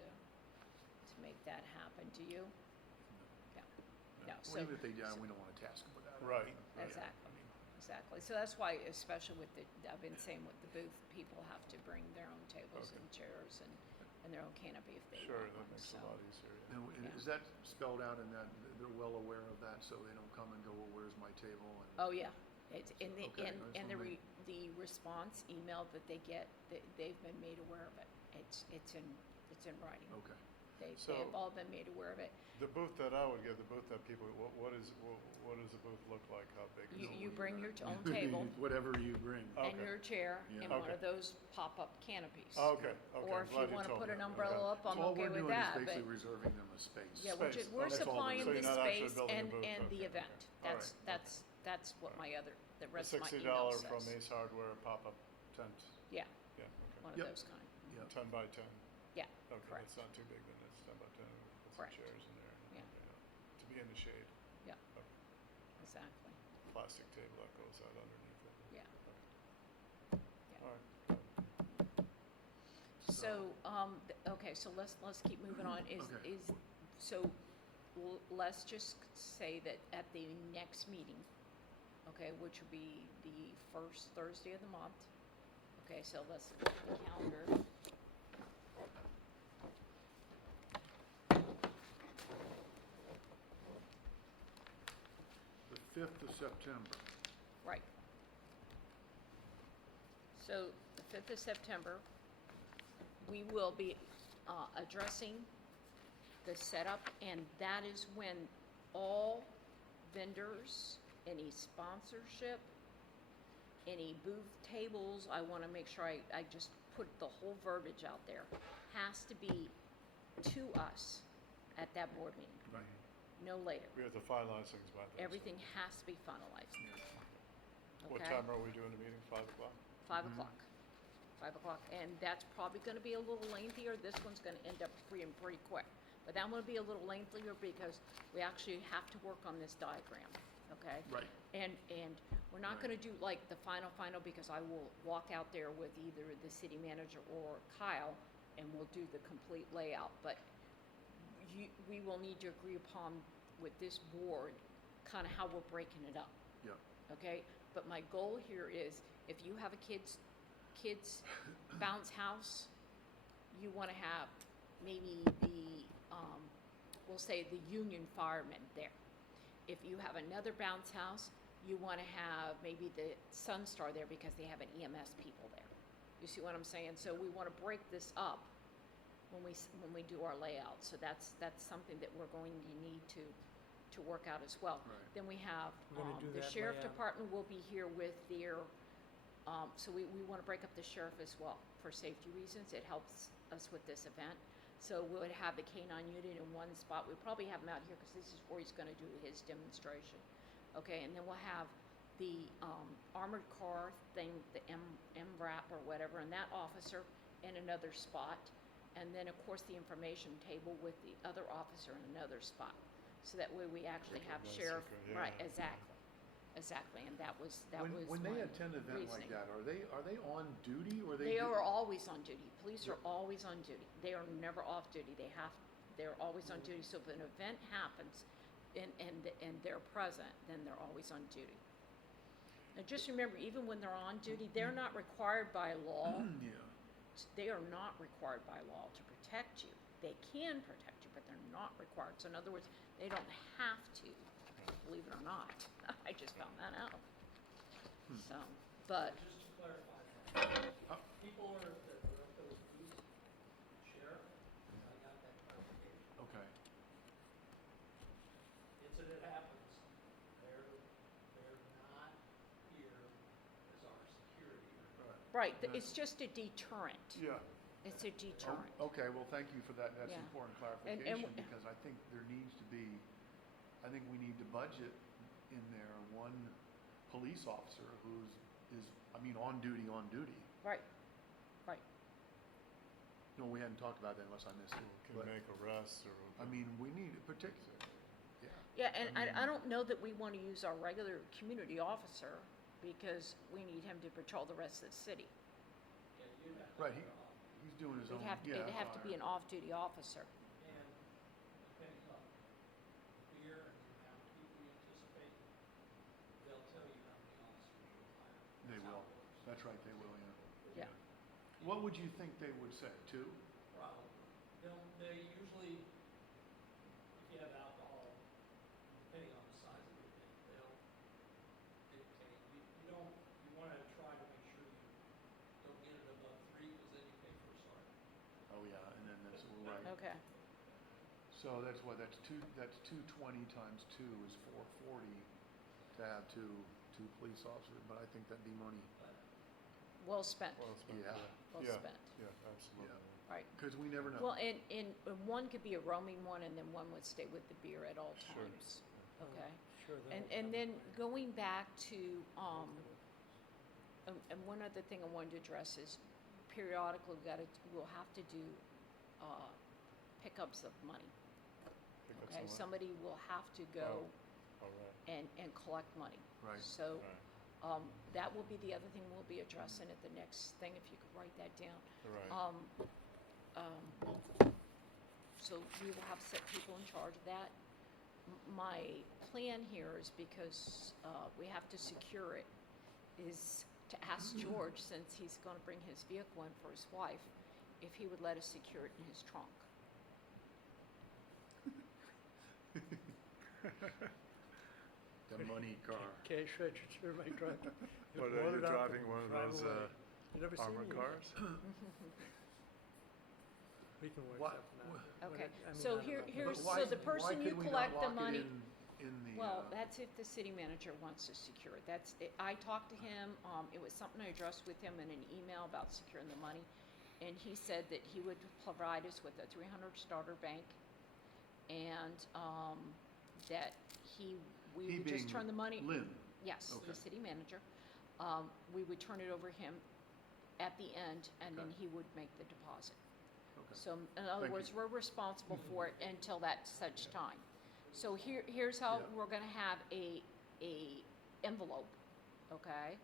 make that happen. Do you? Yeah, no, so. Well, even if they do, so- we don't want to task them with that. Right, I mean, Exactly. I mean, Exactly. So that's why, especially with the, I've been saying with the booth, people have to bring their own tables Okay. and chairs and their own canopy if they Sure, want that one, makes so. it a lot easier, yeah. Now, Yeah. is that spelled out in that, they're well aware of that, so they don't come and go, well, where's my table? And Oh, yeah. It's in the, Okay, I and just wanna the response email that they get, they've been made aware of it. It's in writing. Okay, They've So- all been made aware of it. The booth that I would give, the booth that people, what does the booth look like? How big is it? You bring your own table whatever you bring. and Okay. your chair Yeah. and one Okay. of those pop-up canopies. Okay, Or I'm if glad you wanna told put me an that. umbrella Okay. up, I'm So all okay we're with doing is that, but. basically reserving them a space. Yeah, Space. we're Okay. supplying So the you're not actually space building a and, booth. and the Okay, event. okay. All right. That's what my other, the The rest of my email $60 says. from Ace Hardware pop-up tent, Yeah, yeah, one okay. of Yep. those kind. Yep. 10 by 10. Yeah, Okay, correct. that's not too big then, it's 10 by 10, with some Correct. chairs in there. Yeah. To be in the shade. Yeah. Okay. Exactly, Plastic table that goes out underneath it. yeah. Okay. Yeah. All right. So, okay, so let's keep moving on. Okay. So let's just say that at the next meeting, okay, which will be the first Thursday of the month. Okay, so let's look at the calendar. The 5th of September. Right. So the 5th of September, we will be addressing the setup, and that is when all vendors, any sponsorship, any booth tables, I want to make sure I just put the whole verbiage out there, has to be to us at that board meeting, Right. no later. We have to finalize things by then. so- Everything has to be finalized, What okay? time are we doing the meeting, 5 o'clock? 5 o'clock. 5 o'clock, and that's probably gonna be a little lengthier. This one's gonna end up being pretty quick. But that one will be a little lengthier because we actually have to work on this diagram, okay? Right. And we're not Right. gonna do like the final because I will walk out there with either the city manager or Kyle, and we'll do the complete layout. But we will need to agree upon with this board, kinda how we're breaking it up. Yeah. Okay, but my goal here is, if you have a kids bounce house, you wanna have maybe the, we'll say the Union firemen there. If you have another bounce house, you wanna have maybe the Sunstar there because they have an EMS people there. You see what I'm saying? So we wanna break this up when we do our layout, so that's something that we're going to need to work out as well. Right. Then we have, We're gonna do the that sheriff layout. department will be here with their, so we wanna break up the sheriff as well, for safety reasons, it helps us with this event. So we would have the K-9 unit in one spot. We'd probably have him out here because this is where he's gonna do his demonstration. Okay, and then we'll have the armored car thing, the MRAP or whatever, and that officer in another spot. And then, of course, the information table with the other officer in another spot. So that way we actually have That's sheriff, okay, right, yeah. exactly, and that was When they my attend an event like reasoning. that, are they on duty or They do- are always on duty. Police are always on duty. They are never off duty. They're always on duty. So if an event happens and they're present, then they're always on duty. Now just remember, even when they're on duty, they're not required by law. Yeah. They are not required by law to protect you. They can protect you, but they're not required. So in other words, they don't have to, believe it or not. I just found that out. So, but, Just to clarify that, Uh, people that were at those booths, sheriff, I got that clarification. Okay. Incident happens, they're not here as our security. right, it's just a deterrent. Yeah. It's a deterrent. Okay, well, thank you for that. That's Yeah. important And clarification because I think there needs to be, I think we need to budget in there one police officer on duty. Right, right. No, we hadn't talked about that unless I missed it. Can But, make arrests or. I mean, we need a particular, yeah. Yeah, and I I mean- don't know that we want to use our regular community officer because we need him to patrol the rest of the city. Yeah, you have to. Right, he's doing his own, It'd have to be yeah. an off-duty officer. And depending on fear and the amount of people you anticipate, they'll tell you how many officers you'll hire. They That's how will. it works. That's right, they will, yeah. Yeah. What would you think they would say, 2? Probably. They usually, if you have alcohol, depending on the size of the event, they'll dictate. You wanna try to make sure you don't get it above 3, because then you pay for a sergeant. Oh, yeah, and then that's, right. Okay, So that's what, that's 220 times 2 is 440 to have two police officers, but I think that'd be money. well spent, Well spent, Yeah. well Yeah, spent, yeah, absolutely. right. Because we never know. Well, and one could be a roaming one and then one would stay with the beer at all Sure. times, okay? Sure. And then going back to, and one other thing I wanted to address is periodically we'll have to do pickups of money. Pick up Okay, someone. somebody will have to go All right, and collect money. Right. So, right, that will be the other thing we'll be addressing at the next thing, if you could write that down. right. So we will have set people in charge of that. My plan here is because we have to secure it, is to ask George, since he's gonna bring his vehicle in for his wife, if he would let us secure it in his trunk. The money car. Cash register my truck. What, are you driving one of those You never seen armored me? cars? We can work What- something out. But Okay, I mean, so I don't know. here's, But why- so the person you why could we not collect the lock it money. in the, Well, that's if the city manager wants to secure it. I talked to him, it was something I addressed with him in an email about securing the money. And he said that he would provide us with a 300 starter bank and, that we he would just being turn the money. Lynn. Yes, Okay. the city manager. We would turn it over him at the end and then Okay. he would make the deposit. Okay. So in other Thank words, you. we're responsible for it until that such time. So here's how Yeah. we're gonna have a envelope, okay?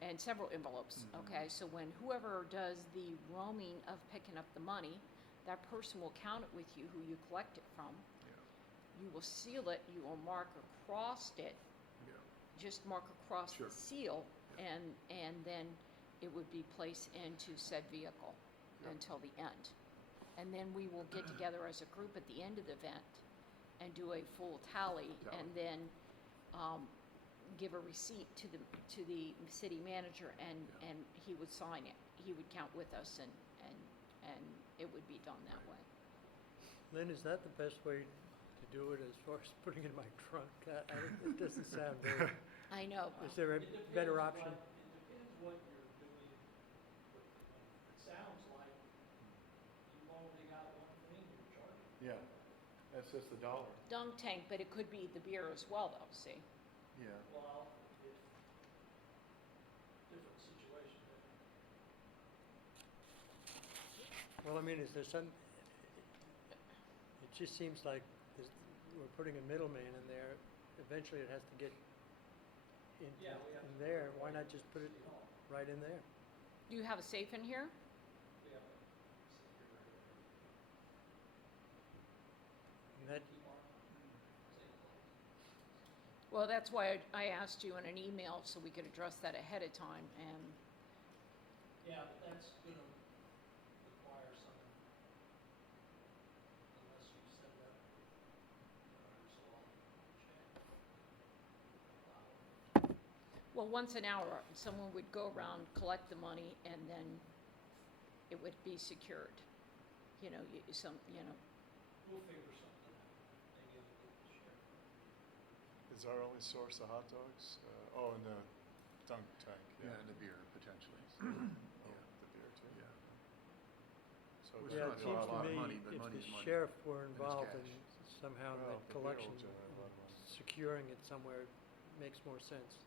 And several envelopes, Mhm. okay? So when whoever does the roaming of picking up the money, that person will count it with you, who you collect it from. Yeah. You will seal it, you will mark across it, Yeah. just mark across Sure. the seal, and then it would be placed into said vehicle Yeah. until the end. And then we will get together as a group at the end of the event and do a full tally, Tally. and then give a receipt to the city manager, and Yeah. and he would sign it. He would count with us, and it would be done that way. Lynn, is that the best way to do it as far as putting it in my trunk? It doesn't sound very, I know. is there a It depends better option? It depends what you're doing with the money. It sounds like you've only got one That's just the dollar. dunk tank, but it could be the beer as well, though, see? Yeah. Well, if, different situation, Well, I mean, is there some, it just seems like we're putting a middleman in there. Eventually it has to get in, Yeah, we have in to there. put it Why right not in just put it City Hall. right in there? Do you have a safe in here? we have a security. And that, Well, that's why I asked you in an email so we could address that ahead of time, and, Yeah, but that's gonna require some, unless you set it up, every so often, check. well, once an hour, someone would go around, collect the money, and then it would be secured. You know, We'll figure something out, maybe I'll get the sheriff. Is our only source the hot dogs? Oh, and the dunk tank, Yeah, yeah. and the beer, potentially. Oh, Yeah. the beer too. Yeah. So Which it's yeah, not it a seems lot to of me, money, but if the money's money. sheriff were it's involved in cash. somehow Well, that the beer collection, will generate a lot of money. securing it somewhere makes more sense.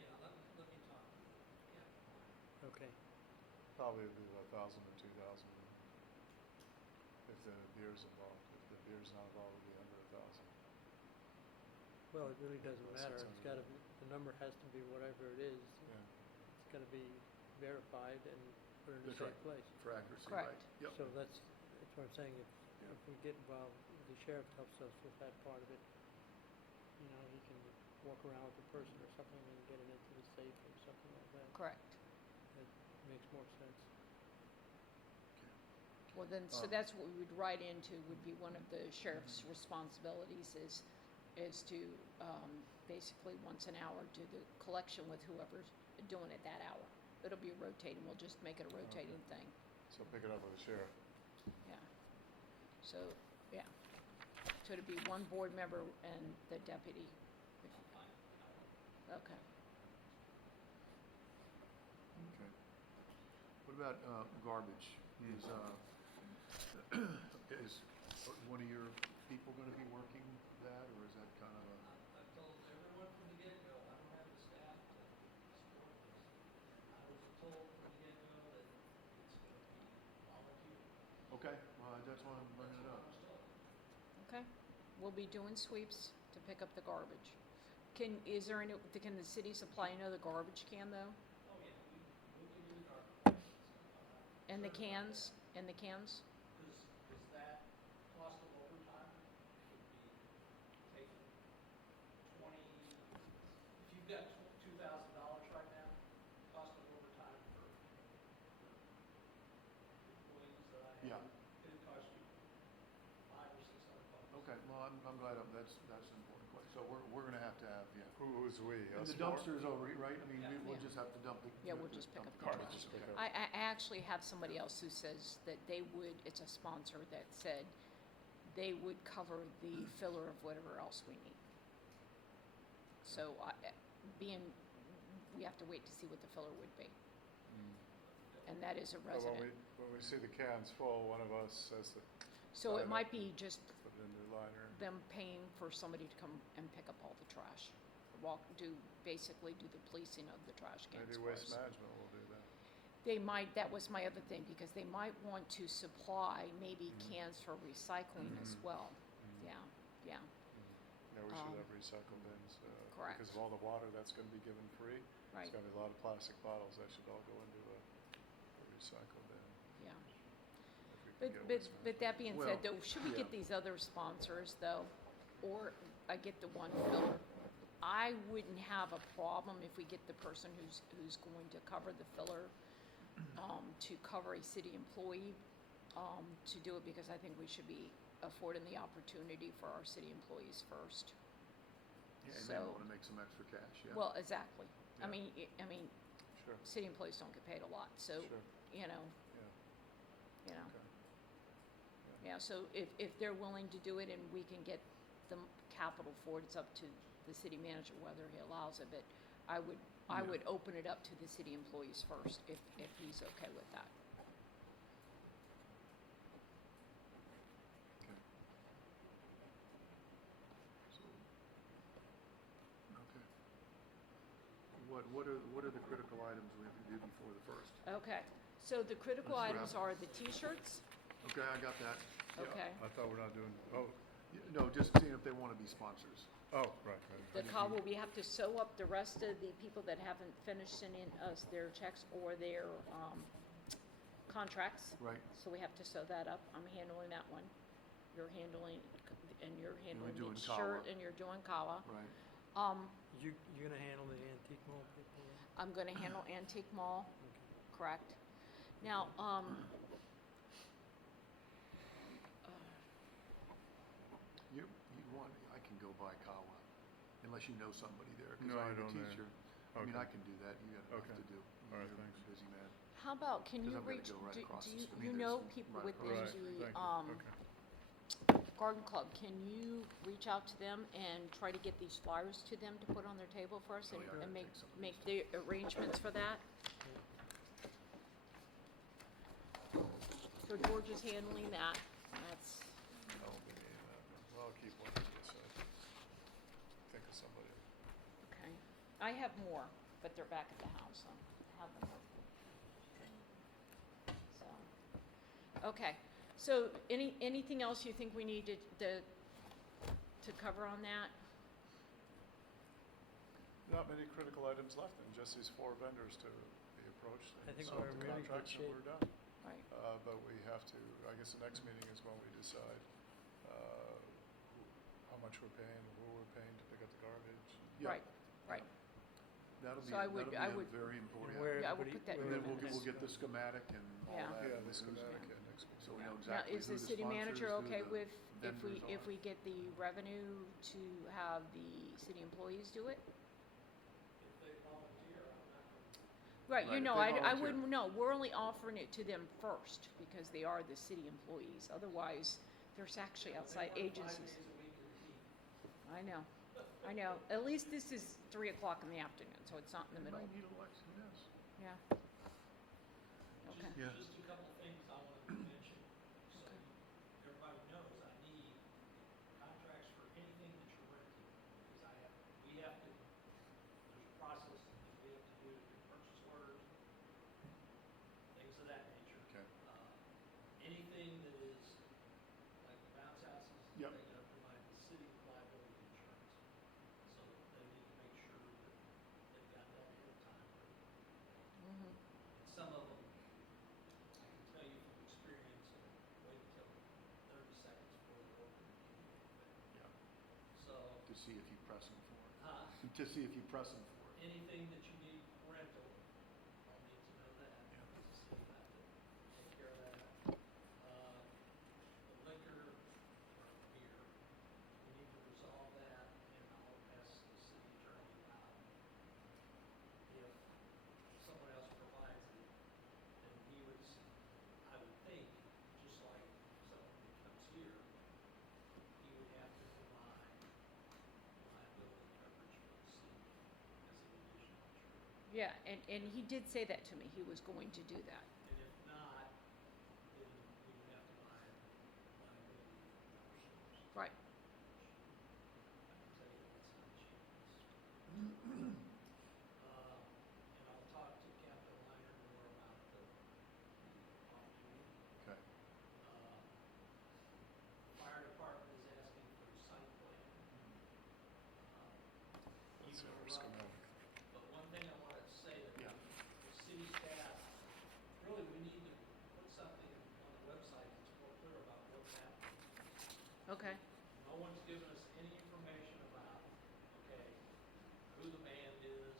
Yeah, let me talk to the captain. Okay. Probably would be about 1,000 or 2,000 if the beer's involved. If the beer's not involved, it'd be under 1,000. Well, it really doesn't Less matter. than It's gotta be, the number has to be whatever it is. Yeah. It's gotta be verified and put in a That's safe right. place. For accuracy, right? Correct. Yep. So that's what I'm saying, if we get involved, if the sheriff helps us with that part of it, you know, he can walk around with the person or something and get it into the safe or something like that. correct. That makes more sense. Well, then, so Um, that's what we would write into, would be one of the sheriff's responsibilities is to, basically once an hour do the collection with whoever's doing it that hour. It'll be rotating, we'll just make it a rotating thing, So pick it up with the sheriff. yeah. So, yeah. So it'd be one board member and the deputy. Okay. Okay. What about garbage? Is is one of your people gonna be working that, or is that kind of a? I've told everyone from the get-go, I don't have the staff to support this. I was told from the get-go that it's gonna be volunteer. Okay, well, that's why I'm bringing it up. That's what I was told. Okay, we'll be doing sweeps to pick up the garbage. Can the city supply another garbage can though? Oh, yeah, we'll give you the garbage. And the cans, and the cans? Is that cost of overtime should be taken 20, if you've got $2,000 right now, cost of overtime for employees that I have. Yeah. It'd cost you $500 or $600. Okay, well, I'm glad, that's an important question. So we're gonna have to have, yeah. Who's we? And Us the four? dumpster's over, right? I mean, Yeah. we'll Yeah. just have to dump the. Yeah, we'll just pick up the garbage. trash. Okay. I actually have somebody else who says that they would, it's a sponsor that said they would cover the filler of whatever else we need. So we have to wait to see what the filler would be. And that is a But resident. when we see the cans full, one of us has to So sign it might up be and just put it into the liner. them paying for somebody to come and pick up all the trash. Basically do the policing of the trash cans Maybe for Waste us. Management will do that. They might, that was my other thing, because they might want to supply maybe Mhm. cans for recycling as Mhm. well. Mhm. Yeah, yeah, Yeah, we Um, should have recycle bins. correct. Because of all the water that's gonna be given free. right, There's gonna be a lot of plastic bottles that should all go into a recycle bin. yeah. If we But, can get but, Waste but that being Well, said, though, should we yeah. get these other sponsors, though? Or I get the one filler? I wouldn't have a problem if we get the person who's going to cover the filler, to cover a city employee, to do it, because I think we should be affording the opportunity for our city employees first. Yeah, and So- they wanna make some extra cash, yeah. Well, exactly. Yeah. I mean, Sure, city employees don't get paid a lot, so, sure, you know, yeah, you know. okay. Yeah, so if they're willing to do it and we can get the capital for it, it's up to the city manager whether he allows it, but I Yeah. would open it up to the city employees first, if he's okay with that. Okay. what are the critical items we have to do before the first? Okay, so the critical Let's items wrap. are the T-shirts, Okay, I got that. okay? I thought we're not doing, oh, No, just seeing if they want to be sponsors. oh, right. The cobble, we have to sew up the rest of the people that haven't finished sending us their checks or their contracts. Right. So we have to sew that up. I'm handling that one. You're handling, and you're handling doing the Kawa. shirt, and you're doing Kawa. Right. You're gonna handle the antique mall people? I'm gonna handle Antique Mall, correct? Now, You want, I can go buy Kawa, unless you know somebody there, because No, I I have a don't know. teacher. I mean, Okay. I can do that, you got enough Okay. to do. All right, You're a thanks. Busy man. how about, can 'Cause you I'm gonna reach, go right do across do the you, street. I you mean, know there's people right within Right, the, thank you, okay. Garden Club? Can you reach out to them and try to get these flyers to them to put on their table for us Oh, and, yeah, I and gotta make, take some of make the arrangements for that? So George is handling that. That's, I'll be, well, I'll keep one, so think of somebody. okay. I have more, but they're back at the house, so I have them. So, okay. So anything else you think we need to cover on that? Not many critical items left, and just these 4 vendors to be approached. I think and we're in the really good contracts, and shape. we're done. Right. But we have to, I guess the next meeting is when we decide how much we're paying, who we're paying to pick up the garbage. Yeah. Right, right. That'll be, So I would- that'll I be would- a very important. And where Yeah, I will everybody- put that where And then in we'll the get the schematic and all Yeah. that. Yeah, and the who's- schematic, yeah, next week. So we know Now, exactly is who the the city sponsors, manager who okay the with, vendors if are. we get the revenue to have the city employees do it? If they volunteer, I'm not gonna Right, you Right, if know, they I volunteer. wouldn't, no, we're only offering it to them first, because they are the city employees, otherwise, there's actually outside They work 5 agencies. days a week in the heat. I know, at least this is 3 o'clock in the afternoon, so it's not in the They middle, might need a Lex, who knows? yeah. Okay, Yeah. Just a couple things I wanted to mention, so everybody knows I need contracts for anything that you're renting. Because we have to, there's a process that we have to do to do purchase orders, things of that nature. Okay. Anything that is, like the bounce houses, they Yep. gotta provide the city with liability insurance. So they need to make sure that they've got that ahead of time. mhm, Some of them, I can tell you from experience, wait until 30 seconds before they open the key. Yeah. So, To see if you press them for it. uh, To see if you press them for it. anything that you need rental, I'll need to know that. Yeah. So you have to take care of that. The liquor or beer, we need to resolve that, and I'll ask the city attorney about if someone else provides it, then he would, I would think, just like someone that comes here, he would have to provide liability coverage for the city as an additional insurer. yeah, and he did say that to me, he was going to do that, And if not, then we would have to buy liability from our stores. right, I can tell you that's not cheap. And I'll talk to Captain Liner more about the off-duty. Okay. Fire department is asking for a site plan. That's Even our a rough- schematic. But one thing I wanted to say that Yeah. the city staff, really, we need to put something on the website that's more clear about what's happening. okay, No one's given us any information about, okay, who the band is,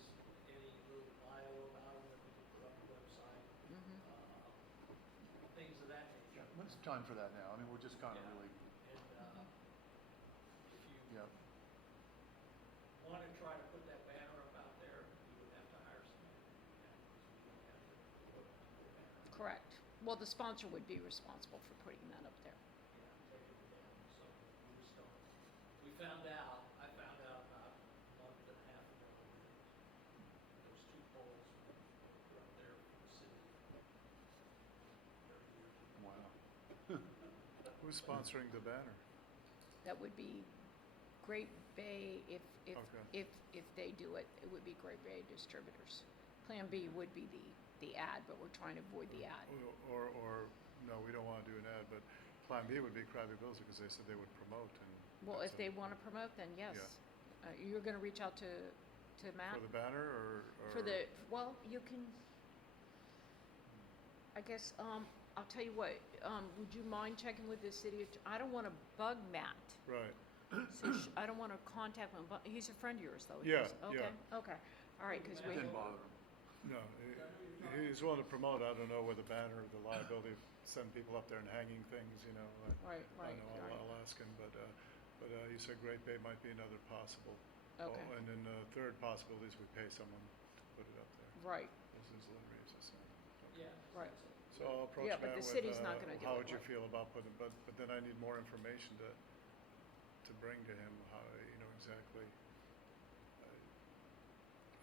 any little bio about them that we can put on the website, mhm, things of that Yeah, nature. it's time for that now. I mean, we're just kind of Yeah. really, And, if you yeah. want to try to put that banner up out there, you would have to hire somebody to do that, because we don't have the equipment to put a banner up. correct. Well, the sponsor would be responsible for putting that up there. Yeah, taking it down, so we just don't, I found out about a month and a half ago that those 2 poles were up there for the city 30 years ago. Wow. Who's sponsoring the banner? That would be Great Bay if Okay. they do it. what, it would be Great Bay Distributors. Plan B would be the ad, but we're trying to avoid the ad. Or, no, we don't want to do an ad, but Plan B would be Krabby Bills because they said they would promote and. Well, if that's they a- want to promote, then yes. Yeah. You're gonna reach out to Matt? For the banner or? For the, well, you can, I guess, I'll tell you what, would you mind checking with the city? I don't want to bug Matt. Right, So I don't want to contact him, but he's a friend of yours, though. Yeah, Okay, yeah. okay. All right, because we, Didn't bother him. no, he's willing to promote, I don't know whether banner, the liability of sending people up there and hanging things, you know. right, I right, know, right. I'll ask him, but you said Great Bay might be another possible. Okay. Oh, and then the third possibility is we pay someone to put it up there. Right, This is Lynn Reeves, is saying. Yeah. right. So I'll approach Yeah, but Matt the with, city's not gonna do how it, would you right. feel about putting, but then I need more information to bring to him, how, you know, exactly.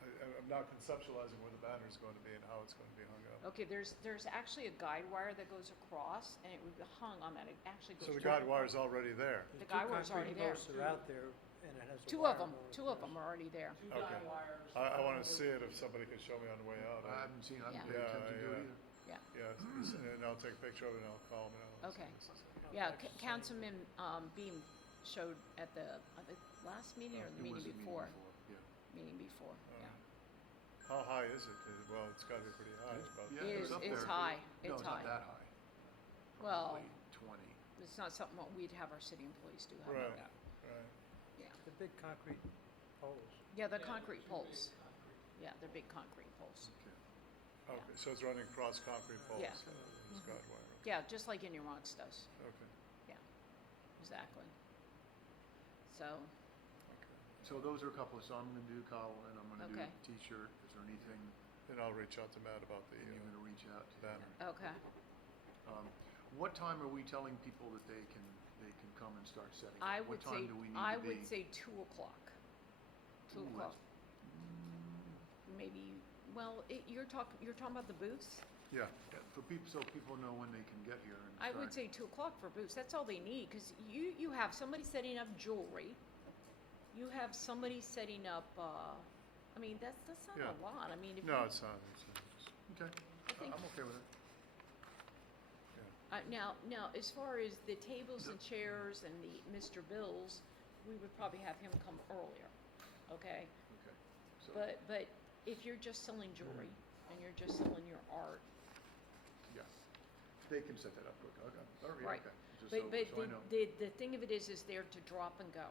I'm not conceptualizing where the banner's going to be and how it's going to be hung up. Okay, there's actually a guide wire that goes across, and it would be hung on that. It actually goes. So the directly- guide wire's already there. The guy wire's already there. Two concrete posts are out there, and it has a Two wire of them, going two of across. them are already there. Two Okay. guy wires. I want to see it if somebody could show me on the way out. I haven't seen, I haven't Yeah. paid attention to it Yeah, either. Yeah, and I'll take a picture of it and I'll call him and I'll. Okay. this is- Yeah, Councilman Beam showed at the last meeting or the It meeting was a before? Yeah. Meeting before, yeah. How high is it? Well, it's got to be pretty high. It's about. Yeah, It it's is- up it's there. high. No, It's it's not high. that high. Well, Probably 20. it's not something that we'd have our city employees do, how Right, about that? right. Yeah, The big concrete poles. yeah, the Yeah, concrete two big poles, concrete. yeah, they're big concrete poles. Okay. Okay, so it's running across concrete poles. Yeah. It's Mhm. guide wire. Yeah, just like Nuance does, Okay. exactly. So, So those are a couple, so I'm gonna do Kyle, and I'm gonna do Okay. T-shirt. Is there anything, And I'll reach out to Matt about the and you're gonna reach out to banner. okay. What time are we telling people that they can come and start setting up? I What would time say, do we need I to be? would say 2 o'clock. 2 Ooh, o'clock, that's- maybe, well, you're talking about the booths? Yeah, for people, so people know when they can get here and I would start. say 2 o'clock for booths, that's all they need, because you have somebody setting up jewelry, you have somebody setting up, I mean, that's not Yeah. a lot, I mean, if you. No, it's not. Okay, I think- I'm okay with it. Now, as far as the tables and chairs and the Mr. Bills, we would probably have him come earlier, okay? Okay. So, But if you're just selling jewelry and you're just selling your art, yeah, they can set that up quick. Okay, all right, Right. okay. Just but so I know. the thing of it is they're to drop and go.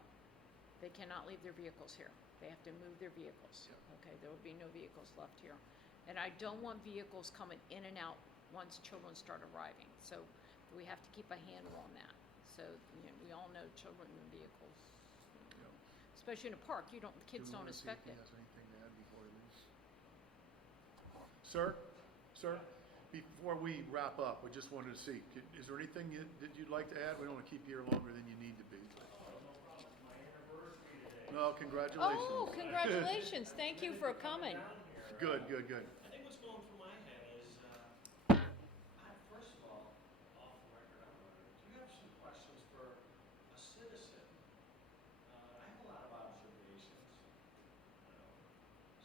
They cannot leave their vehicles here. They have to move their vehicles. Yeah. Okay, there will be no vehicles left here. And I don't want vehicles coming in and out once children start arriving. So we have to keep a handle on that. So, we all know children and vehicles, Yeah. especially in a park, the kids Do we don't wanna see if expect he it. has anything to add before he leaves? Sir, before we wrap up, we just wanted to see, is there anything that you'd like to add? We don't want to keep you here longer than you need to be. No, congratulations. Oh, congratulations. Thank you for coming. Good. I think what's going through my head is, first of all, off the record, I'm wondering, do you have some questions for a citizen? I have a lot of observations.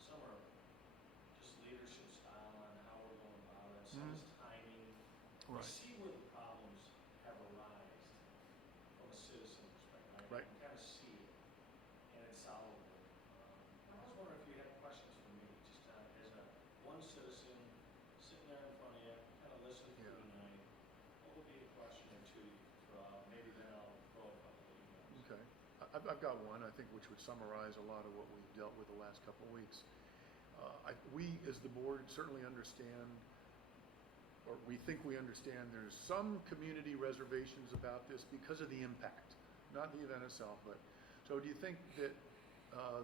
Some are just leadership style on how we're going about it, some is timing. Right. See where the problems have arisen from a citizen perspective. Right. I can kind of see it, and it's solvable. I was wondering if you had questions for me, just as one citizen sitting there in front of you, kind of listening through Yeah. the night. What would be a question or two you could throw out? Maybe then I'll throw a couple of emails. Okay. I've got one, I think, which would summarize a lot of what we've dealt with the last couple of weeks. We, as the board, certainly understand, or we think we understand, there's some community reservations about this because of the impact, not the event itself, but, so do you think that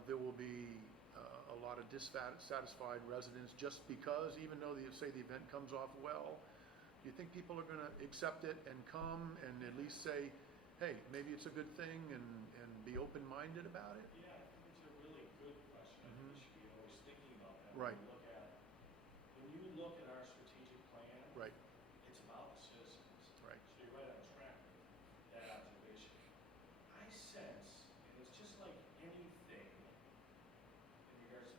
there will be a lot of dissatisfied residents just because, even though say the event comes off well, do you think people are gonna accept it and come and at least say, hey, maybe it's a good thing and be open-minded about it? Yeah, I think it's a really good question. I think we should be always thinking about that. Right. When you look at our strategic plan, Right, it's about the citizens. right. So you're right on track with that observation. I sense, and it's just like anything in regards to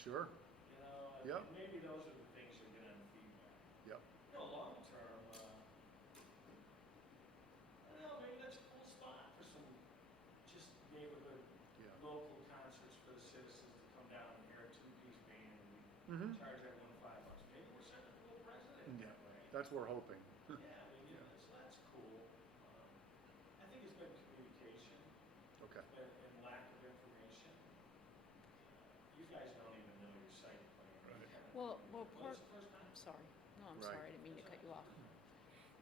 Sure, You know, and Yep. maybe those are the things you're gonna feedback. yep, You know, long term, I don't know, maybe that's a cool spot for some just neighborhood, yeah. local concerts for the citizens to come down and hear a two-piece band and we Mm-hmm. charge everyone $5. Maybe we're setting a cool precedent Yeah, that way. that's what we're hoping. Yeah, I mean, you know, so that's cool. I think it's been communication Okay, and lack of information. You guys don't even know your site plan. You Right. kinda- Well, Well, part, it's the first time. I'm sorry. No, I'm Right. sorry, I didn't mean to cut you off.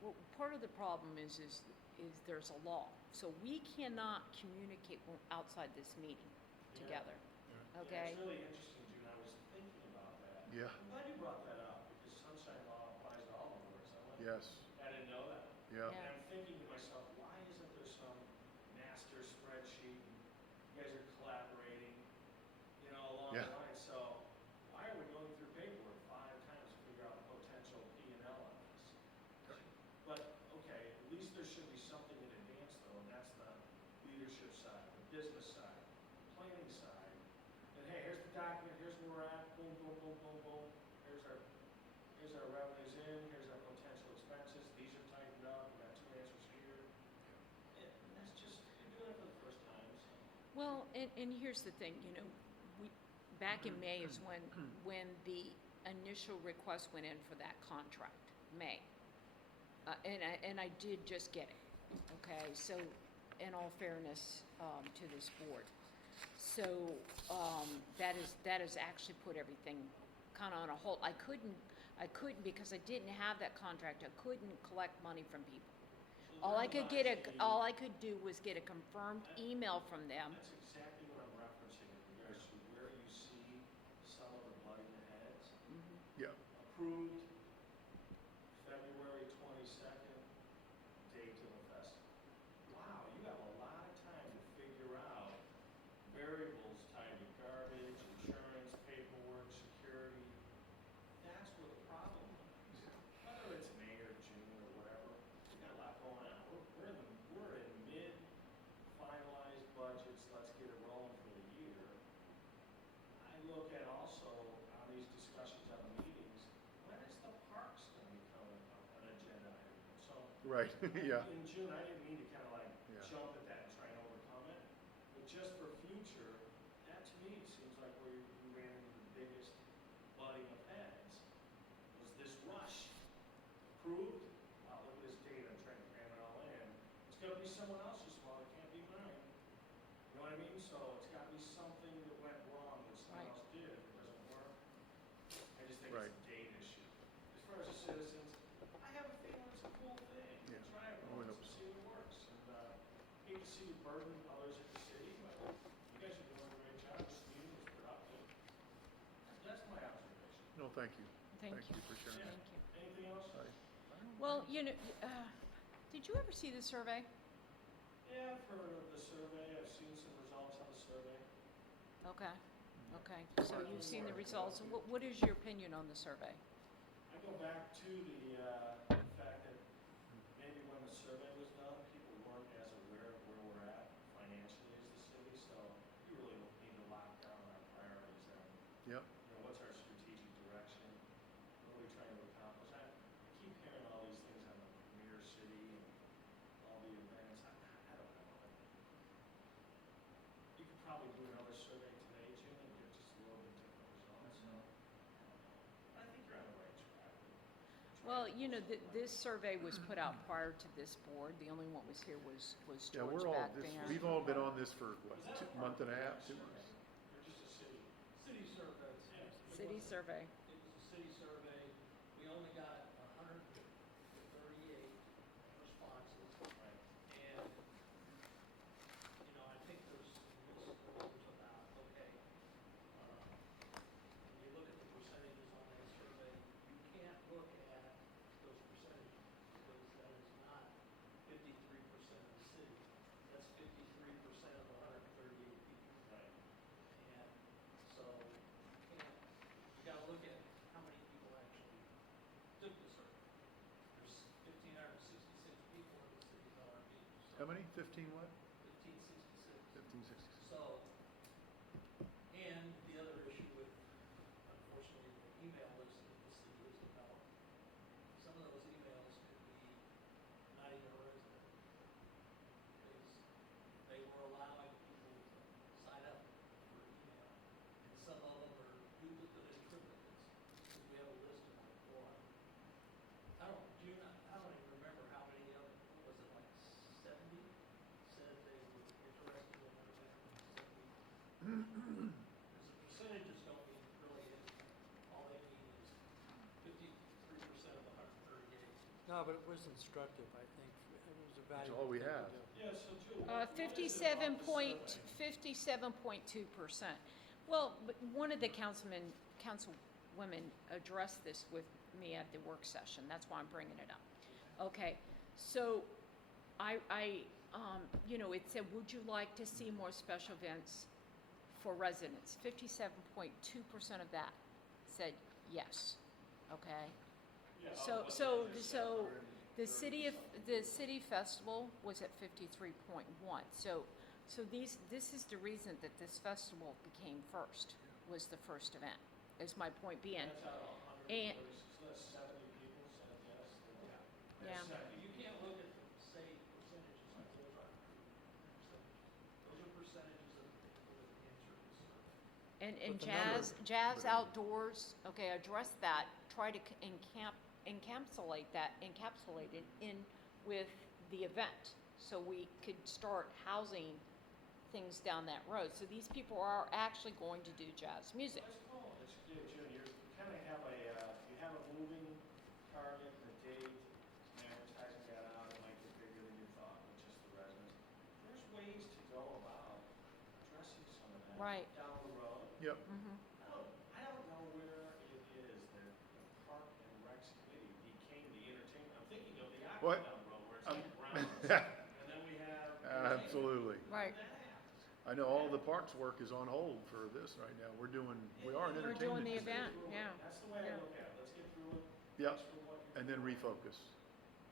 Well, part of the problem is there's a law. So we cannot communicate outside this meeting Yeah. together, Yeah, okay? it's really interesting, June. I was thinking about that. yeah, I'm glad you brought that up because sunshine law applies to all of us. yes, I didn't know that. yeah, Yeah. And I'm thinking to myself, why isn't there some master spreadsheet? You guys are collaborating, you know, along Yeah. the line. So why are we going through paperwork 5 times to figure out potential P&L on this? But, okay, at least there should be something in advance though, and that's the leadership side, the business side, planning side. And hey, here's the document, here's where we're at, boom, boom, boom, boom, boom. Here's our revenues in, here's our potential expenses, these are tightened up, we got 2 answers here. And that's just, you're doing it for the first time, so. Well, and here's the thing, you know, back in May is when the initial request went in for that contract, May. And I did just get it, okay? So, in all fairness, to this board. So, that has actually put everything kind of on a hold. I couldn't, because I didn't have that contract, I couldn't collect money from people. So All I therein could get lies the- all I could do was get a confirmed email from them. That's exactly what I'm referencing in regards to where you see some of the butting heads. yeah, Approved February 22nd, date of the festival. Wow, you have a lot of time to figure out variables tied to garbage, insurance, paperwork, security. That's where the problem lies. Whether it's May or June or whatever, we got a lot going on. We're in mid finalized budgets, let's get it rolling for the year. I look at also on these discussions on the meetings, when is the parks gonna become an agenda item? So. right, yeah, In June, I didn't mean to kind of like Yeah. jump at that and try and overcome it, but just for future, that to me seems like where you ran into the biggest butting of heads, was this rush. Approved, wow, look at this date, I'm trying to cram it all in. It's gonna be someone else's fault, it can't be mine. You know what I mean? So it's gotta be something that went wrong that someone Right. else did, if it doesn't work. I just think Right. it's a date issue. As far as the citizens, I have a feeling it's a cool thing. Yeah. Try it Oh, I once hope and so. see what works. And, hate to see you burden others at the city, but you guys are doing a great job. This meeting was productive. That's my observation. no, thank you. Thank you. for sharing. Thank you. Anything else? Well, you know, did you ever see the survey? Yeah, I've heard of the survey. I've seen some results on the survey. Okay, okay. So you've seen the results. What is your opinion on the survey? I go back to the fact that maybe when the survey was done, people weren't as aware of where we're at financially as the city, so you really need to lock down our priorities and, Yep, you know, what's our strategic direction? What are we trying to accomplish? I keep hearing all these things on the Premier City and all the events. I don't know. You could probably do another survey today, Jim, and get just a little bit different results, so. I think you're on the right track. Well, you know, this survey was put out prior to this board. The only one was here was yeah, George we're all, Backvan. we've all been on this for, what, Was that a month and a half, park 2 survey? months? Or just a city? City survey. Yeah. City survey. It was a city survey. We only got 138 responses. Right. And, you know, I think there's some misnomers about, okay, when you look at the percentages on that survey, you can't look at those percentages because that is not 53% of the city. That's 53% of the 138 people. Right. And so you gotta look at how many people actually took the survey. There's 1,566 people in the city of RB. How many? 15 what? 1,566. 1566. So, and the other issue with No, but it was instructive, I think. It was a valuable all we thing to have. do. Yeah, so Jill, what is it about the survey? 57.2%. Well, but one of the councilwomen addressed this with me at the work session. That's why I'm bringing it up. Okay, so it said, would you like to see more special events for residents? 57.2% of that said yes, okay? Yeah, So, but so, they just so said the city festival was at 53.1. So this is the reason that this festival became first, was the first event, is my point being. That's out of 100 And- places, that's 70 people said yes. Yeah. That's 70. You can't look at the, say, percentages like those aren't percentages. Those are percentages of the people that answered the survey. And But the jazz outdoors, okay, address that, try to encapsulate it in with the event, so we could start housing things down that road. So these people are actually going to do jazz music. Let's call it, Jim, you kind of have you have a moving target, the date, and advertising that out, it might get bigger than you thought, with just the residents. There's ways to go about addressing some of that. Right. Down the road. Yep. Mhm. I don't know where it is that the Park and Recs Committee became the entertainment, I'm thinking of the aqua What? down the road, where it's like grounds, and then we have. Absolutely. Right. That happens. I know all the parks work is on hold for this right now. We are an We're entertainment. doing the committee. event, yeah. That's the way I Yeah. look at it, let's get through it. Yep. Thanks for what you're And then doing. refocus.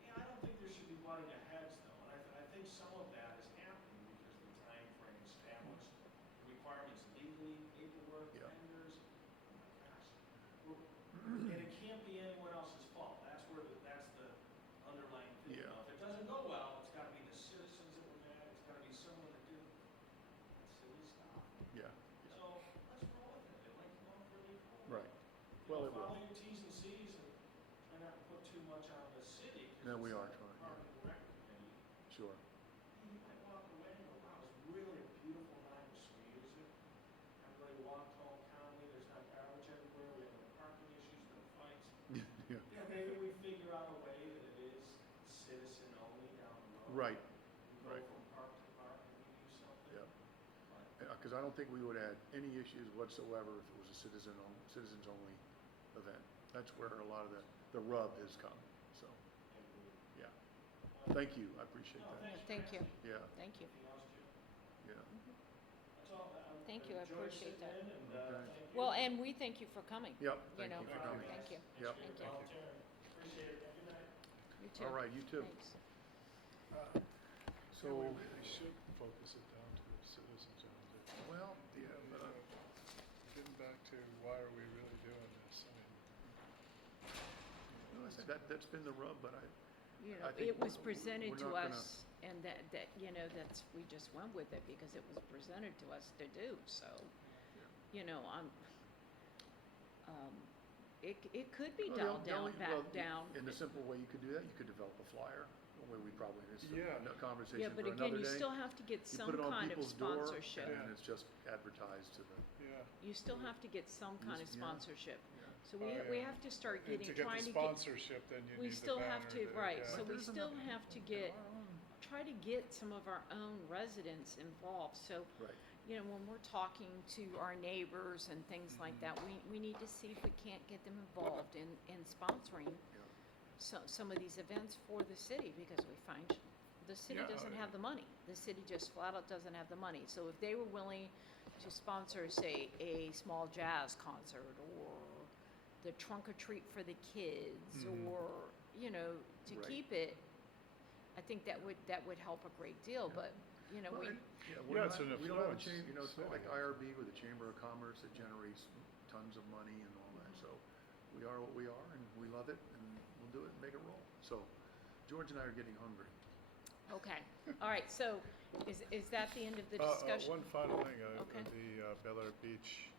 Yeah, I don't think there should be butting heads though, and I think some of that is happening because of the time frame established, requirements legally, paperwork, Yeah. vendors, oh my gosh. And it can't be anyone else's fault, that's the underlying thing. Yeah. Now, if it doesn't go well, it's gotta be the citizens that were mad, it's gotta be someone that did that silly stuff. Yeah. So, let's roll with it, it might come off really cool. Right. Well, it will. Follow your T's and C's and try not to put too much on the city. 'Cause No, we it's are like trying, Park yeah. and Rec committee. Sure. You might walk away and go, wow, it was really a beautiful night with some music. Everybody walked home calmly, there's not garbage everywhere, we have no parking issues, no fights. Yeah. You know, maybe we figure out a way that it is citizen only down the road. Right. We go Right. from park to park and we do something. Yep. But Because I don't think we would have had any issues whatsoever if it was a citizens only event. That's where a lot of the rub has come. So, we- yeah. Thank you. I appreciate No, that. thanks for Thank you, asking. Yeah. thank you. Anything else, Jim? Yeah. That's all. Thank you, I enjoyed appreciate sitting that. in and, Okay. thank you. Well, and we thank you for coming. Yep. You Thank know, you for coming. thank you. Yep. Thanks for Thank you. volunteering. Appreciate it. Good night. You too. All right. You too. Thanks. So, we really should focus it down to the citizens only. well, yeah, but Getting back to why are we really doing this? I mean, I said that's been the rub, but You I know, think it was we're presented to not gonna- us, and we just went with it because it was presented to us to do, so, it could be Well, dialed back down. In the simple way you could do that, you could develop a flyer. Well, we probably, it's Yeah. a conversation Yeah, for but another again, you day. still have to get You some put it on kind of people's door, sponsorship. and it's just advertised to the, Yeah, You still have to get some kind of Yeah. sponsorship. yeah. So Oh, we yeah. have to start and getting, to get trying the to get, sponsorship, then you we need the still have banner to, there, right, yeah. so But we there's still enough- have to get, try to get some of our own residents involved. So, Right. when we're talking to our neighbors and things like that, we need to see if we can't get them involved in sponsoring some of these events for the city, because we find the city Yeah, doesn't have the money. The city just flat out doesn't have the money. So if they were willing to sponsor, say, a small jazz concert, or the trunk or treat for the kids, Mhm. or, to Right. keep it, I think that would help a great deal, but, Well, we, yeah, Yeah, it's an we don't have a influence chamber, it's not like city. IRB with the Chamber of Commerce that generates tons of money and all that, so we are what we are, and we love it, and we'll do it and make it roll. So, George and I are getting hungry. okay. All right, so is that the end of the discussion? One final thing, Okay. the Bel Air Beach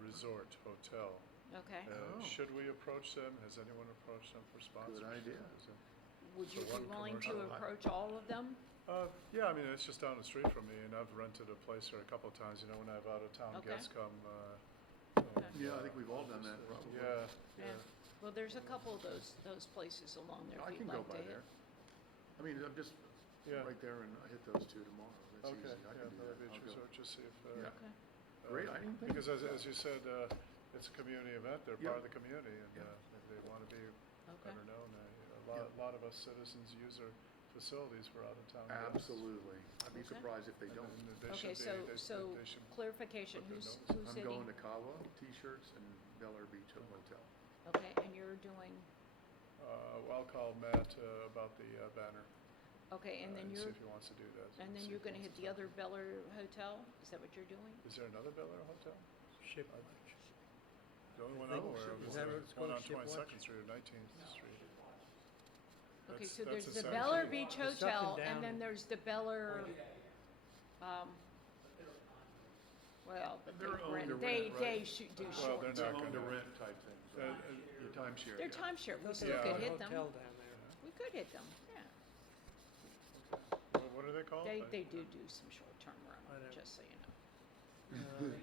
Resort Hotel. Okay. Oh. Should we approach them? Has anyone approached them for sponsorship? idea. Is it- Would So you be one willing to commercial. approach all of them? Yeah, I mean, it's just down the street from me, and I've rented a place there a couple of times, when I have out-of-town Okay. guests come. Yeah, I think we've all done that, probably. Yeah, Yeah. yeah. Well, there's a couple of those places along there I if can you'd go like to by hit. there. I mean, I'm just Yeah. right there and I hit those two tomorrow. That's Okay, easy. I yeah, can do Bellar that. Beach I'll go. Resort, just see if. Yeah. Okay. Great, I didn't think Because of as you said, it's a community event, they're Yeah. part of the community, and Yeah. if they want to be Okay. better known, Yeah. a lot of us citizens use our facilities for out-of-town guests. Absolutely. I'd be Okay. surprised if they And don't. then they Okay, should be, so they should, clarification, put their who's, nose. who's I'm hitting? going to Kawa, T-shirts, and Bellar Beach Hotel. Okay, and you're doing, I'll call Matt about the banner. okay, and then see you're, if he wants to do that. and then see you're if he gonna wants hit to the talk. other Beller Hotel? Is that what you're doing? Is there another Bel Air hotel? Ship. The only I one think I'm aware of is is that the what it's one called, on Shipwatch? 22nd Street or 19th Street. Okay, That's- so that's there's the essentially- Beller Beach There's something Hotel, down- and then there's the Beller, But they're on. well, but They're owned to they rent, they right? should do Well, short. they're They're not owned to gonna- rent type things. Uh, right? Your timeshare. They're yeah. timeshare, we still Yeah. could There's a hit them. hotel down there. We could hit them, yeah. What are they called? They do some short-term I rental, know. just so you know.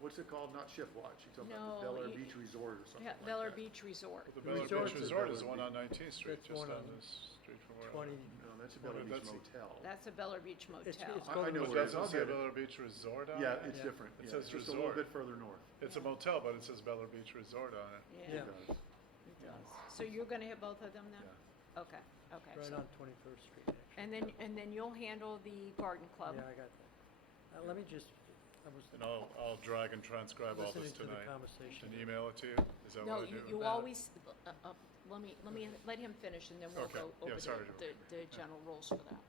What's it called? Not Shipwatch. You're talking No, about the Bel Air you- Beach Resort or something Yeah, like Beller that. Beach Resort. The The Bel Air resort's Beach a Resort is Bel the one Air on 19th Street, That's just one on on this street from where I 20, live. No, that's a Well, Bel Air Beach that's- Motel. That's a Beller Beach Motel. it's I called know the where it But is. doesn't I'll it say get it. Bel Air Beach Resort on Yeah, it? it's Yeah. different. It Yeah, says it's just a little resort. bit further north. It's a motel, but it says Bel Air Beach Resort on it. Yeah, Yeah. It does. it does. So you're gonna hit both of them then? Yeah. Okay, okay. Right so- on 21st Street, actually. And then you'll handle the garden club? Yeah, I got that. Let me just, I was And I'll drag and transcribe all listening this to the tonight conversation. and email it to you? Is that No, what I do? you always, let him finish and then we'll Okay. go Yeah, over sorry. the general rules for that.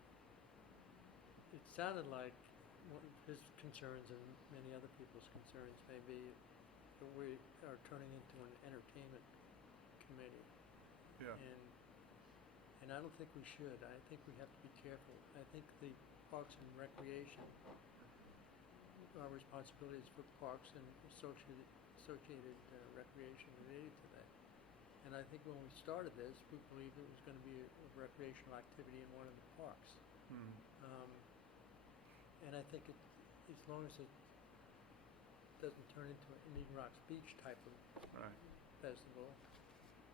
It sounded like one of his concerns and many other people's concerns may be that we are turning into an entertainment committee. Yeah, And I don't think we should. I think we have to be careful. I think the Parks and Recreation, our responsibility is for parks and associated recreation related to that. And I think when we started this, we believed it was gonna be a recreational activity in one of the parks. Hmm. And I think as long as it doesn't turn into an Indian Rocks Beach type of right. festival,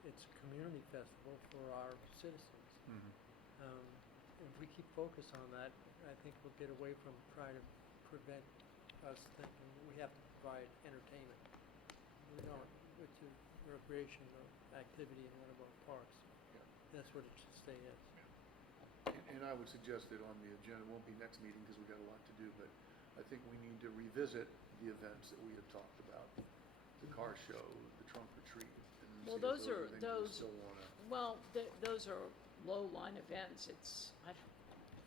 it's a community festival for our citizens. Mhm. If we keep focus on that, I think we'll get away from trying to prevent us thinking we have to provide entertainment. We don't, it's a recreational activity in one of our parks. That's what it should stay as. And I would suggest that on the agenda, it won't be next meeting because we've got a lot to do, but I think we need to revisit the events that we had talked about. The car show, the trunk or treat. And Well, see if those are- things we those- still wanna. Well, those are low-line events. If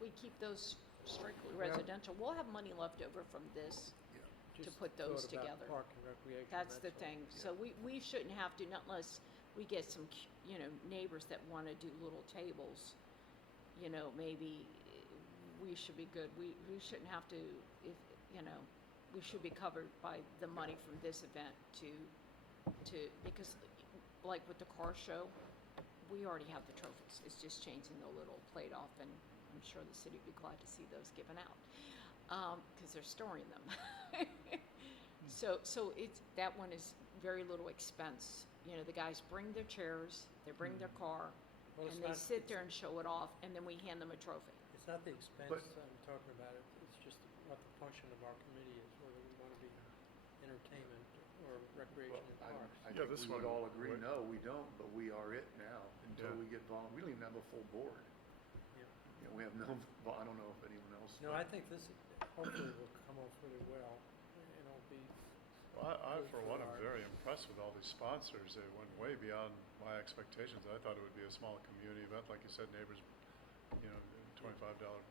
we keep those strictly Well- residential, we'll have money left over from this. Just put those thought about together. Park and recreation. That's the all. thing. So we shouldn't have to, unless we get some, neighbors that wanna do little tables, maybe we should be good. We shouldn't have to, we should be covered by the money from this event because like with the car show, we already have the trophies. It's just changing the little plate off, and I'm sure the city would be glad to see those given out, because they're storing them. So that one is very little expense. The guys bring their chairs, they bring their car, Well, it's and they not- sit there and show it off, and then we hand them a trophy. It's not the expense But- I'm talking about, it's just what the function of our committee is, whether we want to be entertainment or recreation in I parks. I Yeah, think this we would one, all agree, we're- no, we don't, but we are it now until Yeah. we get we don't even have a full board. Yeah. We have no, I don't know if anyone else. No, I think this hopefully will come off really well, and it'll be, Well, I, Good for for one, am our- very impressed with all these sponsors. They went way beyond my expectations. I thought it would be a small community event, like you said, neighbors, $25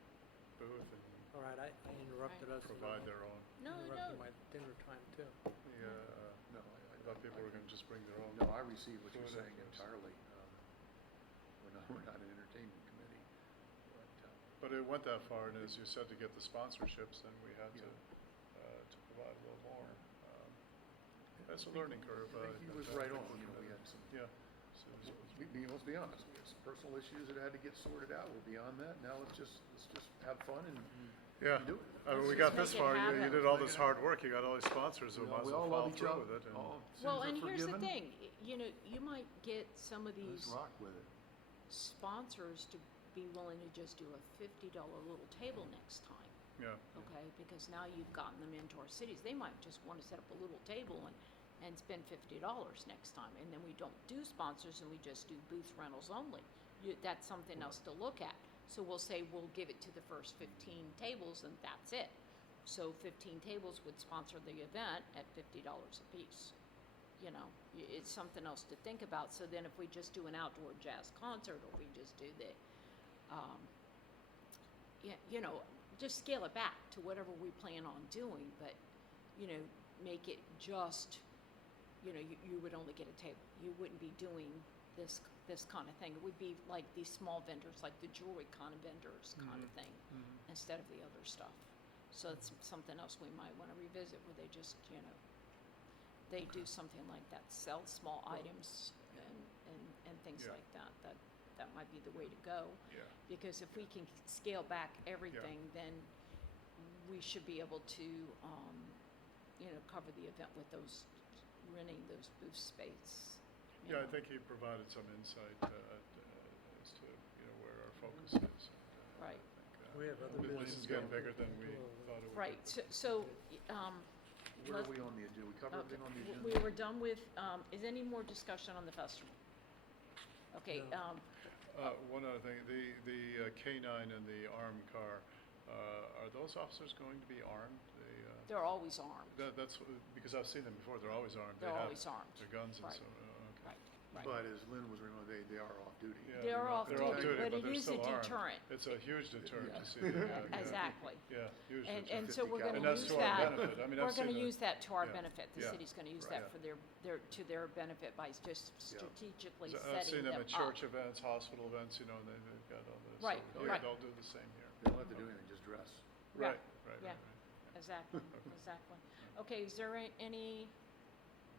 booth and all right, I interrupted us. and provide I their own. No, Interrupted my dinner time too. No, I thought people were gonna just bring their own. No, I receive what you're food saying afterwards. entirely. We're not an entertainment committee, but, But it went that far, and as you said, to get the sponsorships, then we had Yeah. to provide a little more. That's a learning curve. I think he was I right think on, we're we gonna- had some Yeah, so it was let's be honest, we had some personal issues that had to get sorted out, we're beyond that, now let's just have fun and Yeah. do it. I mean, we Let's got this just make it far, you happen. did all this hard work, you got all these sponsors, so You might know, as we well all follow love each through other, with it. and- all Well, sins and are here's the forgiven. thing, you know, you might get some of Let's these rock with it. sponsors to be willing to just do a $50 little table next time. Yeah. Okay, because now you've gotten them into our cities, they might just wanna set up a little table and spend $50 next time, and then we don't do sponsors and we just do booth rentals only. That's something else to look at, so we'll say we'll give it to the first 15 tables and that's it. So 15 tables would sponsor the event at $50 a piece. You know, it's something else to think about, so then if we just do an outdoor jazz concert, or we just do the, you know, just scale it back to whatever we plan on doing, but, you know, make it just, you know, you would only get a table. You wouldn't be doing this kind of thing. It would be like these small vendors, like the jewelry kind of vendors kind of thing, instead of the other stuff. So it's something else we might want to revisit, where they just, you know, they do something like that, sell small items and things Yeah. like that. That might be the way to go. Yeah. Because if we can scale back everything, then we should be able to, you know, cover the event with those, renting those booth space. you Yeah, I know. think he provided some insight as to, you know, where our focus is. And, Right. I think, We have other this is businesses getting going bigger than we too. thought it would be. Right, but- so, Where are let's- we on the agenda? We covered okay, everything on the agenda? we were done with, is any more discussion on the festival? Okay, No. One other thing, the K-9 and the armed car, are those officers going to be armed? they're always armed, That's, because I've seen them before, they're always armed. They they're have always armed, their guns and Right. so, okay. right, right. But as Lynn was reminding, they are off duty. Yeah, They're not- off they're off duty, duty, but it they're is a still armed. deterrent. It's a huge deterrent Yeah. to see them. Yeah, Exactly. Yeah, huge And deterrent. so we're 50 gonna And that's use to our that, benefit. I mean, we're I've seen gonna the- use that to our yeah, benefit, the yeah, city's gonna use right. that for to their benefit by just strategically So I've seen setting them them at up. church events, hospital events, you know, and they've got all this. Right, So right. they'll do the same here. They don't have to do anything, just dress. Yeah, Right, right, yeah. right. Exactly, exactly. Okay, is there any,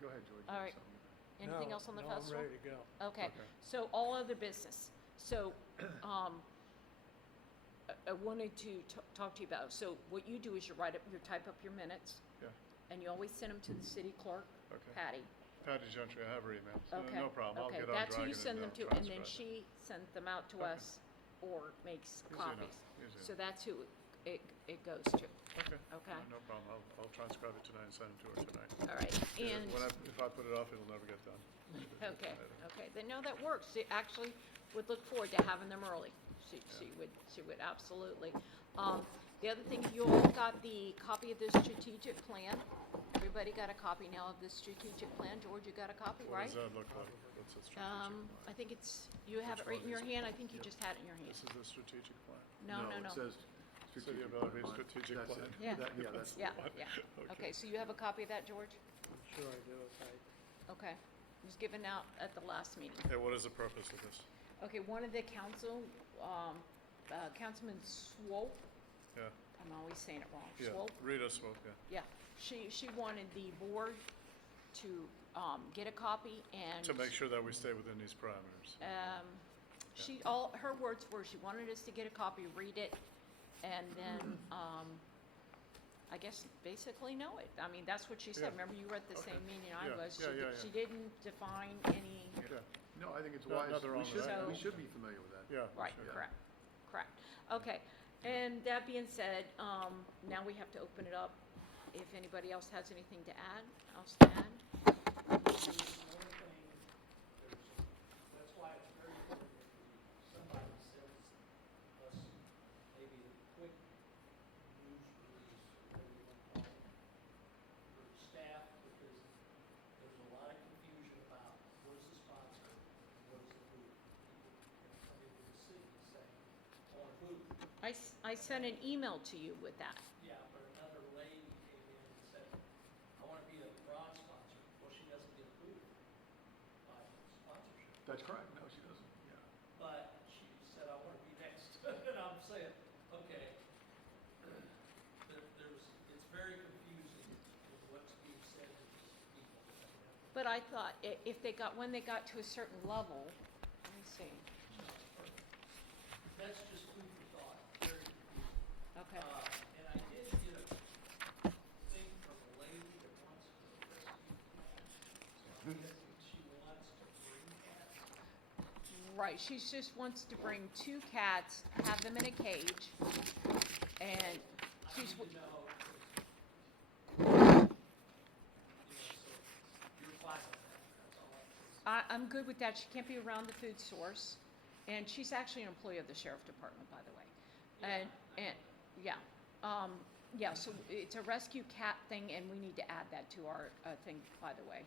Go ahead, George. All right. Something. anything No, else on the no, festival? I'm ready to go. Okay, Okay. so all other business. So, I wanted to talk to you about, so what you do is you type up your minutes. Yeah. And you always send them to the city clerk, Okay. Patty. Patty Gentry, I have her email. So Okay. No problem, I'll Okay, get on that's who Dragon you send them and to, I'll and then transcribe it. she sent them out to Okay. us or makes Easy enough, copies. easy So enough. that's who it goes to, Okay. okay? No problem, I'll transcribe it tonight and send it to her tonight. All right, Yeah, and, if I put it off, it'll never get done. okay, okay, then no, that works. She actually would look forward to having them early. She would absolutely. The other thing, you all got the copy of the strategic plan. Everybody got a copy now of the strategic plan. George, you got a copy, What right? does that look like? What's the strategic I plan? think you have it right in your hand. I think you just had it in your hand. This is the strategic plan. No. It says City strategic of Bellevue plan. strategic That's plan. it. Yeah. Yeah, that's. Yeah, What? yeah. Okay. Okay, so you have a copy of that, George? I'm sure I do, if Okay. It was given out at the last meeting. Yeah, what is the purpose of this? Okay, one of the Councilman Swope, Yeah, I'm always saying it wrong, yeah, Swope? Rita Swope, yeah. Yeah, she wanted the board to, get a copy and. To make sure that we stay within these parameters. Her words were, she wanted us to get a copy, read it, and then, I guess basically know it. I mean, that's what she said. Yeah. Remember, you were at the Okay. same meeting I Yeah, was. yeah, yeah, She yeah. didn't define any, Yeah, No, I think it's No, wise. nothing wrong with that. We should be familiar with that. yeah. right, sure. correct, correct. Okay, and that being said, now we have to open it up. If anybody else has anything to add, The only thing, that's why it's very important if somebody sends us maybe a quick news release, or whatever you want to call it, for staff, because there's a lot of confusion about what is the sponsor, and what is the booth. People come into the city and say, I want a booth. I sent an email to you with that. Yeah, but another lady came in and said, I want to be a bronze sponsor. Well, she doesn't get a booth by sponsorship. That's correct. No, she doesn't. Yeah. But she said, I want to be next. And I'm saying, okay, it's very confusing with what's being said to these people. But I thought when they got to a certain level, see. That's just food for thought, very confusing. Okay. And I did get a thing from a lady that wants to rescue cats. So I'm guessing she wants to bring cats. Right, she just wants to bring 2 cats, have them in a cage, and she's, I need to know, 'cause, so you're fine with that, that's all I'm saying. I'm good with that. She can't be around the food source. And she's actually an employee of the sheriff department, by the way. And, yeah, yeah, so it's a rescue cat thing, and we need to add that to our, thing, by the way.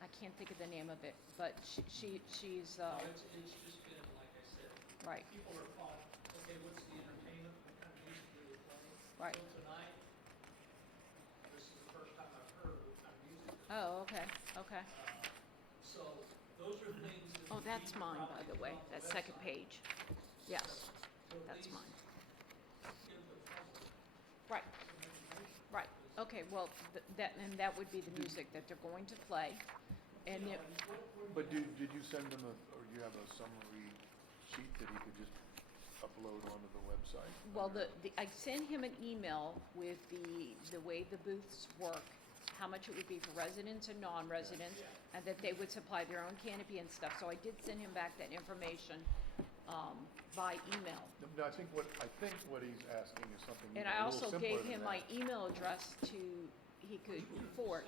I can't think of the name of it, but she's, No, it's just been, like I said, right, people are calling, okay, what's the entertainment, what kind of music do they play? right. So tonight, this is the first time I've heard what kind of music. Oh, okay, okay. So those are things that. Oh, we that's need to mine, by probably the way, put on that the second website. page. Yes, So at that's least mine. give the public Right, some information. right. Okay, well, that would be the music that they're going to play. And You know, it, and what But did you send him or you have a summary sheet that he could just upload onto the website? well, I sent him an email with the way the booths work, how much it would be for residents and non-residents, and that they would supply their own canopy and stuff. So I did send him back that information, by email. No, I think what he's asking is something And a I little also simpler gave than him that. my email address he could forward.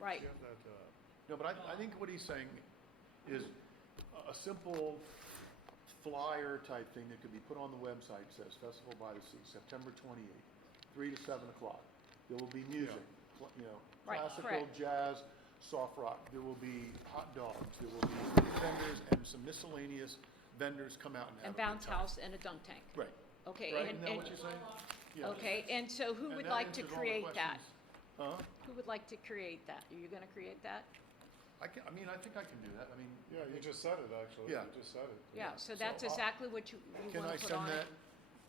Right, Do you have that, No, but I think what he's saying is a simple flyer type thing that could be put on the website, says Festival by the Sea, September 28th, 3 to 7 o'clock. There will be music, Right, classical, correct. jazz, soft rock. There will be hot dogs. There will be vendors and some miscellaneous vendors come out and have and a good bounce time. house and a dunk tank. Right, Okay, right, and, isn't that what you're saying? Yeah. okay, and so who And would that like to answers all the create that? questions. Huh? Who would like to create that? Are you gonna create that? I think I can do that. I mean. yeah, you just said it, actually. Yeah. You just said it. Yeah, so So that's I'll- exactly what you Can wanna I put send on that? it.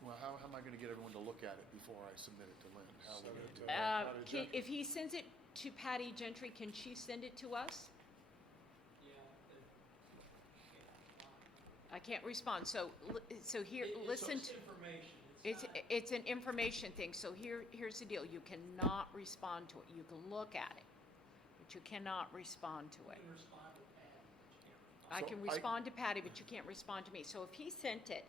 Well, how am I gonna get everyone to look at it before I submit it to Lynn? How Send will it we do to- that? Patty Gentry. If he sends it to Patty Gentry, can she send it to us? Yeah, I can't respond, so, so here, listen It's to, information, it's, not. it's an information thing, so here's the deal, you cannot respond to it, you can look at it, but you cannot respond to it. You can respond to Pat, but you can't respond. I So can I- respond to Patty, but you can't respond to me, so if he sent it,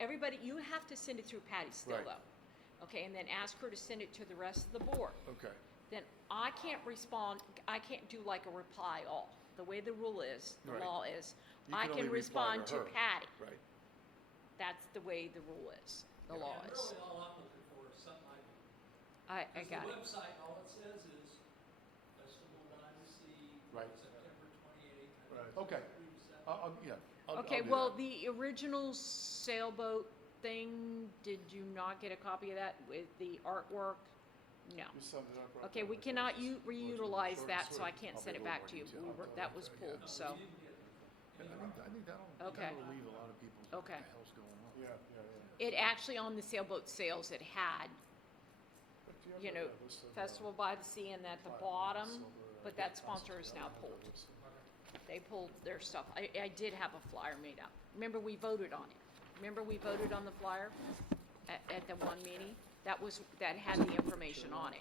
everybody, you have to send it through Patty still Right. though. Okay, and then ask her to send it to the rest of the board. Okay, Then I can't respond, I can't do like a reply all. The way the rule is, the Right. law is, You I can can only reply respond to to her. Patty. right. That's the way the rule is, the Yeah. law And is. really, all I'm looking for is something I got because it. the website, all it says is Festival by the Sea, Right. September 28th. Right. Okay. I'll Okay, do well, that. the original sailboat thing, did you not get a copy of that with the artwork? No. You send it up right Okay, there. we cannot reutilize Short and that, so I sweet. can't I'll send be it a little back more to you. detailed. That was Okay, pulled, yeah. so, I think Okay. that'll relieve a lot of people. Okay. What the hell's going on? Yeah, yeah. it actually on the sailboat sales, it had But do have you the, know, list of, Festival by the Sea and at the platinum, bottom, silver, but that concerts? sponsor is Yeah, now I have that pulled. listed. They pulled their stuff. I did have a flyer made up. Remember, we voted on it. Remember, we voted on the flyer at the one meeting? That had the information on it.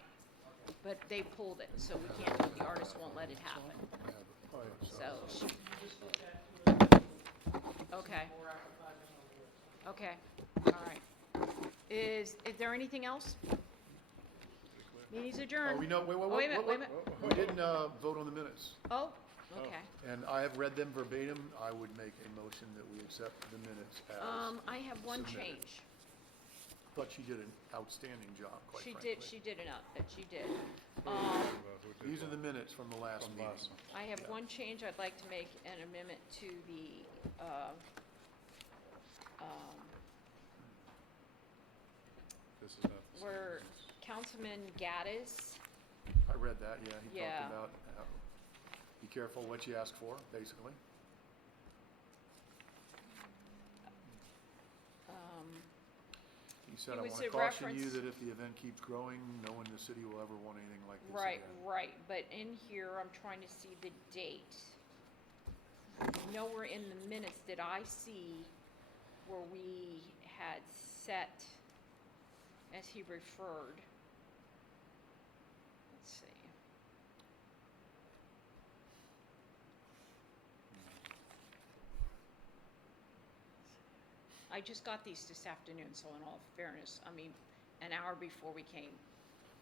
But they pulled it, so we can't, the artist won't let it happen. I have it. Oh, yeah. So, Just look at it, okay, more advertising on the website. okay, all right. Is there anything else? Meeting's Oh, adjourned. we know, wait, Oh, wait a minute. We didn't, vote on the minutes. Oh, okay. And I have read them verbatim. I would make a motion that we accept the minutes as, I have one submitted. change. but she did an outstanding job, quite She frankly. did, she did enough, that she did. Who did These are what? the minutes from the last From meeting. last one. I have Yeah. one change I'd like to make, an amendment to the, This is not the same where business. Councilman Gaddis, I read that, yeah. He Yeah. talked about, be careful what you ask for, basically. He said, It I was want to a caution you reference- that if the event keeps growing, no one in the city will ever want anything like this right, again. right, but in here, I'm trying to see the date. nowhere in the minutes did I see where we had set, as he referred. Let's see. I just got these this afternoon, so in all fairness, I mean, an hour before we came,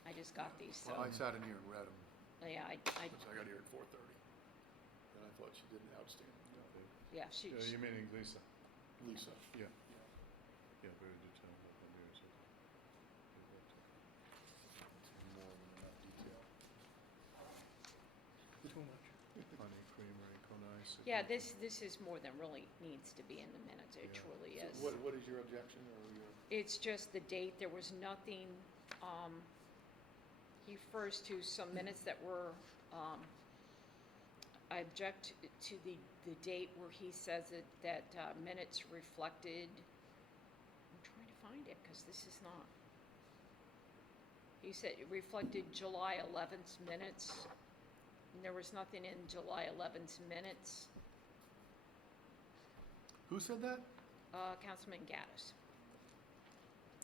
I just got these, so, Well, I sat in here and read them, yeah, I, which I got here at 4:30. And I thought she did an outstanding job. yeah, she, You meaning Lisa? Lisa. Yeah. Yeah, very detailed, but the mirrors are. More than enough detail. Too much. Honey Creamery, Conais. yeah, this is more than really needs to be in the minutes, it Yeah. truly So is. what is your objection or your? It's just the date, there was nothing, he refers to some minutes that were, I object to the date where he says that minutes reflected, I'm trying to find it, because this is not. He said it reflected July 11th minutes, and there was nothing in July 11th minutes. Who said that? Councilman Gaddis.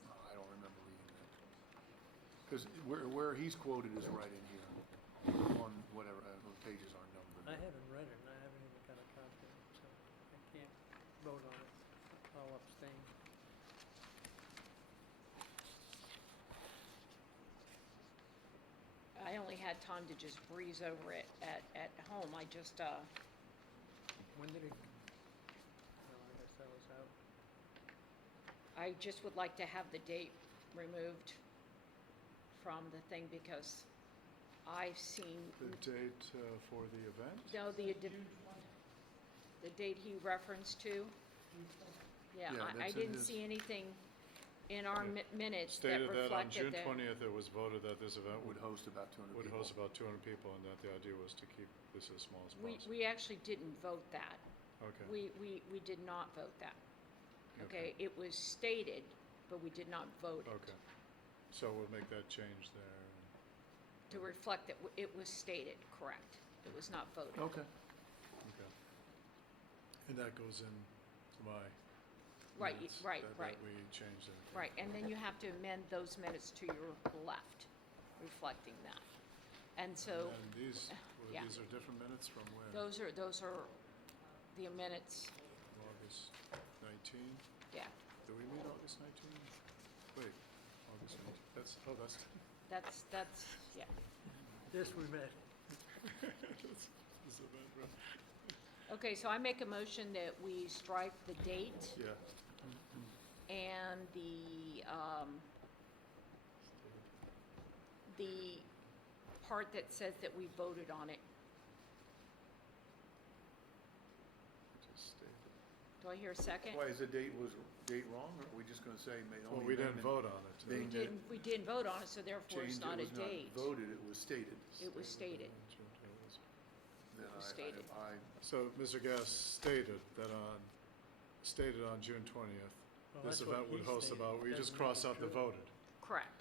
Oh, I don't remember reading that. Because where he's quoted is right in here, on whatever, the pages aren't numbered. I haven't read it, and I haven't even got a copy of it, so I can't vote on it. I'll abstain. I only had time to just breeze over it at home. I just, When did it? No, I guess that was out. I just would like to have the date removed from the thing because I've seen, The date for the event? no, the date he referenced to. Yeah, Yeah, I that's in didn't his- see anything in our Yeah. minutes that Stated that on reflected June that. 20th, it was voted that this event Would host about 200 would people. host about 200 people and that the idea was to keep this as small as possible. We actually didn't vote that. Okay. We did not vote that. Okay, it was stated, but we did not vote it. Okay. So we'll make that change there. To reflect that it was stated, correct. It was not voted. Okay. Okay. And that goes in to my Right, minutes, right, that right. we changed it. Right, and then you have to amend those minutes to your left, reflecting that. And so, And these, yeah. these are different minutes from where? those are the minutes, August 19? yeah. Did we meet August 19? Wait, August 19, That's, yeah. This we met. This event, right? Okay, so I make a motion that we strike the date Yeah. and the part that says that we voted on it. Just stated. Do I hear a second? Why, is the date wrong, or are we just gonna say made Well, only we didn't amendment? vote on it. Being that We didn't vote on it, so therefore it's change, not a it was date. not voted, it was stated. It was stated. Then was stated. I, So Mr. Gass stated stated on June 20th, Well, this that's what event would he host stated. about, we just Doesn't cross make out it the true. voted. Correct.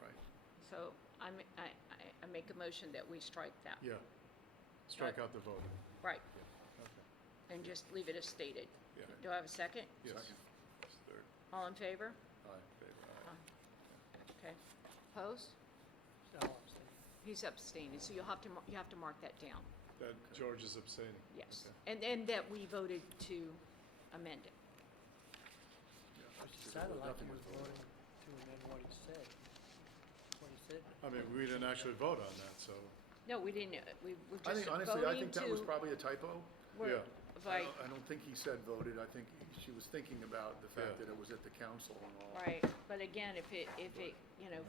right. So I make a motion that we strike that. Yeah. Strike out the voted. Right, Okay. and just leave it as stated. Yeah. Do I have a second? Yes. Second. It's third. All in favor? Aye. Okay. Opposed? I'll abstain. He's abstaining, so you have to mark that down. That George is abstaining. Yes. Okay. And that we voted to amend it. It sounded like he was voting to amend what he said. What he said. I mean, we didn't actually vote on that, so, No, we didn't, we were I just think, honestly, I voting think that was to, probably a typo. we're, Yeah. right, I don't think he said voted, I think she was thinking about the fact Yeah. that it was at the council and all. right. But again, if it, if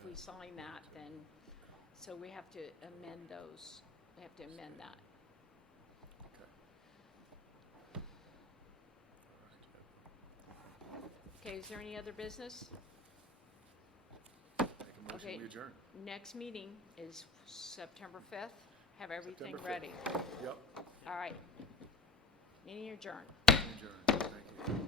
we sign that, then, so we have to amend those, we have to amend that. Okay. Okay, is there any other business? Make a motion, Okay. we adjourn. Next meeting is September 5th. Have everything September 5th. ready. Yep, All right. Meeting adjourned. adjourn, thank you.